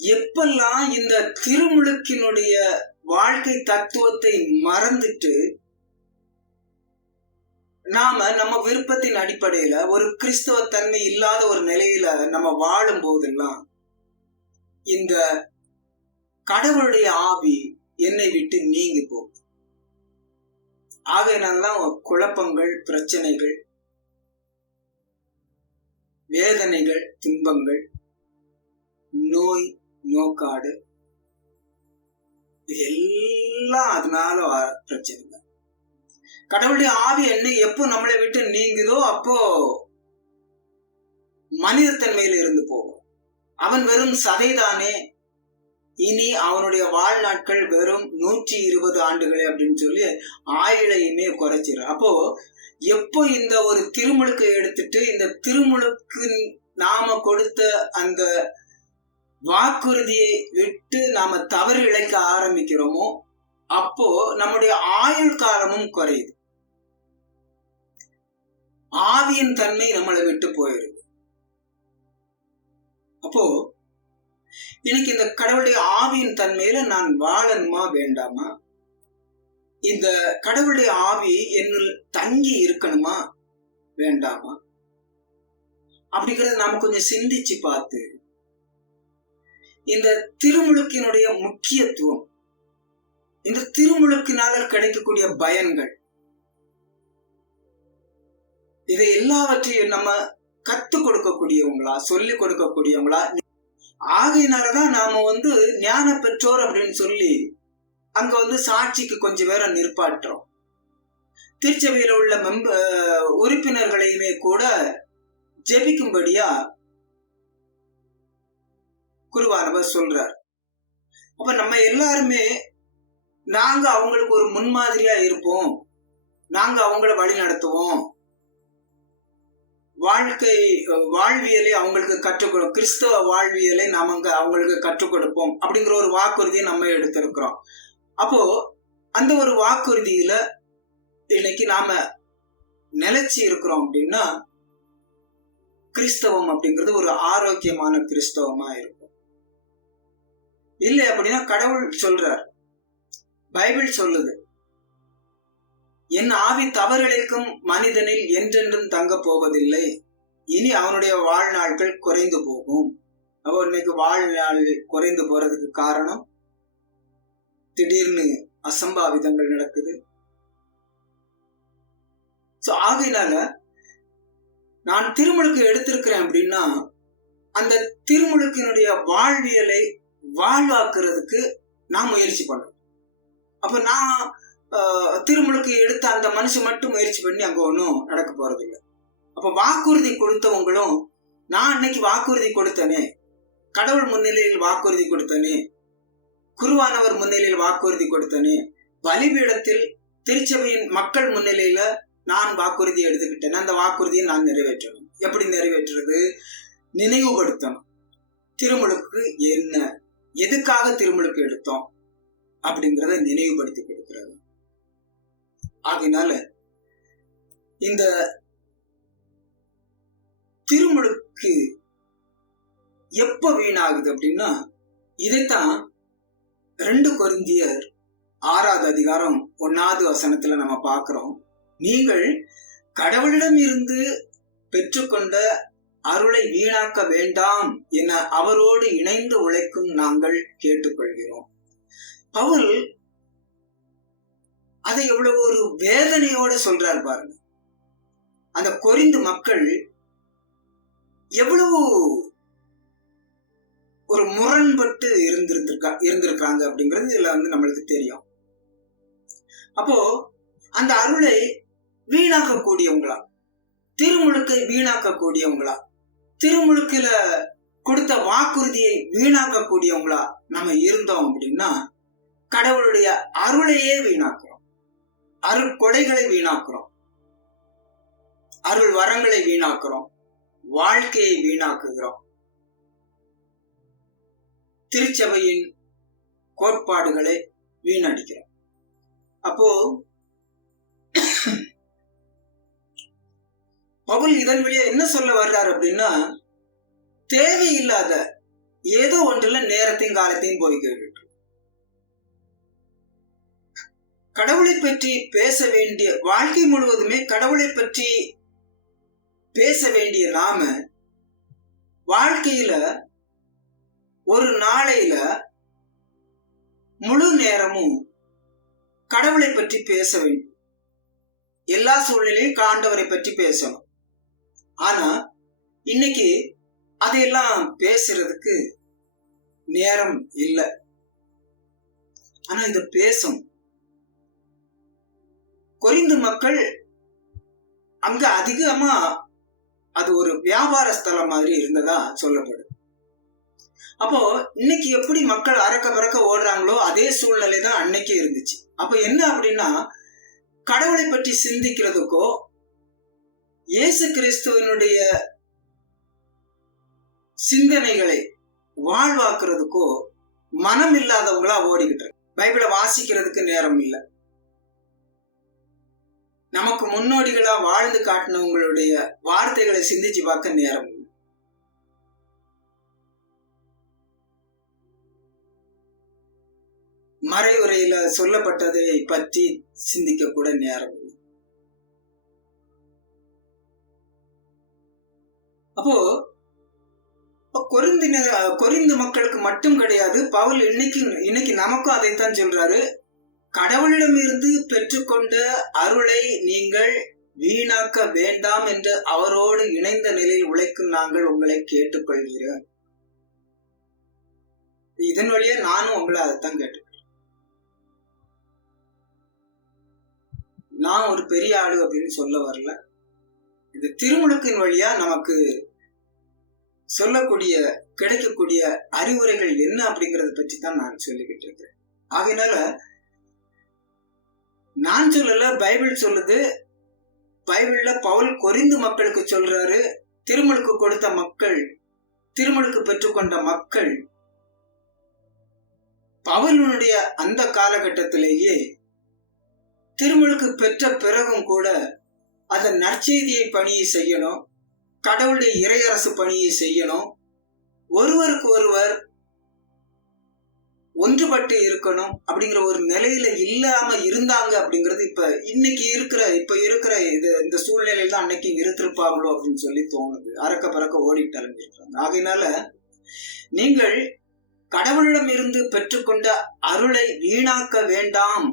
எப்பெல்லாம் இந்த திருமுழுக்கினுடைய வாழ்க்கை தத்துவத்தை மறந்துட்டு நாம நம்ம விருப்பத்தின் அடிப்படையில ஒரு கிறிஸ்தவ தன்மை இல்லாத ஒரு நிலையில நம்ம வாழும் போதெல்லாம் இந்த கடவுளுடைய ஆவி என்னை விட்டு நீங்கி போகும். ஆகையினால்தான் குழப்பங்கள், பிரச்சனைகள், வேதனைகள், துன்பங்கள், நோய், நோக்காடு, இது எல்லாம் அதனால பிரச்சனை. கடவுளுடைய ஆவி என்ன எப்போ நம்மளை விட்டு நீங்குதோ அப்போ மனிதத்தன்மையில இருந்து போகும். அவன் வெறும் சதைதானே, இனி அவனுடைய வாழ்நாட்கள் வெறும் 120 ஆண்டுகளே அப்படின்னு சொல்லி ஆயுளையுமே குறைச்சிடும். அப்போ எப்போ இந்த ஒரு திருமுழுக்கை எடுத்துட்டு இந்த திருமுழுக்கு நாம கொடுத்த அந்த வாக்குறுதியை விட்டு நாம தவறு இழைக்க ஆரம்பிக்கிறோமோ அப்போ நம்முடைய ஆயுள் காலமும் குறையுது. ஆவியின் தன்மை நம்மளை விட்டு போயிருது. அப்போ எனக்கு இந்த கடவுளுடைய ஆவியின் தன்மையில நான் வாழணுமா வேண்டாமா, இந்த கடவுளுடைய ஆவி என்னில் தங்கி இருக்கணுமா வேண்டாமா அப்படிங்கறத நாம கொஞ்சம் சிந்திச்சு பார்த்து இந்த திருமுழுக்கினுடைய முக்கியத்துவம், இந்த திருமுழுக்கினால கிடைக்கக்கூடிய பயன்கள், இதை எல்லாவற்றையும் நம்ம கத்துக் கொடுக்கக்கூடியவங்களா சொல்லிக் கொடுக்கக்கூடியவங்களா. ஆகையினாலதான் நாம ஞான பெற்றோர் அப்படின்னு சொல்லி அங்க சாட்சிக்கு கொஞ்சம் பேரை நிற்பாட்டுறோம். திருச்சபையில உள்ள உறுப்பினர்களையுமே கூட ஜெபிக்கும்படியா குருவானவர் சொல்றார். அப்ப நம்ம எல்லாருமே நாங்க அவங்களுக்கு ஒரு முன்மாதிரியா இருப்போம், நாங்க அவங்கள வழி நடத்துவோம், வாழ்வியலை அவங்களுக்கு கற்றுக் கொடுப்போம், கிறிஸ்தவ வாழ்வியலை நாம அவங்களுக்கு கற்றுக் கொடுப்போம் அப்படிங்கிற ஒரு வாக்குறுதியை நம்ம எடுத்திருக்கிறோம். அப்போ அந்த ஒரு வாக்குறுதியில இன்னைக்கு நாம நிலைச்சி இருக்கிறோம் அப்படின்னா கிறிஸ்தவம் அப்படிங்கிறது ஒரு ஆரோக்கியமான கிறிஸ்தவமா இருக்கும். இல்லை அப்படின்னா கடவுள் சொல்றார், பைபிள் சொல்லுது, என் ஆவி தவறிழைக்கும் மனிதனில் என்றென்றும் தங்க போவதில்லை, இனி அவனுடைய வாழ்நாட்கள் குறைந்து போகும். அப்போ இன்னைக்கு வாழ்நாள் குறைந்து போறதுக்கு காரணம் திடீர்னு அசம்பாவிதங்கள் நடக்குது. ஆகையினால நான் திருமுழுக்கு எடுத்திருக்கிறேன் அப்படின்னா அந்த திருமுழுக்கினுடைய வாழ்வியலை வாழ்வாக்குறதுக்கு நான் முயற்சி பண்ணணும். அப்ப நான் திருமுழுக்கு எடுத்த அந்த மனுஷன் மட்டும் முயற்சி பண்ணி அங்க ஒன்றும் நடக்க போறது இல்லை. அப்ப வாக்குறுதி கொடுத்தவங்களும், நான் அன்னைக்கு வாக்குறுதி கொடுத்தனே, கடவுள் முன்னிலையில் வாக்குறுதி கொடுத்தனே, குருவானவர் முன்னிலையில் வாக்குறுதி கொடுத்தனே, பலிபீடத்தில் திருச்சபையின் மக்கள் முன்னிலையில நான் வாக்குறுதி எடுத்துக்கிட்டேன், அந்த வாக்குறுதியை நான் நிறைவேற்றணும். எப்படி நிறைவேற்றுறது? நினைவுபடுத்தணும். திருமுழுக்கு என்ன, எதுக்காக திருமுழுக்கு எடுத்தோம் அப்படிங்கிறத நினைவுபடுத்தி கொடுக்கிறது. ஆகையினால இந்த திருமுழுக்கு எப்ப வீணாகுது அப்படின்னா இதைத்தான் 2 கொரிந்தியர் 6வது அதிகாரம் 1வது வசனத்துல நம்ம பார்க்கிறோம். நீங்கள் கடவுளிடம் இருந்து பெற்றுக்கொண்ட அருளை வீணாக்க வேண்டாம் என அவரோடு இணைந்து உழைக்கும் நாங்கள் கேட்டுக்கொள்கிறோம். பவுல் அதை எவ்வளவு ஒரு வேதனையோட சொல்றார் பாருங்க. அந்த கொரிந்து மக்கள் எவ்வளவு ஒரு முரண்பட்டு இருந்திருக்காங்க அப்படிங்கிறது இதுல நம்மளுக்கு தெரியும். அப்போ அந்த அருளை வீணாக்கக்கூடியவங்களா, திருமுழுக்கை வீணாக்கக்கூடியவங்களா, திருமுழுக்கில கொடுத்த வாக்குறுதியை வீணாக்கக்கூடியவங்களா நம்ம இருந்தோம் அப்படின்னா கடவுளுடைய அருளையே வீணாக்குறோம், அருள் கொடைகளை வீணாக்குறோம், அருள் வரங்களை வீணாக்குறோம், வாழ்க்கையை வீணாக்குகிறோம், திருச்சபையின் கோட்பாடுகளை வீணடிக்கிறோம். அப்போ பவுல் இதன் வழியா என்ன சொல்ல வர்றாரு அப்படின்னா, தேவையில்லாத ஏதோ ஒன்றுல நேரத்தையும் காலத்தையும் போய்கிட்டு கடவுளை பற்றி பேச வேண்டிய வாழ்க்கை முழுவதுமே கடவுளை பற்றி பேச வேண்டிய நாம வாழ்க்கையில ஒரு நாளையில முழு நேரமும் கடவுளை பற்றி பேச வேண்டும். எல்லா சூழ்நிலையும் ஆண்டவரை பற்றி பேசணும். ஆனா இன்னைக்கு அதையெல்லாம் பேசுறதுக்கு நேரம் இல்லை. ஆனா இத பேசும். கொரிந்து மக்கள் அங்க அதிகமா அது ஒரு வியாபார ஸ்தலம் மாதிரி இருந்ததா சொல்லப்படுது. அப்போ இன்னைக்கு எப்படி மக்கள் அறக்க பறக்க ஓடுறாங்களோ அதே சூழ்நிலை தான் அன்னைக்கு இருந்துச்சு. அப்ப என்ன அப்படின்னா, கடவுளை பற்றி சிந்திக்கிறதுக்கோ இயேசு கிறிஸ்துவனுடைய சிந்தனைகளை வாழ்வாக்குறதுக்கோ மனம் இல்லாதவங்களா ஓடிக்கிட்டு பைபிளை வாசிக்கிறதுக்கு நேரம் இல்லை. நமக்கு முன்னோடிகளா வாழ்ந்து காட்டினவங்களுடைய வார்த்தைகளை சிந்திச்சு பார்க்க நேரம் இல்லை. மறைவுரையில சொல்லப்பட்டதை பற்றி சிந்திக்க கூட நேரம் இல்லை. அப்போ கொரிந்து மக்களுக்கு மட்டும் கிடையாது, பவுல் இன்னைக்கு நமக்கும் அதைத்தான் சொல்றாரு. கடவுளிடமிருந்து பெற்றுக்கொண்ட அருளை நீங்கள் வீணாக்க வேண்டாம் என்று அவரோடு இணைந்த நிலையில் உழைக்கும் நாங்கள் உங்களை கேட்டுக்கொள்கிறோம். இதன் வழியா நானும் உங்களை அதைத்தான் கேட்டுக்கிறேன். நான் ஒரு பெரிய ஆளு அப்படின்னு சொல்ல வரல. இந்த திருமுழுக்கின் வழியா நமக்கு சொல்லக்கூடிய கிடைக்கக்கூடிய அறிவுரைகள் என்ன அப்படிங்கறத பற்றி தான் நான் சொல்லிக்கிட்டு இருக்கேன். ஆகையினால நான் சொல்லல, பைபிள் சொல்லுது. பைபிள்ல பவுல் கொரிந்து மக்களுக்கு சொல்றாரு, திருமுழுக்கு கொடுத்த மக்கள், திருமுழுக்கு பெற்றுக்கொண்ட மக்கள் பவுலுடைய அந்த காலகட்டத்திலேயே திருமுழுக்கு பெற்ற பிறகும் கூட அதன் நற்செய்தியை பணியை செய்யணும், கடவுளுடைய இறையரசு பணியை செய்யணும், ஒருவருக்கு ஒருவர் ஒன்றுபட்டு இருக்கணும் அப்படிங்கிற ஒரு நிலையில இல்லாம இருந்தாங்க அப்படிங்கிறது இப்ப இருக்கிற இந்த சூழ்நிலையில தான் அன்னைக்கு இருந்திருப்பாங்களோ அப்படின்னு சொல்லி தோணுது. அறக்க பறக்க ஓடிட்டு அலைஞ்சிருக்காங்க. ஆகையினால நீங்கள் கடவுளிடம் இருந்து பெற்றுக்கொண்ட அருளை வீணாக்க வேண்டாம்.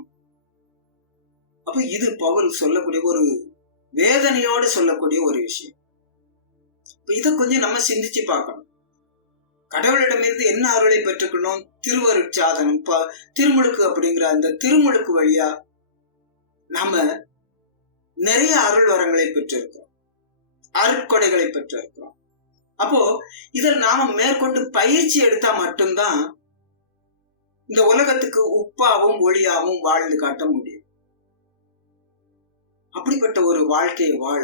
அப்ப இது பவுல் சொல்லக்கூடிய ஒரு வேதனையோடு சொல்லக்கூடிய ஒரு விஷயம். இதை கொஞ்சம் நம்ம சிந்திச்சு பார்க்கணும். கடவுளிடமிருந்து என்ன அருளை பெற்றுக்கணும்? திருவருட்சாதனம், திருமுழுக்கு அப்படிங்கிற அந்த திருமுழுக்கு வழியா நாம நிறைய அருள் வரங்களை பெற்றிருக்கிறோம், அருட்கொடைகளை பெற்றிருக்கிறோம். அப்போ இதில் நாம மேற்கொண்டு பயிற்சி எடுத்தா மட்டும்தான் இந்த உலகத்துக்கு உப்பாவும் ஒளியாவும் வாழ்ந்து காட்ட முடியும். அப்படிப்பட்ட ஒரு வாழ்க்கையை வாழ,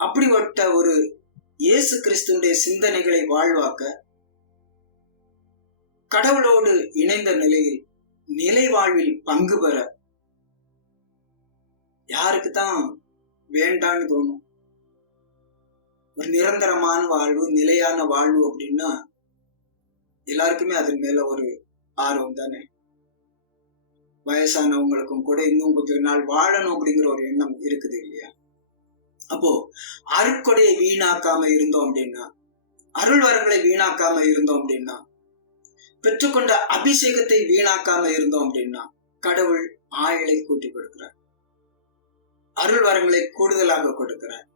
அப்படிப்பட்ட ஒரு இயேசு கிறிஸ்துடைய சிந்தனைகளை வாழ்வாக்க, கடவுளோடு இணைந்த நிலையில் நிலை வாழ்வில் பங்கு பெற யாருக்கு தான் வேண்டான்னு தோணும்? ஒரு நிரந்தரமான வாழ்வு, நிலையான வாழ்வு அப்படின்னா எல்லாருக்குமே அதன் மேல ஒரு ஆர்வம் தானே. வயசானவங்களுக்கும் கூட இன்னும் கொஞ்சம் நாள் வாழணும் அப்படிங்கிற ஒரு எண்ணம் இருக்குது இல்லையா? அப்போ அருட்கொடையை வீணாக்காம இருந்தோம் அப்படின்னா, அருள் வரங்களை வீணாக்காம இருந்தோம் அப்படின்னா, பெற்றுக்கொண்ட அபிஷேகத்தை வீணாக்காம இருந்தோம் அப்படின்னா, கடவுள் ஆயுளை கூட்டி கொடுக்கிறார், அருள் வரங்களை கூடுதலாக கொடுக்கிறார்,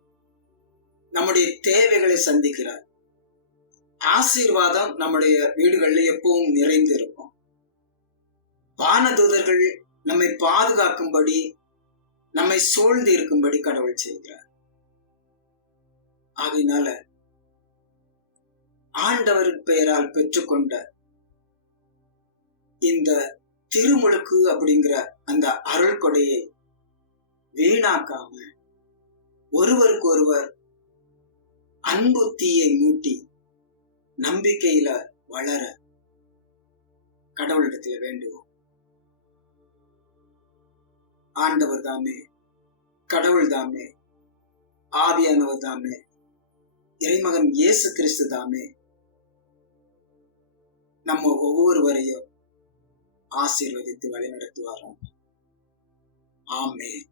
நம்முடைய தேவைகளை சந்திக்கிறார். ஆசீர்வாதம் நம்முடைய வீடுகள்ல எப்பவும் நிறைந்து இருக்கும். வானதூதர்கள் நம்மை பாதுகாக்கும்படி, நம்மை சூழ்ந்து இருக்கும்படி கடவுள் செய்கிறார். ஆகையினால ஆண்டவர் பெயரால் பெற்றுக்கொண்ட இந்த திருமுழுக்கு அப்படிங்கிற அந்த அருள் கொடையை வீணாக்காம ஒருவருக்கு ஒருவர் அன்பு தீயை மூட்டி நம்பிக்கையில வளர கடவுளிடத்துல வேண்டுவோம். ஆண்டவர் தாமே, கடவுள் தாமே, ஆவியானவர் தாமே, இறைமகன் இயேசு கிறிஸ்து தாமே நம்ம ஒவ்வொருவரையும் ஆசீர்வதித்து வழிநடத்துவாராம். ஆமென்.